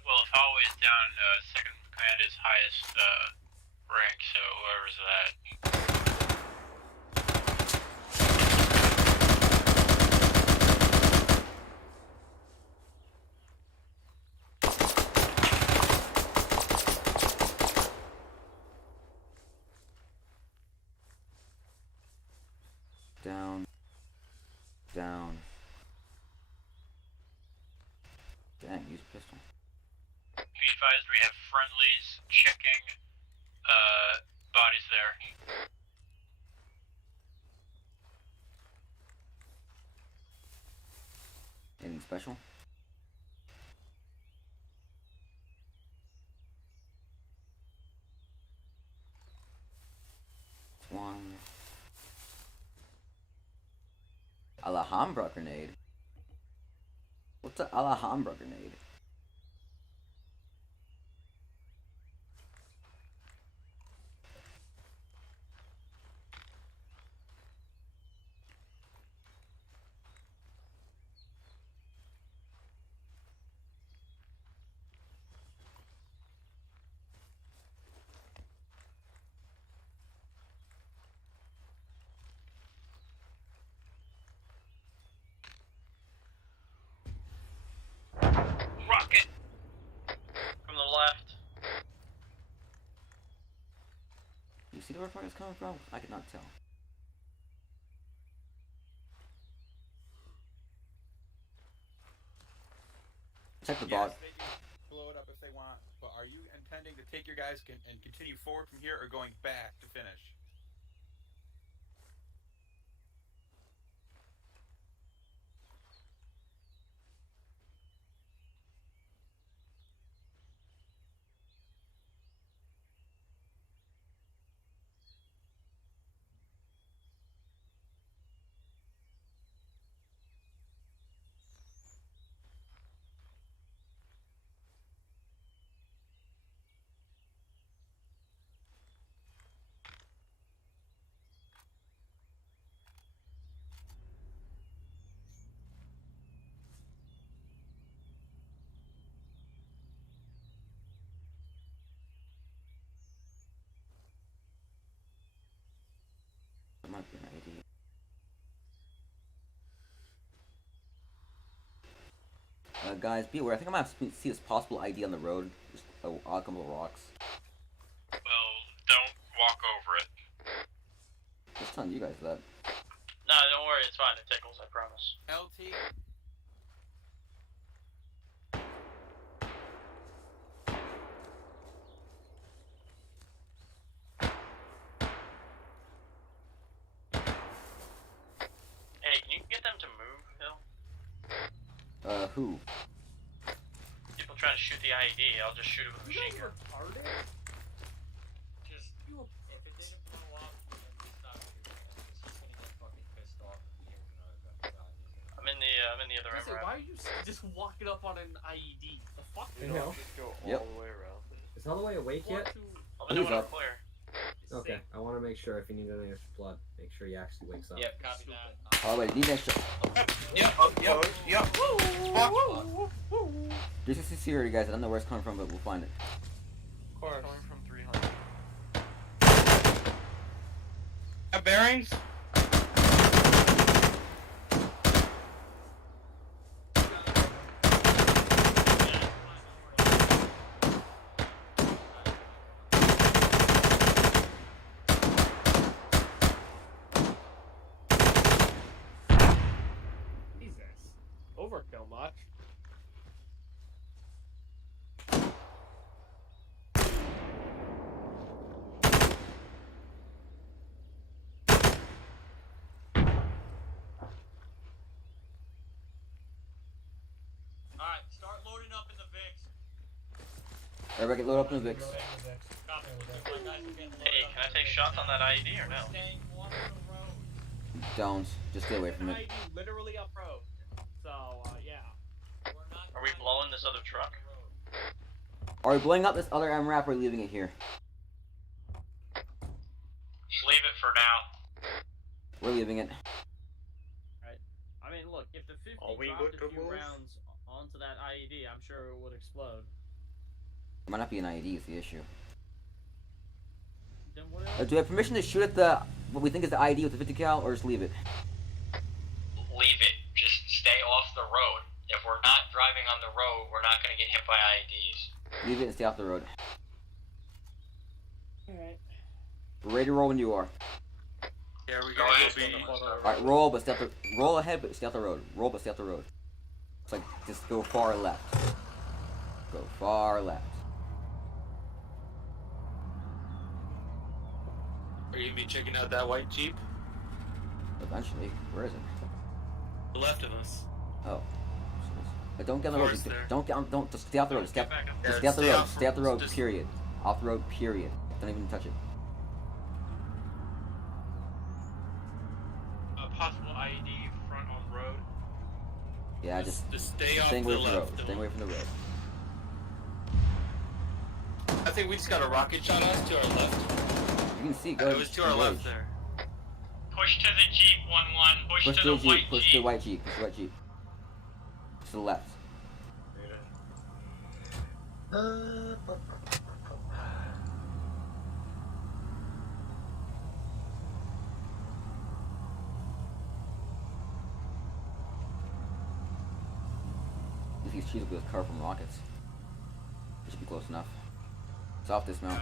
Well, if Holloway's down, second command is highest rank, so whoever's that. Down. Down. Dang, use pistol. Be advised, we have friendlies checking bodies there. Anything special? One. Alhambra grenade. What's an Alhambra grenade? Rocket! From the left. You see where the is coming from? I could not tell. Check the Yes, bot. they can blow it up if they want, but are you intending to take your guys and continue forward from here, or going back to finish? That might be an idea. Guys, be aware. I think I'm gonna have to see this possible ID on the road. Just a couple of rocks. Well, don't walk over it. Just telling you guys that. No, don't worry, it's fine. It tickles, I promise. LT. Hey, can you get them to move, Hill? Who? People trying to shoot the IED, I'll just shoot it with a machine gun. Just, if it didn't blow up, then just stop shooting. It's just gonna get fucking pissed off at me. I'm in the other end. Why are you just walking up on an IED? The fuck? You Hey, don't Hill. just go all Yep. the way around it. Is Holloway awake yet? I'm gonna Who's up? clear. Okay, I want to make sure if you need any extra blood, make sure he actually wakes up. Yep, copy that. Oh wait, need extra. Just a security, guys. I don't know where it's coming from, but we'll find it. Of course. Coming from 300. Bearings. Everybody get loaded up in the Vicks. Hey, can I take shots on that IED or no? Don't. Just stay away from it. Literally up road. So, yeah. Are we blowing this other truck? Are we blowing up this other MRAP or are we leaving it here? Just leave it for now. We're leaving it. Right. I mean, look, if the 50 Are we dropped good a to few move? rounds onto that IED, I'm sure it would explode. It might not be an IED is the issue. Then what else? Do we have permission to shoot at the what we think is the IED with the 50 cal, or just leave it? Leave it. Just stay off the road. If we're not driving on the road, we're not going to get hit by IEDs. Leave it and stay off the road. Alright. We're ready to roll when you are. Yeah, we Go gotta ahead. go be. Alright, roll but stay off the roll ahead but stay off the road. Roll but stay off the road. It's like just go far left. Go far left. Are you gonna be checking out that white Jeep? Eventually. Where is it? The left of us. Oh. But don't get on the road. Forest there. Don't get on, don't just stay off the road. Stay, Get back up. just Yeah, stay off the stay road. off Stay off the road, just- period. Off the road, period. Don't even touch it. Possible IED front on road. Yeah, just stay off staying the away from the road. left. Staying away from the road. I think we just got a rocket shot us to our left. You can see, go It was to our left there. Push to the Jeep, 1-1. Push, Push to to the the white Jeep. Push to the white Jeep. Push to the white Jeep. To the left. If he's cheated with his car from rockets. It should be close enough. It's off dismount.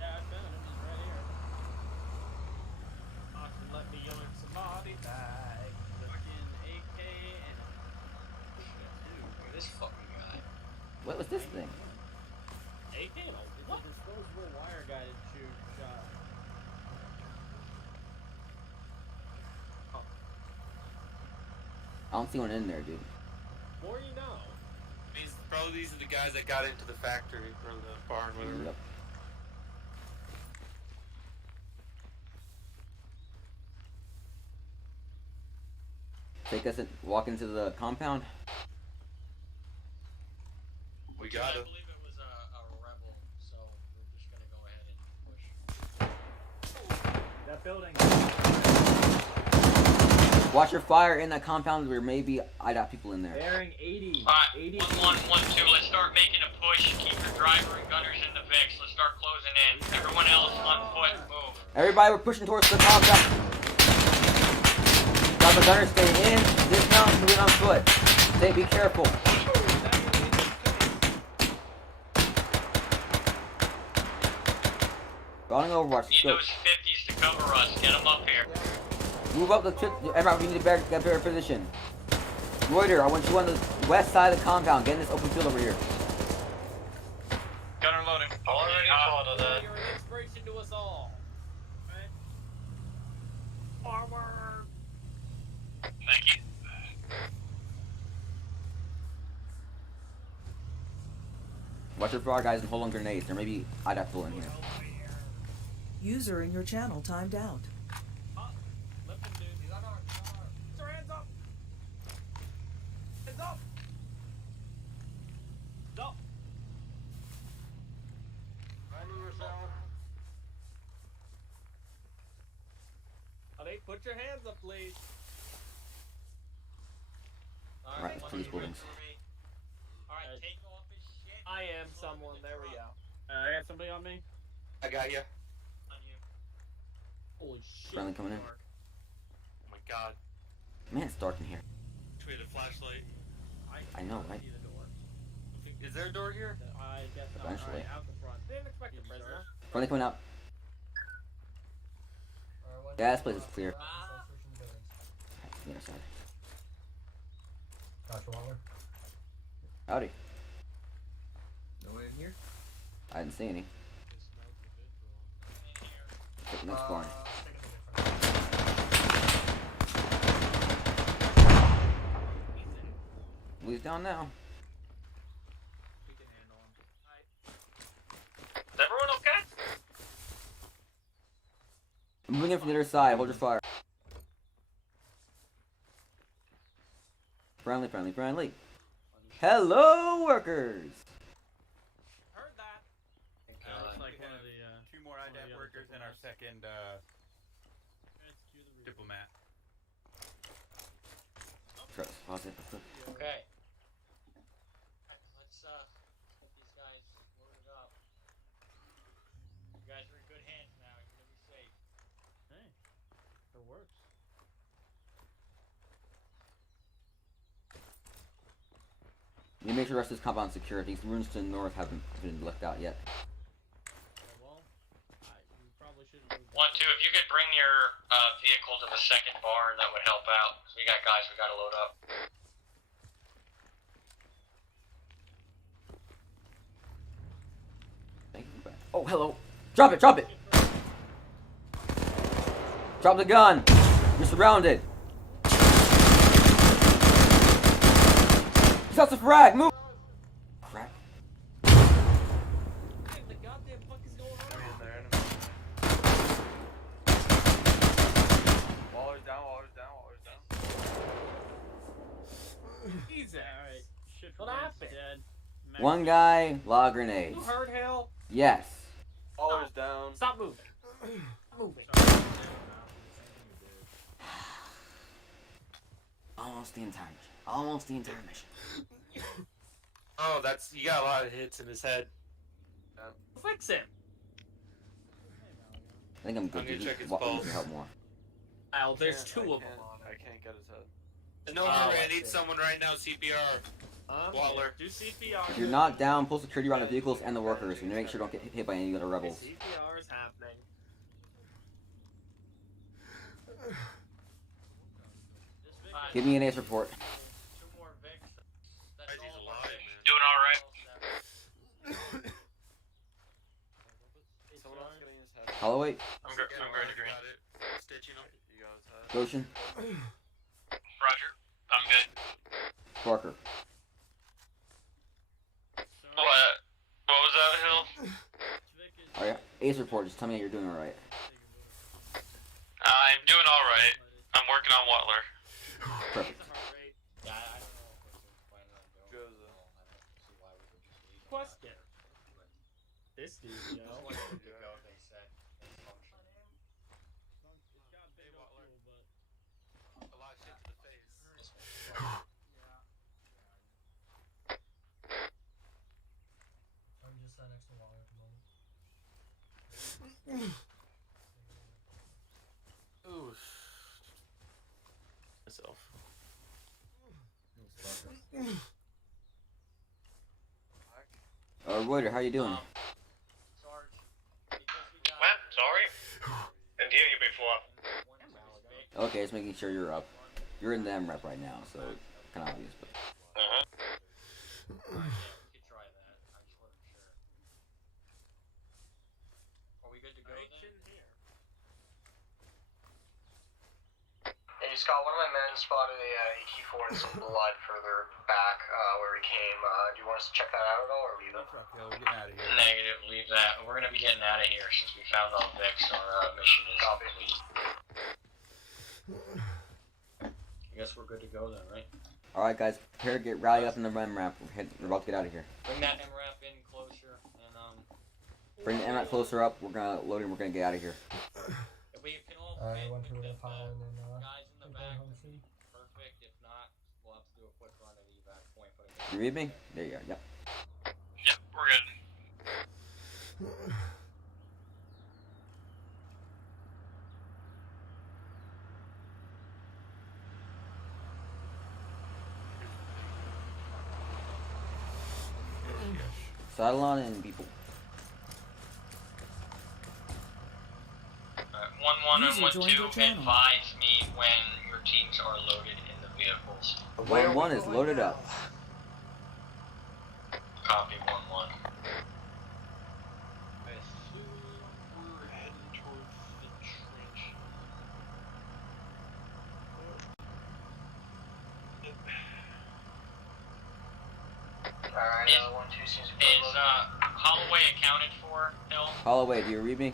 Yeah, I found him. He's right here. Austin, let me yoink some body bag. Fucking AK and Look at this fucking guy. What was this thing? AK and it's a disposable wire guided shot. I don't see one in there, dude. More you know. These are the guys that got into the factory or the barn, whatever. Yep. Take us and walk into the compound. We got I it. believe it was a rebel, so we're just going to go ahead and push. That building. Watch your fire in that compound. There may be IDOT people in there. Bearing 80. Alright, 80. 1-1, 1-2, let's start making a push. Keep your driver and gunners in the VIX. Let's start closing in. Everyone else on foot, move. Everybody, we're pushing towards the compound. Got the gunner stay in. Dismount, moving on foot. Stay, be careful. Rolling Overwatch. Need Go. those 50s to cover us. Get them up here. Move up the tip. Emerald, we need to get better position. Loiter, I want you on the west side of the compound. Get in this open field over here. Gunner loading. Already thought of that. You're an inspiration to us all. Right? Forward. Thank you. Watch out for our guys and hold on grenades. There may be IDOT people in here. User in your channel timed out. Lift him, dude. He's on our. Put your hands up. Hands up. Up. Honey, put your hands up, please. Alright, let's clear these buildings. Alright, take off his shit. I am someone. There we go. I got somebody on me. I got you. On you. Holy shit. Friendly coming in. Oh my god. Man, it's dark in here. We had a flashlight. I know, right? See the door. Is there a door here? I guess not. Eventually. Alright, out the front. Didn't expect a prisoner. Friendly coming up. Yeah, this place is clear. The other side. Dr. Waller? Howdy. I didn't see any. Take the next barn. He's down now. Is everyone okay? I'm moving in from the other side. Hold your fire. Friendly, friendly, friendly. Hello, workers. Heard that. Looks like one of the, two more IDAP workers and our second diplomat. Trust. Pause it. Okay. Let's get these guys loaded up. You guys are in good hands now. You're gonna be safe. Hey, it works. You make sure the rest of this compound secure. These ruins to the north haven't been looked out yet. Well, you probably should. 1-2, if you could bring your vehicle to the second barn, that would help out. So we got guys we gotta load up. Oh, hello. Drop it, drop it. Drop the gun. You're surrounded. Shots a frag. Move. Crap. The goddamn fuck is going on? Waller's down, waller's down, waller's down. Easy. Alright. Shit, What happened? Dead. One guy, law grenades. You heard Hill? Yes. Waller's down. Stop moving. Moving. Almost the entire mission. Almost the entire mission. Oh, that's you got a lot of hits in his head. Fix him. I think I'm good. I'm gonna check his Walk pulse. can help more. Al, there's Can't- two I of them can't- on I it. can't get his head. No, hurry, I need someone right now. CPR. Waller. Do CPR. If you're knocked down, pull security around the vehicles and the workers. You need to make sure you don't get hit by any other rebels. CPR is happening. Give me an ace report. Two more Vicks. That's He's all alive, man. Doing alright? Someone else getting his head. Holloway, I'm going to green. Stitching him. You got his head. Goshen, Roger. I'm good. Barker. What was that, Hill? Alright, ace report. Just tell me that you're doing alright. I'm doing alright. I'm working on Watler. Perfect. Yeah, I don't know if we're planning on going. Goes, I don't see why we would just leave. Question. This dude, Just yo. wanted to go, they said. They functioned. It's got big up fuel, but A lot of shit to the face. I'm just next to water at the moment. Ooh. Myself. Reuter, how you doing? Sarge, What? Sorry? Didn't hear you before. Okay, just making sure you're up. You're in the MREP right now, so kind of obvious, but. Uh-huh. we could try that. I just wasn't sure. Are we good to go then? Hey Scott, one of my men spotted a ET4 and some blood further back where we came. Do you want us to check that out at all, or leave it? We're getting out of here. Negative, leave that. We're gonna be getting out of here since we found all Vicks. Our mission is complete. I guess we're good to go then, right? Alright, guys, prepare to get rally up in the MRAP. We're about to get out of here. Bring that MRAP in closer, and Bring the MRAP closer up. We're gonna load and we're gonna get out of here. if we can all I fit, went we through can the get power and then guys in the I'm back. going home soon. Perfect. If not, we'll have to do a quick run to the evac point. But You read me? There you go. Yep. Yep, we're good. Saddle on in, people. 1-1 User and joined your 1-2, channel. advise me when your teams are loaded in the vehicles. 1-1 is loaded up. Copy 1-1. Is Holloway accounted for, Hill? Holloway, do you read me?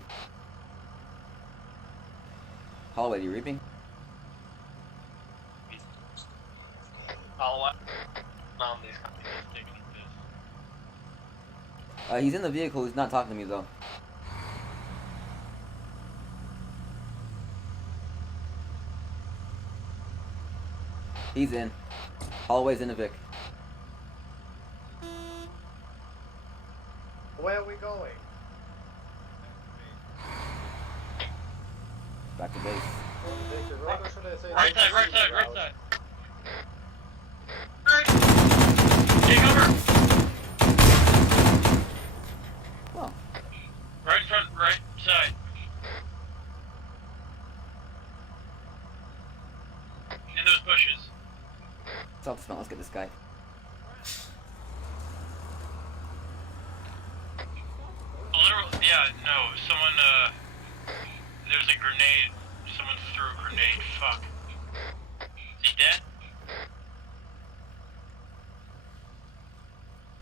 Holloway, do you read me? Holloway. He's in the vehicle. He's not talking to me though. He's in. Holloway's in the Vic. Where are we going? Back to base. Take the road, or should I say? Right side, right side, right Out? side. Take cover! Oh. Right front, right side. In those bushes. Stop the smell. Let's get this guy. Literal, yeah, no, someone, there's a grenade. Someone threw a grenade. Fuck. Is he dead?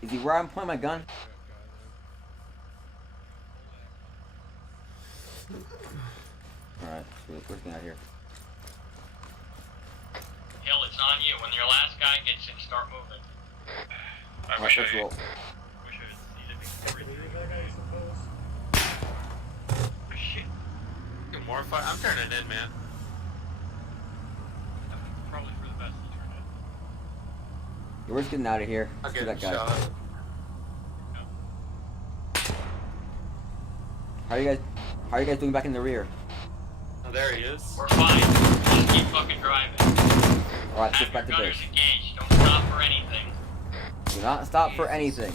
Is he where I'm pointing my gun? Alright, so we're getting out of here. Hill, it's on you. When your last guy gets in, start moving. I Alright, wish I let's roll. wish I had seen everything. Oh, shit. Get more fire. I'm turning in, man. Probably for the best to turn it. Yeah, we're just getting out of here. I'll Screw get that guy. shot. How are you guys doing back in the rear? Oh, there he is. We're fine. Just keep fucking driving. Alright, Have get back your to gunners base. engaged. Don't stop for anything. Do not stop for anything.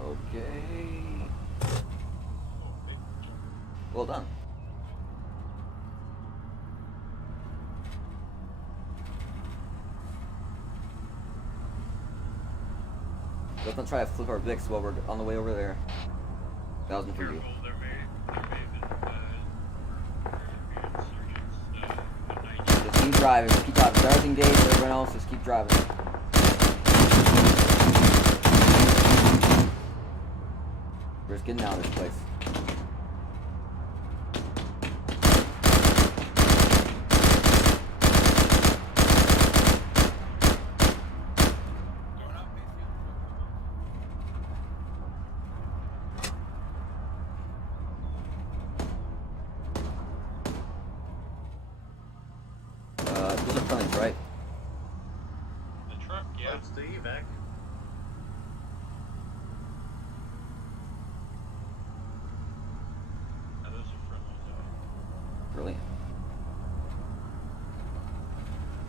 Okay. Well done. Let's not try to flip our Vicks while we're on the way over there. That wasn't for you. Just keep driving. Just keep driving. Stars engaged. Everyone else, just keep driving. We're just getting out of this place. Those are friendlies, right? The truck, yeah. That's the evac. Yeah, those are friendlies. Brilliant.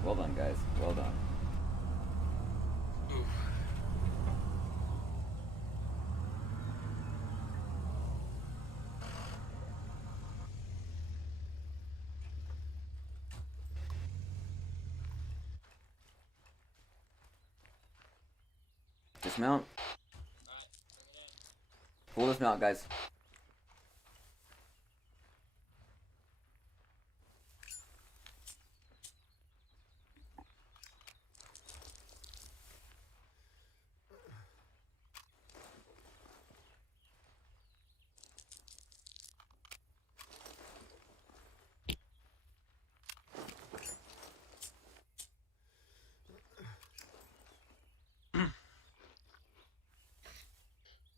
Well done, guys. Well done. Dismount. Full dismount, guys.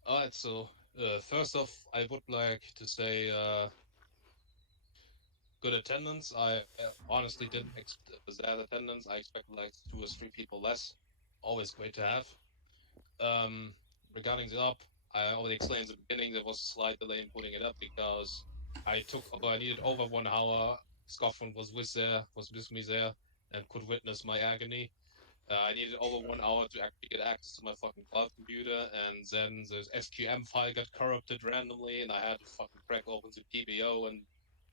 Alright, so first off, I would like to say good attendance. I honestly didn't expect that attendance. I expected like 2 or 3 people less. Always great to have. Regarding the up, I already explained at the beginning there was a slight delay in putting it up because I needed over 1 hour. Scoffron was with me there and could witness my agony. I needed over 1 hour to actually get access to my fucking cloud computer, and then the SQM file got corrupted randomly, and I had to fucking crack open the PBO, and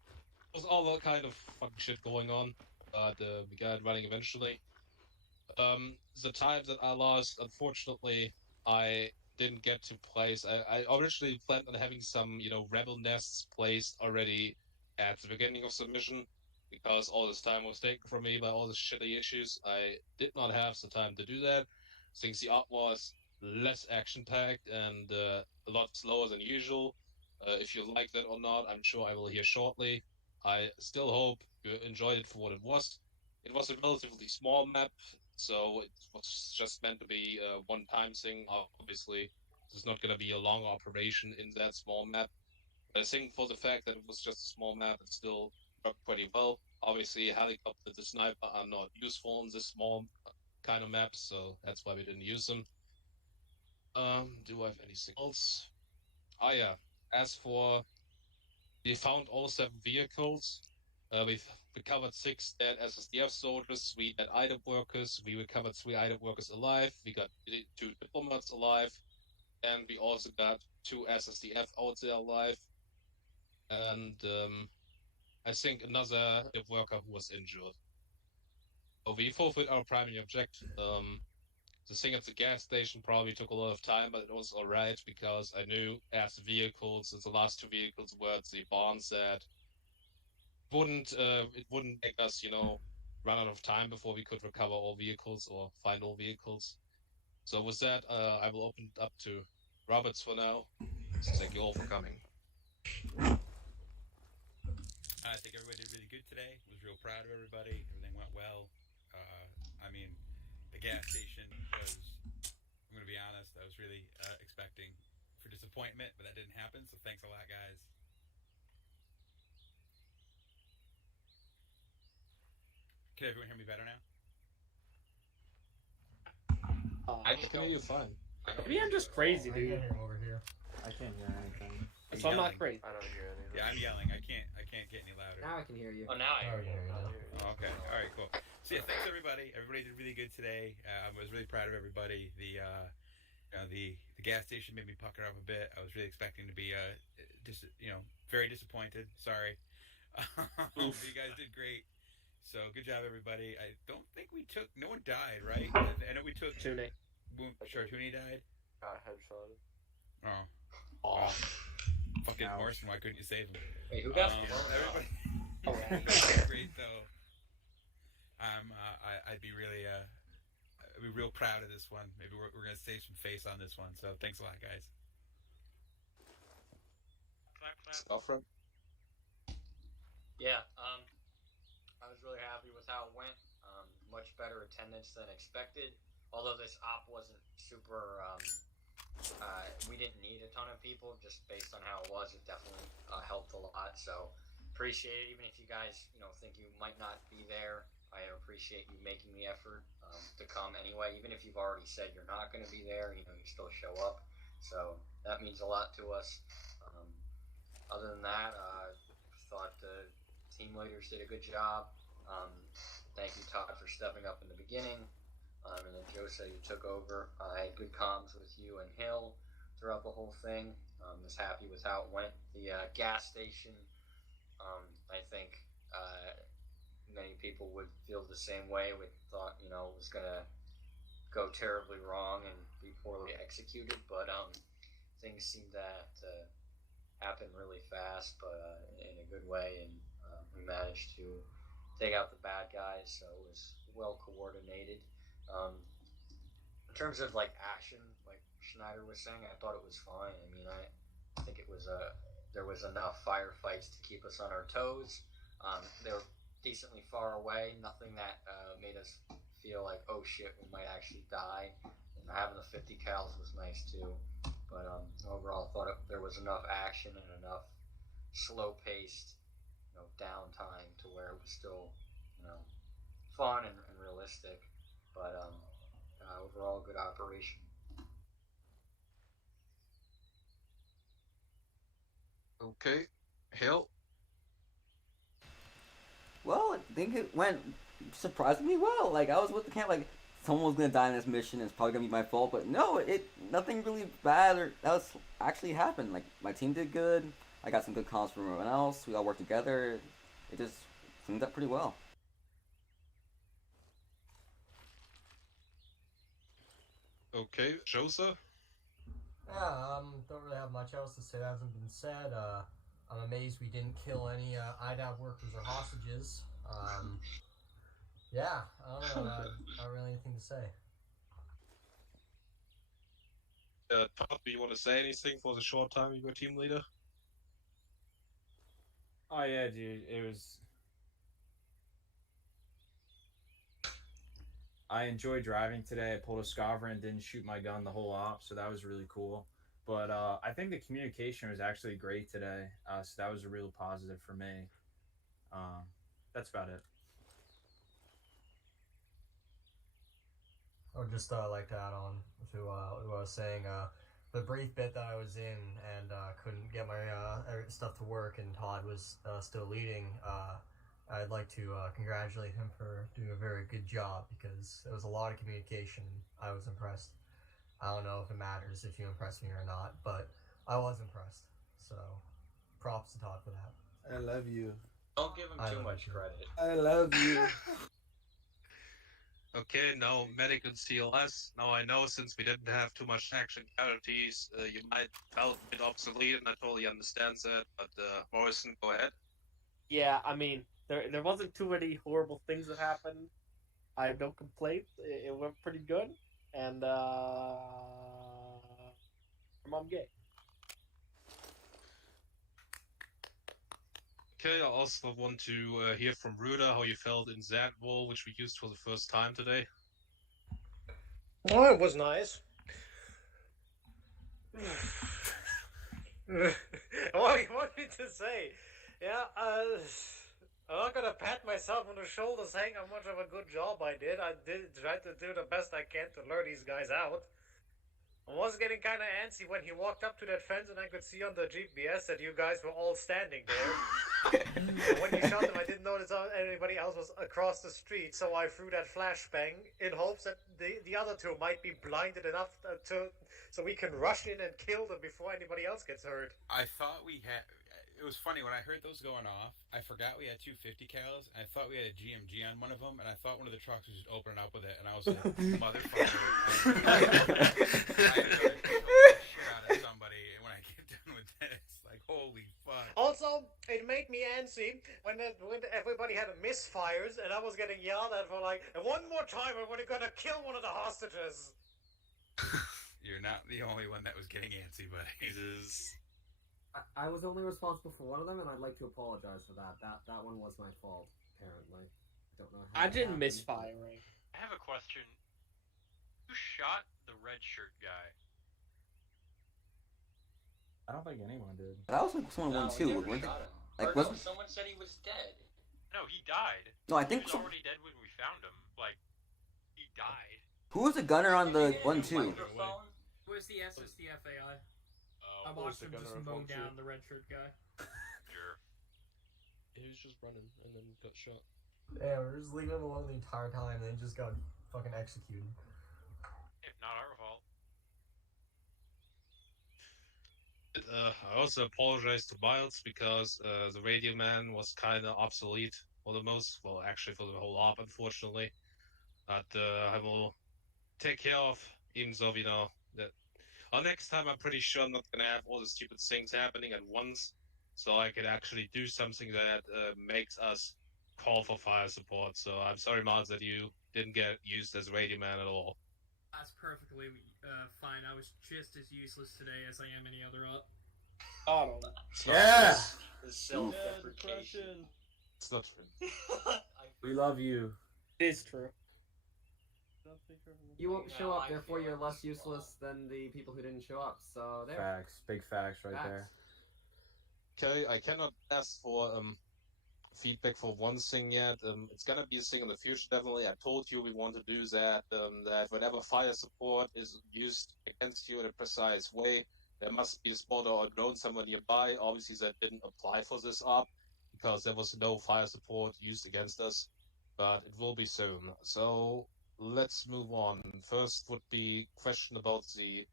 there was all that kind of fucking shit going on. But we got it running eventually. The time that I lost, unfortunately, I didn't get to place. I originally planned on having some, rebel nests placed already at the beginning of the mission, because all this time was taken from me by all the shitty issues. I did not have the time to do that, since the op was less action-packed and a lot slower than usual. If you like that or not, I'm sure I will hear shortly. I still hope you enjoyed it for what it was. It was a relatively small map, so it was just meant to be a one-time thing. Obviously, there's not going to be a long operation in that small map. But I think for the fact that it was just a small map, it still worked pretty well. Obviously, helicopter, the sniper are not useful in this small kind of map, so that's why we didn't use them. Do I have anything else? Oh yeah, as for, we found all 7 vehicles. We recovered 6 dead SSDF soldiers, 3 dead IDOP workers. We recovered 3 IDOP workers alive. We got 2 diplomats alive. And we also got 2 SSDF out there alive. And I think another worker who was injured. So we fulfilled our primary objective. The thing at the gas station probably took a lot of time, but it was alright, because I knew as the vehicles, the last 2 vehicles were at the bonds that it wouldn't take us, run out of time before we could recover all vehicles or find all vehicles. So with that, I will open it up to Roberts for now. So thank you all for coming. I think everybody did really good today. Was real proud of everybody. Everything went well. I mean, the gas station was, I'm going to be honest, I was really expecting for disappointment, but that didn't happen. So thanks a lot, guys. Can everyone hear me better now? I can hear you fine. Maybe I'm just crazy, dude. I can't hear over here. I can't hear anything. So I'm not crazy. I don't hear anything. Yeah, I'm yelling. I can't get any louder. Now I can hear you. Oh, now I hear you. Oh, okay. All right. Cool. So yeah, thanks everybody. Everybody did really good today. I was really proud of everybody. The gas station made me pucker up a bit. I was really expecting to be very disappointed. Sorry. But you guys did great. So good job, everybody. I don't think no one died, right? I know we took Tune. Sure, Toonie died. Got headshotted. Oh. Wow. Fucking Morrison, why couldn't you save him? Wait, who got everybody? Great though. I'd be real proud of this one. Maybe we're gonna save some face on this one. So thanks a lot, guys. Alfred? Yeah, I was really happy with how it went. Much better attendance than expected. Although this op wasn't super, we didn't need a ton of people, just based on how it was. It definitely helped a lot. So appreciate it. Even if you guys, think you might not be there, I appreciate you making the effort to come anyway. Even if you've already said you're not going to be there, you still show up. So that means a lot to us. Other than that, thought the team leaders did a good job. Thank you, Todd, for stepping up in the beginning. And then Josa, you took over. I had good comms with you and Hill throughout the whole thing. Was happy with how it went. The gas station, I think many people would feel the same way. We thought, it was going to go terribly wrong and be poorly executed, but things seemed to happen really fast, but in a good way, and we managed to take out the bad guys, so it was well coordinated. In terms of action, like Schneider was saying, I thought it was fine. I mean, I think it was there was enough firefights to keep us on our toes. They were decently far away, nothing that made us feel like, oh shit, we might actually die. And having the 50 cals was nice too. But overall, I thought there was enough action and enough slow-paced, downtime to where it was still, fun and realistic. But overall, good operation. Okay. Hill? Well, I think it went surprisingly well. I was with the camp someone was gonna die in this mission. It's probably gonna be my fault, but no, nothing really bad or else actually happened. Like my team did good. I got some good calls from everyone else. We all worked together. It just seemed up pretty well. Okay, Josa? Yeah, don't really have much else to say that hasn't been said. I'm amazed we didn't kill any IDAB workers or hostages. Yeah, I don't know. Not really anything to say. Todd, do you want to say anything for the short time you were team leader? Oh yeah, dude, it was. I enjoyed driving today. I pulled a Savorian, didn't shoot my gun the whole op, so that was really cool. But I think the communication was actually great today, so that was a real positive for me. That's about it. I would just like to add on to what I was saying. The brief bit that I was in and couldn't get my stuff to work, and Todd was still leading. I'd like to congratulate him for doing a very good job because there was a lot of communication. I was impressed. I don't know if it matters if you impress me or not, but I was impressed. So, props to Todd for that. I love you. Don't give him too much credit. I love you. Okay, now medical CLS. Now I know since we didn't have too much action casualties, you might felt a bit obsolete, and I totally understand that. But Morrison, go ahead. Yeah, I mean, there wasn't too many horrible things that happened. I have no complaints. It went pretty good, and I'm gay. Okay, I also want to hear from Ruda how you felt in that wall, which we used for the first time today. Oh, it was nice. What do you want me to say? Yeah, I'm not gonna pat myself on the shoulder saying how much of a good job I did. I did try to do the best I can to lure these guys out. I was getting kind of antsy when he walked up to that fence and I could see on the GPS that you guys were all standing there. When he shot them, I didn't notice anybody else was across the street, so I threw that flashbang in hopes that the other two might be blinded enough so we can rush in and kill them before anybody else gets hurt. I thought we had... It was funny, when I heard those going off, I forgot we had 250 cals, and I thought we had a GMG on one of them, and I thought one of the trucks was just opening up with it, and I was like, motherfucker. I shit out of somebody, and when I get done with this, like, holy fuck. Also, it made me antsy when everybody had misfires, and I was getting yelled at for like, one more time, we're gonna kill one of the hostages. You're not the only one that was getting antsy, buddy. It is... I was only responsible for one of them, and I'd like to apologize for that. That one was my fault, apparently. I don't know how I didn't miss firing. I have a question. Who shot the red shirt guy? I don't think anyone did. That was like someone won too. Like, no, someone said he was dead. No, he died. No, I think he was already dead when we found him. Like, he died. Who was the gunner on the 1-2? Where's the SSDF AI? I watched him just mow down the red shirt guy. Sure. He was just running and then got shot. Yeah, we were just leaving him alone the entire time, and then he just got fucking executed. If not our fault. I also apologize to Miles because the radio man was kind of obsolete for the most, well, actually for the whole op, unfortunately. But I will take care of, even though, you know, that next time I'm pretty sure I'm not gonna have all the stupid things happening at once, so I could actually do something that makes us call for fire support. So I'm sorry, Miles, that you didn't get used as radio man at all. That's perfectly fine. I was just as useless today as I am any other up. Oh, Yeah! Self-deprecation. It's not true. We love you. It is true. You won't show up, therefore you're less useless than the people who didn't show up. So there. Facts. Big facts right there. Okay, I cannot ask for feedback for one thing yet. It's gonna be a thing in the future, definitely. I told you we want to do that, that whenever fire support is used against you in a precise way, there must be a spotter or a drone somewhere nearby. Obviously that didn't apply for this op, because there was no fire support used against us, but it will be soon. So, let's move on. First would be question about the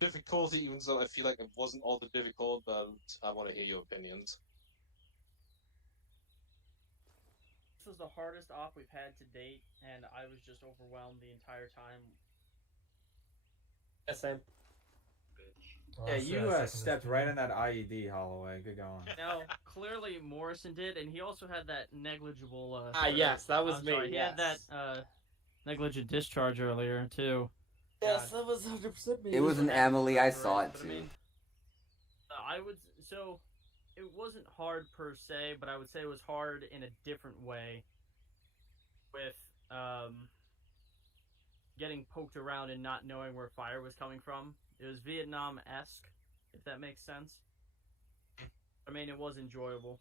difficulty, even though I feel like it wasn't all that difficult, but I want to hear your opinions. This was the hardest op we've had to date, and I was just overwhelmed the entire time. Yeah, same. Yeah, you stepped right in that IED, Holloway. Good going. No, clearly Morrison did, and he also had that negligible. Yes, that was me. Sorry, he had that negligent discharge earlier too. Yes, that was 100% me. It was an Emily. I saw it too. I would so. It wasn't hard per se, but I would say it was hard in a different way. With getting poked around and not knowing where fire was coming from. It was Vietnam-esque, if that makes sense. I mean, it was enjoyable.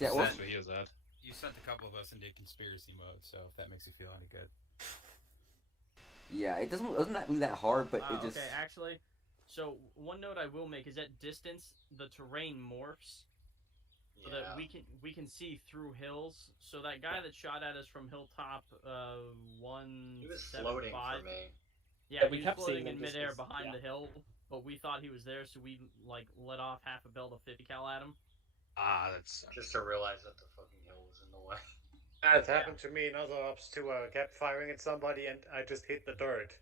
Yeah, You to hear that. You sent a couple of us into conspiracy mode, so if that makes you feel any good. Yeah, it wasn't really that hard, but it just. Okay, actually, so one note I will make is at distance the terrain morphs, so that we can see through hills. So that guy that shot at us from hilltop 175. He was floating for me. Yeah, we he kept was seeing floating in him midair just- behind yeah. the hill, but we thought he was there, so we let off half a belt of 50 cal at him. That's Just to realize that the fucking hill was in the way. That happened to me in other ops too. I kept firing at somebody and I just hit the dirt.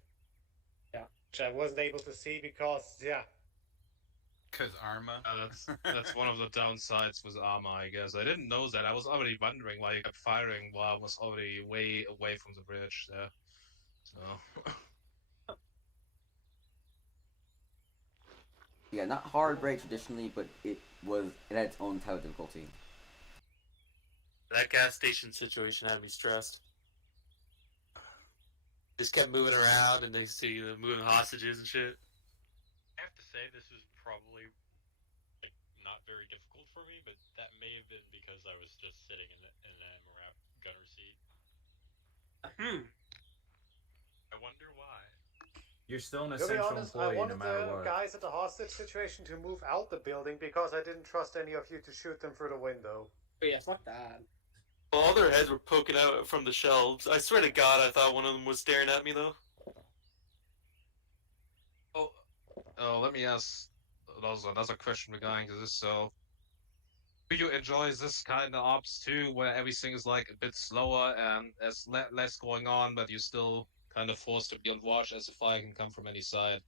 Yeah. Which I wasn't able to see because, yeah. Because Arma? That's one of the downsides with Arma, I guess. I didn't know that. I was already wondering why you kept firing while I was already way away from the bridge there. So. Yeah, not hard raid traditionally, but it had its own type of difficulty. That gas station situation had me stressed. Just kept moving around, and they see the moving hostages and shit. I have to say, this was probably not very difficult for me, but that may have been because I was just sitting in an MRAP gunner seat. I wonder why. You're still an To be essential honest, I employee no wanted matter the what. guys at the hostage situation to move out the building because I didn't trust any of you to shoot them through the window. But yeah, fuck that. Well, all their heads were poking out from the shelves. I swear to God, I thought one of them was staring at me, though. Oh, let me ask another question regarding this. So, do you enjoy this kind of ops too, where everything is like a bit slower and there's less going on, but you're still kind of forced to be on watch as the fire can come from any side?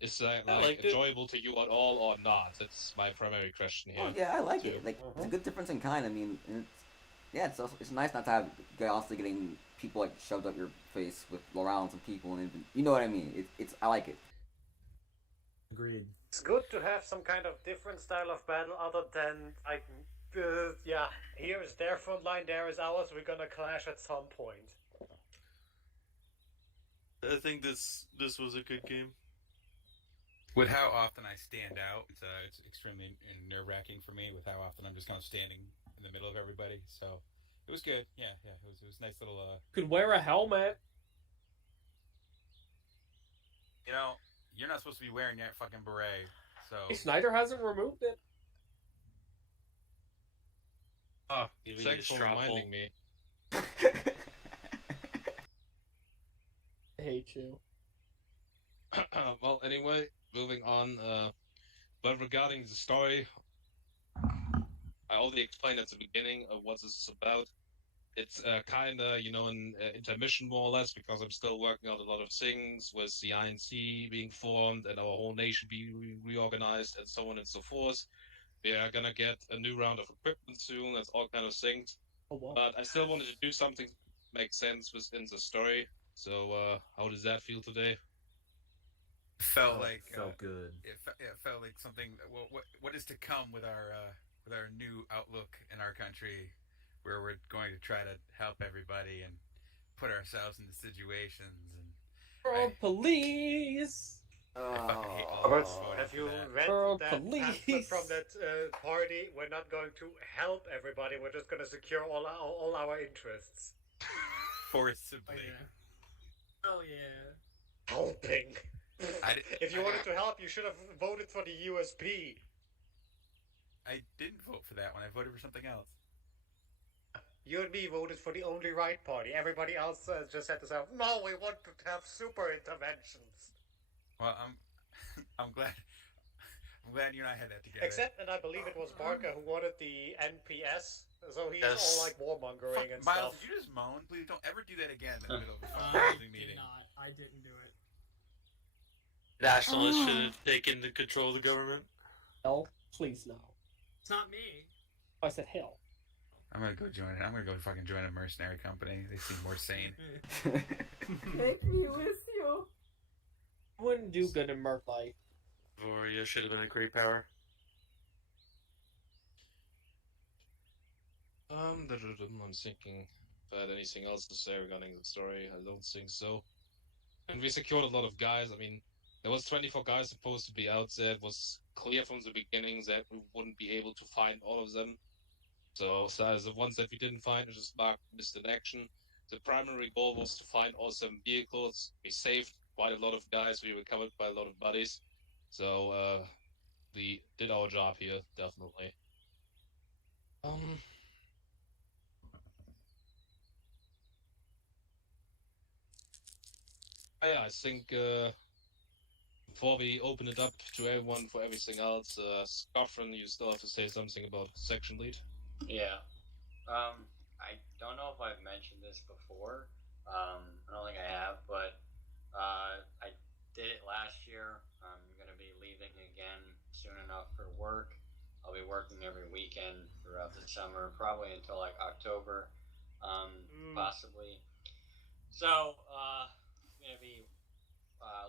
Is that like enjoyable to you at all or not? That's my primary question here. Oh yeah, I like it. Like it's a good difference in kind. I mean, it's nice not to have constantly getting people like shoved up your face with rounds of people, and you know what I mean. I like it. Agreed. It's good to have some kind of different style of battle other than, like, here is their front line, there is ours, we're gonna clash at some point. I think this was a good game. With how often I stand out, it's extremely nerve-wracking for me with how often I'm just kind of standing in the middle of everybody. So it was good. Yeah, it was a nice little. Could wear a helmet. You know, you're not supposed to be wearing that fucking beret. So Hey, Snyder hasn't removed it. Ah, Maybe thanks just for drop reminding me. I hate you. Well, anyway, moving on. But regarding the story, I already explained at the beginning of what this is about. It's kind of, an intermission more or less, because I'm still working on a lot of things with the INC being formed and our whole nation being reorganized and so on and so forth. We are gonna get a new round of equipment soon. That's all kind of things. Oh, wow. But I still wanted to do something that makes sense within the story. So, how does that feel today? felt good. It felt like something. What is to come with our new outlook in our country, where we're going to try to help everybody and put ourselves into situations and police. I fucking hate all But this voting have for you that. read that pamphlet from that party? We're not going to help everybody. We're just going to secure all our interests. Forcibly. Oh yeah. Helping. If you wanted to help, you should have voted for the USP. I didn't vote for that one. I voted for something else. You and me voted for the only right party. Everybody else just said to themselves, "No, we want to have super interventions." Well, I'm glad. I'm glad you and I had that together. Except, and I believe it was Barker who wanted the NPS, so he's all like warmongering and Miles, stuff. did you just moan? Please don't ever do that again in the middle of a fucking meeting. I didn't do it. Nationalists should have taken the control of the government. Hell, please no. It's not me. I said hell. I'm gonna go join it. I'm gonna go fucking join a mercenary company. They seem more sane. Take me with you. Wouldn't do good in Merc life. Savoria should have been a great power. I'm thinking if I had anything else to say regarding the story. I don't think so. And we secured a lot of guys. I mean, there was 24 guys supposed to be out there. It was clear from the beginning that we wouldn't be able to find all of them. So the ones that we didn't find, we just missed in action. The primary goal was to find all 7 vehicles. We saved quite a lot of guys. We recovered quite a lot of bodies. So we did our job here, definitely. Yeah, I think before we open it up to everyone for everything else, Scoffrin, you still have to say something about section lead. Yeah. I don't know if I've mentioned this before. I don't think I have, but I did it last year. I'm going to be leaving again soon enough for work. I'll be working every weekend throughout the summer, probably until like October, possibly. So, I'm going to be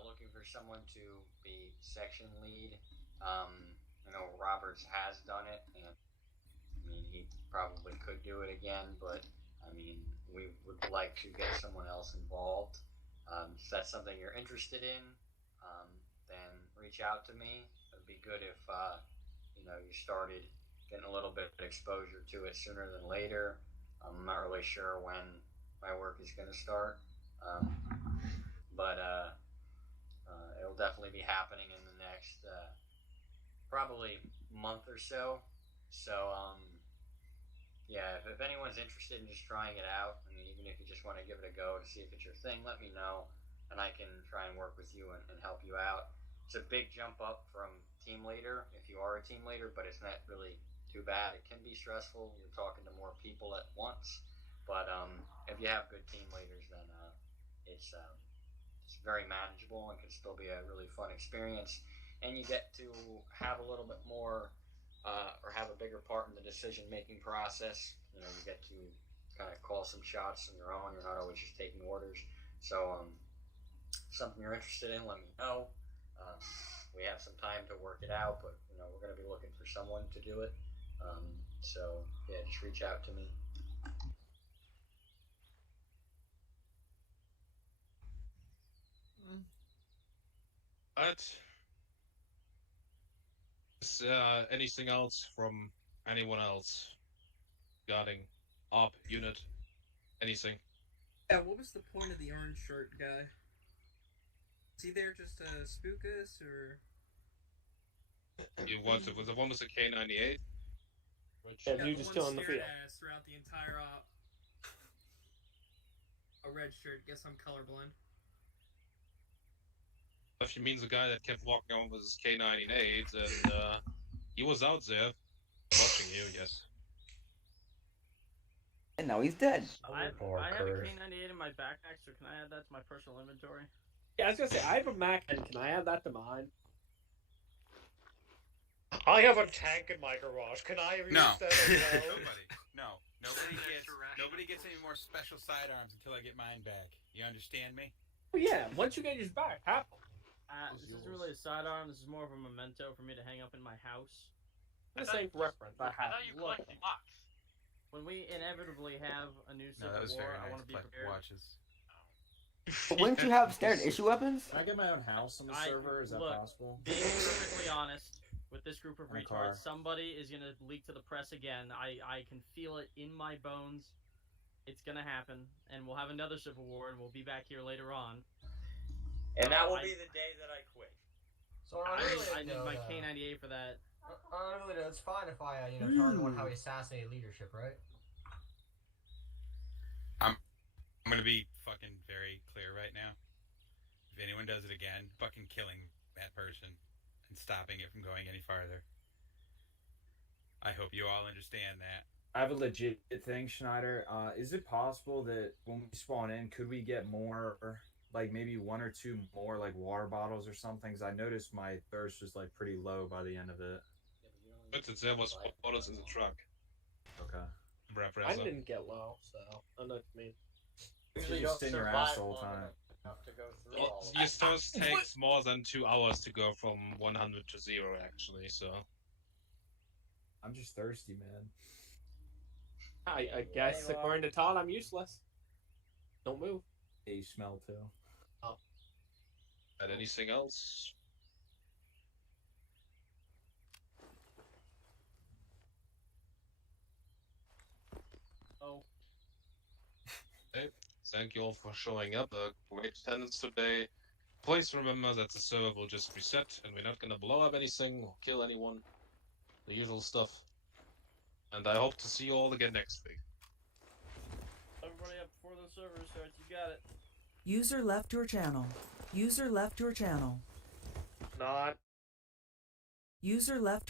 looking for someone to be section lead. I know Roberts has done it, and I mean, he probably could do it again, but I mean, we would like to get someone else involved. If that's something you're interested in, then reach out to me. It'd be good if you started getting a little bit of exposure to it sooner than later. I'm not really sure when my work is going to start, but it'll definitely be happening in the next probably month or so. So yeah, if anyone's interested in just trying it out, I mean, even if you just want to give it a go to see if it's your thing, let me know, and I can try and work with you and help you out. It's a big jump up from team leader if you are a team leader, but it's not really too bad. It can be stressful. You're talking to more people at once, but if you have good team leaders, then it's very manageable and can still be a really fun experience, and you get to have a little bit more or have a bigger part in the decision-making process. You get to kind of call some shots on your own. You're not always just taking orders. So, something you're interested in, let me know. We have some time to work it out, but we're going to be looking for someone to do it. So, yeah, just reach out to me. But is anything else from anyone else regarding op unit? Anything? Yeah, what was the point of the orange shirt guy? Is he there just to spook us, or? You want it? Was the one with the K98? Yeah, you just still in the field. Throughout the entire op. A red shirt. Guess I'm colorblind. If you mean the guy that kept walking on with his K98, and he was out there watching you, yes. And now he's dead. I have a K98 in my backpack, so can I add that to my personal inventory? Yeah, I was gonna say, I have a Mac, and can I add that to mine? I have a tank in my garage. Can I use that as well? Nobody gets any more special sidearms until I get mine back. You understand me? Oh yeah, once you get yours back, happily. This isn't really a sidearm. This is more of a memento for me to hang up in my house. The same reference I have. I thought you collected blocks. When we inevitably have a new civil war, I want to be prepared. Watches. But wouldn't you have standard issue weapons? Can I get my own house on the server? Is that possible? Being perfectly honest, with this group of And a car. retards, somebody is gonna leak to the press again. I can feel it in my bones. It's gonna happen, and we'll have another civil war, and we'll be back here later on. And that will be the day that I quit. So I need my K98 for that. Really, it's fine if I, tell everyone how he assassinated leadership, right? be fucking very clear right now. If anyone does it again, fucking killing that person and stopping it from going any farther. I hope you all understand that. I have a legit thing, Schneider. Is it possible that when we spawn in, could we get more, like maybe 1 or 2 more, like water bottles or something? Because I noticed my thirst was like pretty low by the end of it. But there was bottles in the truck. Okay. I didn't get low, so I know what you mean. Usually just in your ass the whole time. To go through Well, all of your that. thirst takes more than 2 hours to go from 100 to 0, actually, so... I'm just thirsty, man. I guess, according to Todd, I'm useless. Don't move. Yeah, you smell too. Oh. And anything else? Oh. Okay. Thank you all for showing up. Great attendance today. Please remember that the server will just reset, and we're not gonna blow up anything or kill anyone. The usual stuff. And I hope to see you all again next week. Everybody up before the server starts. You got it. User left your channel. User left your channel. Not. User left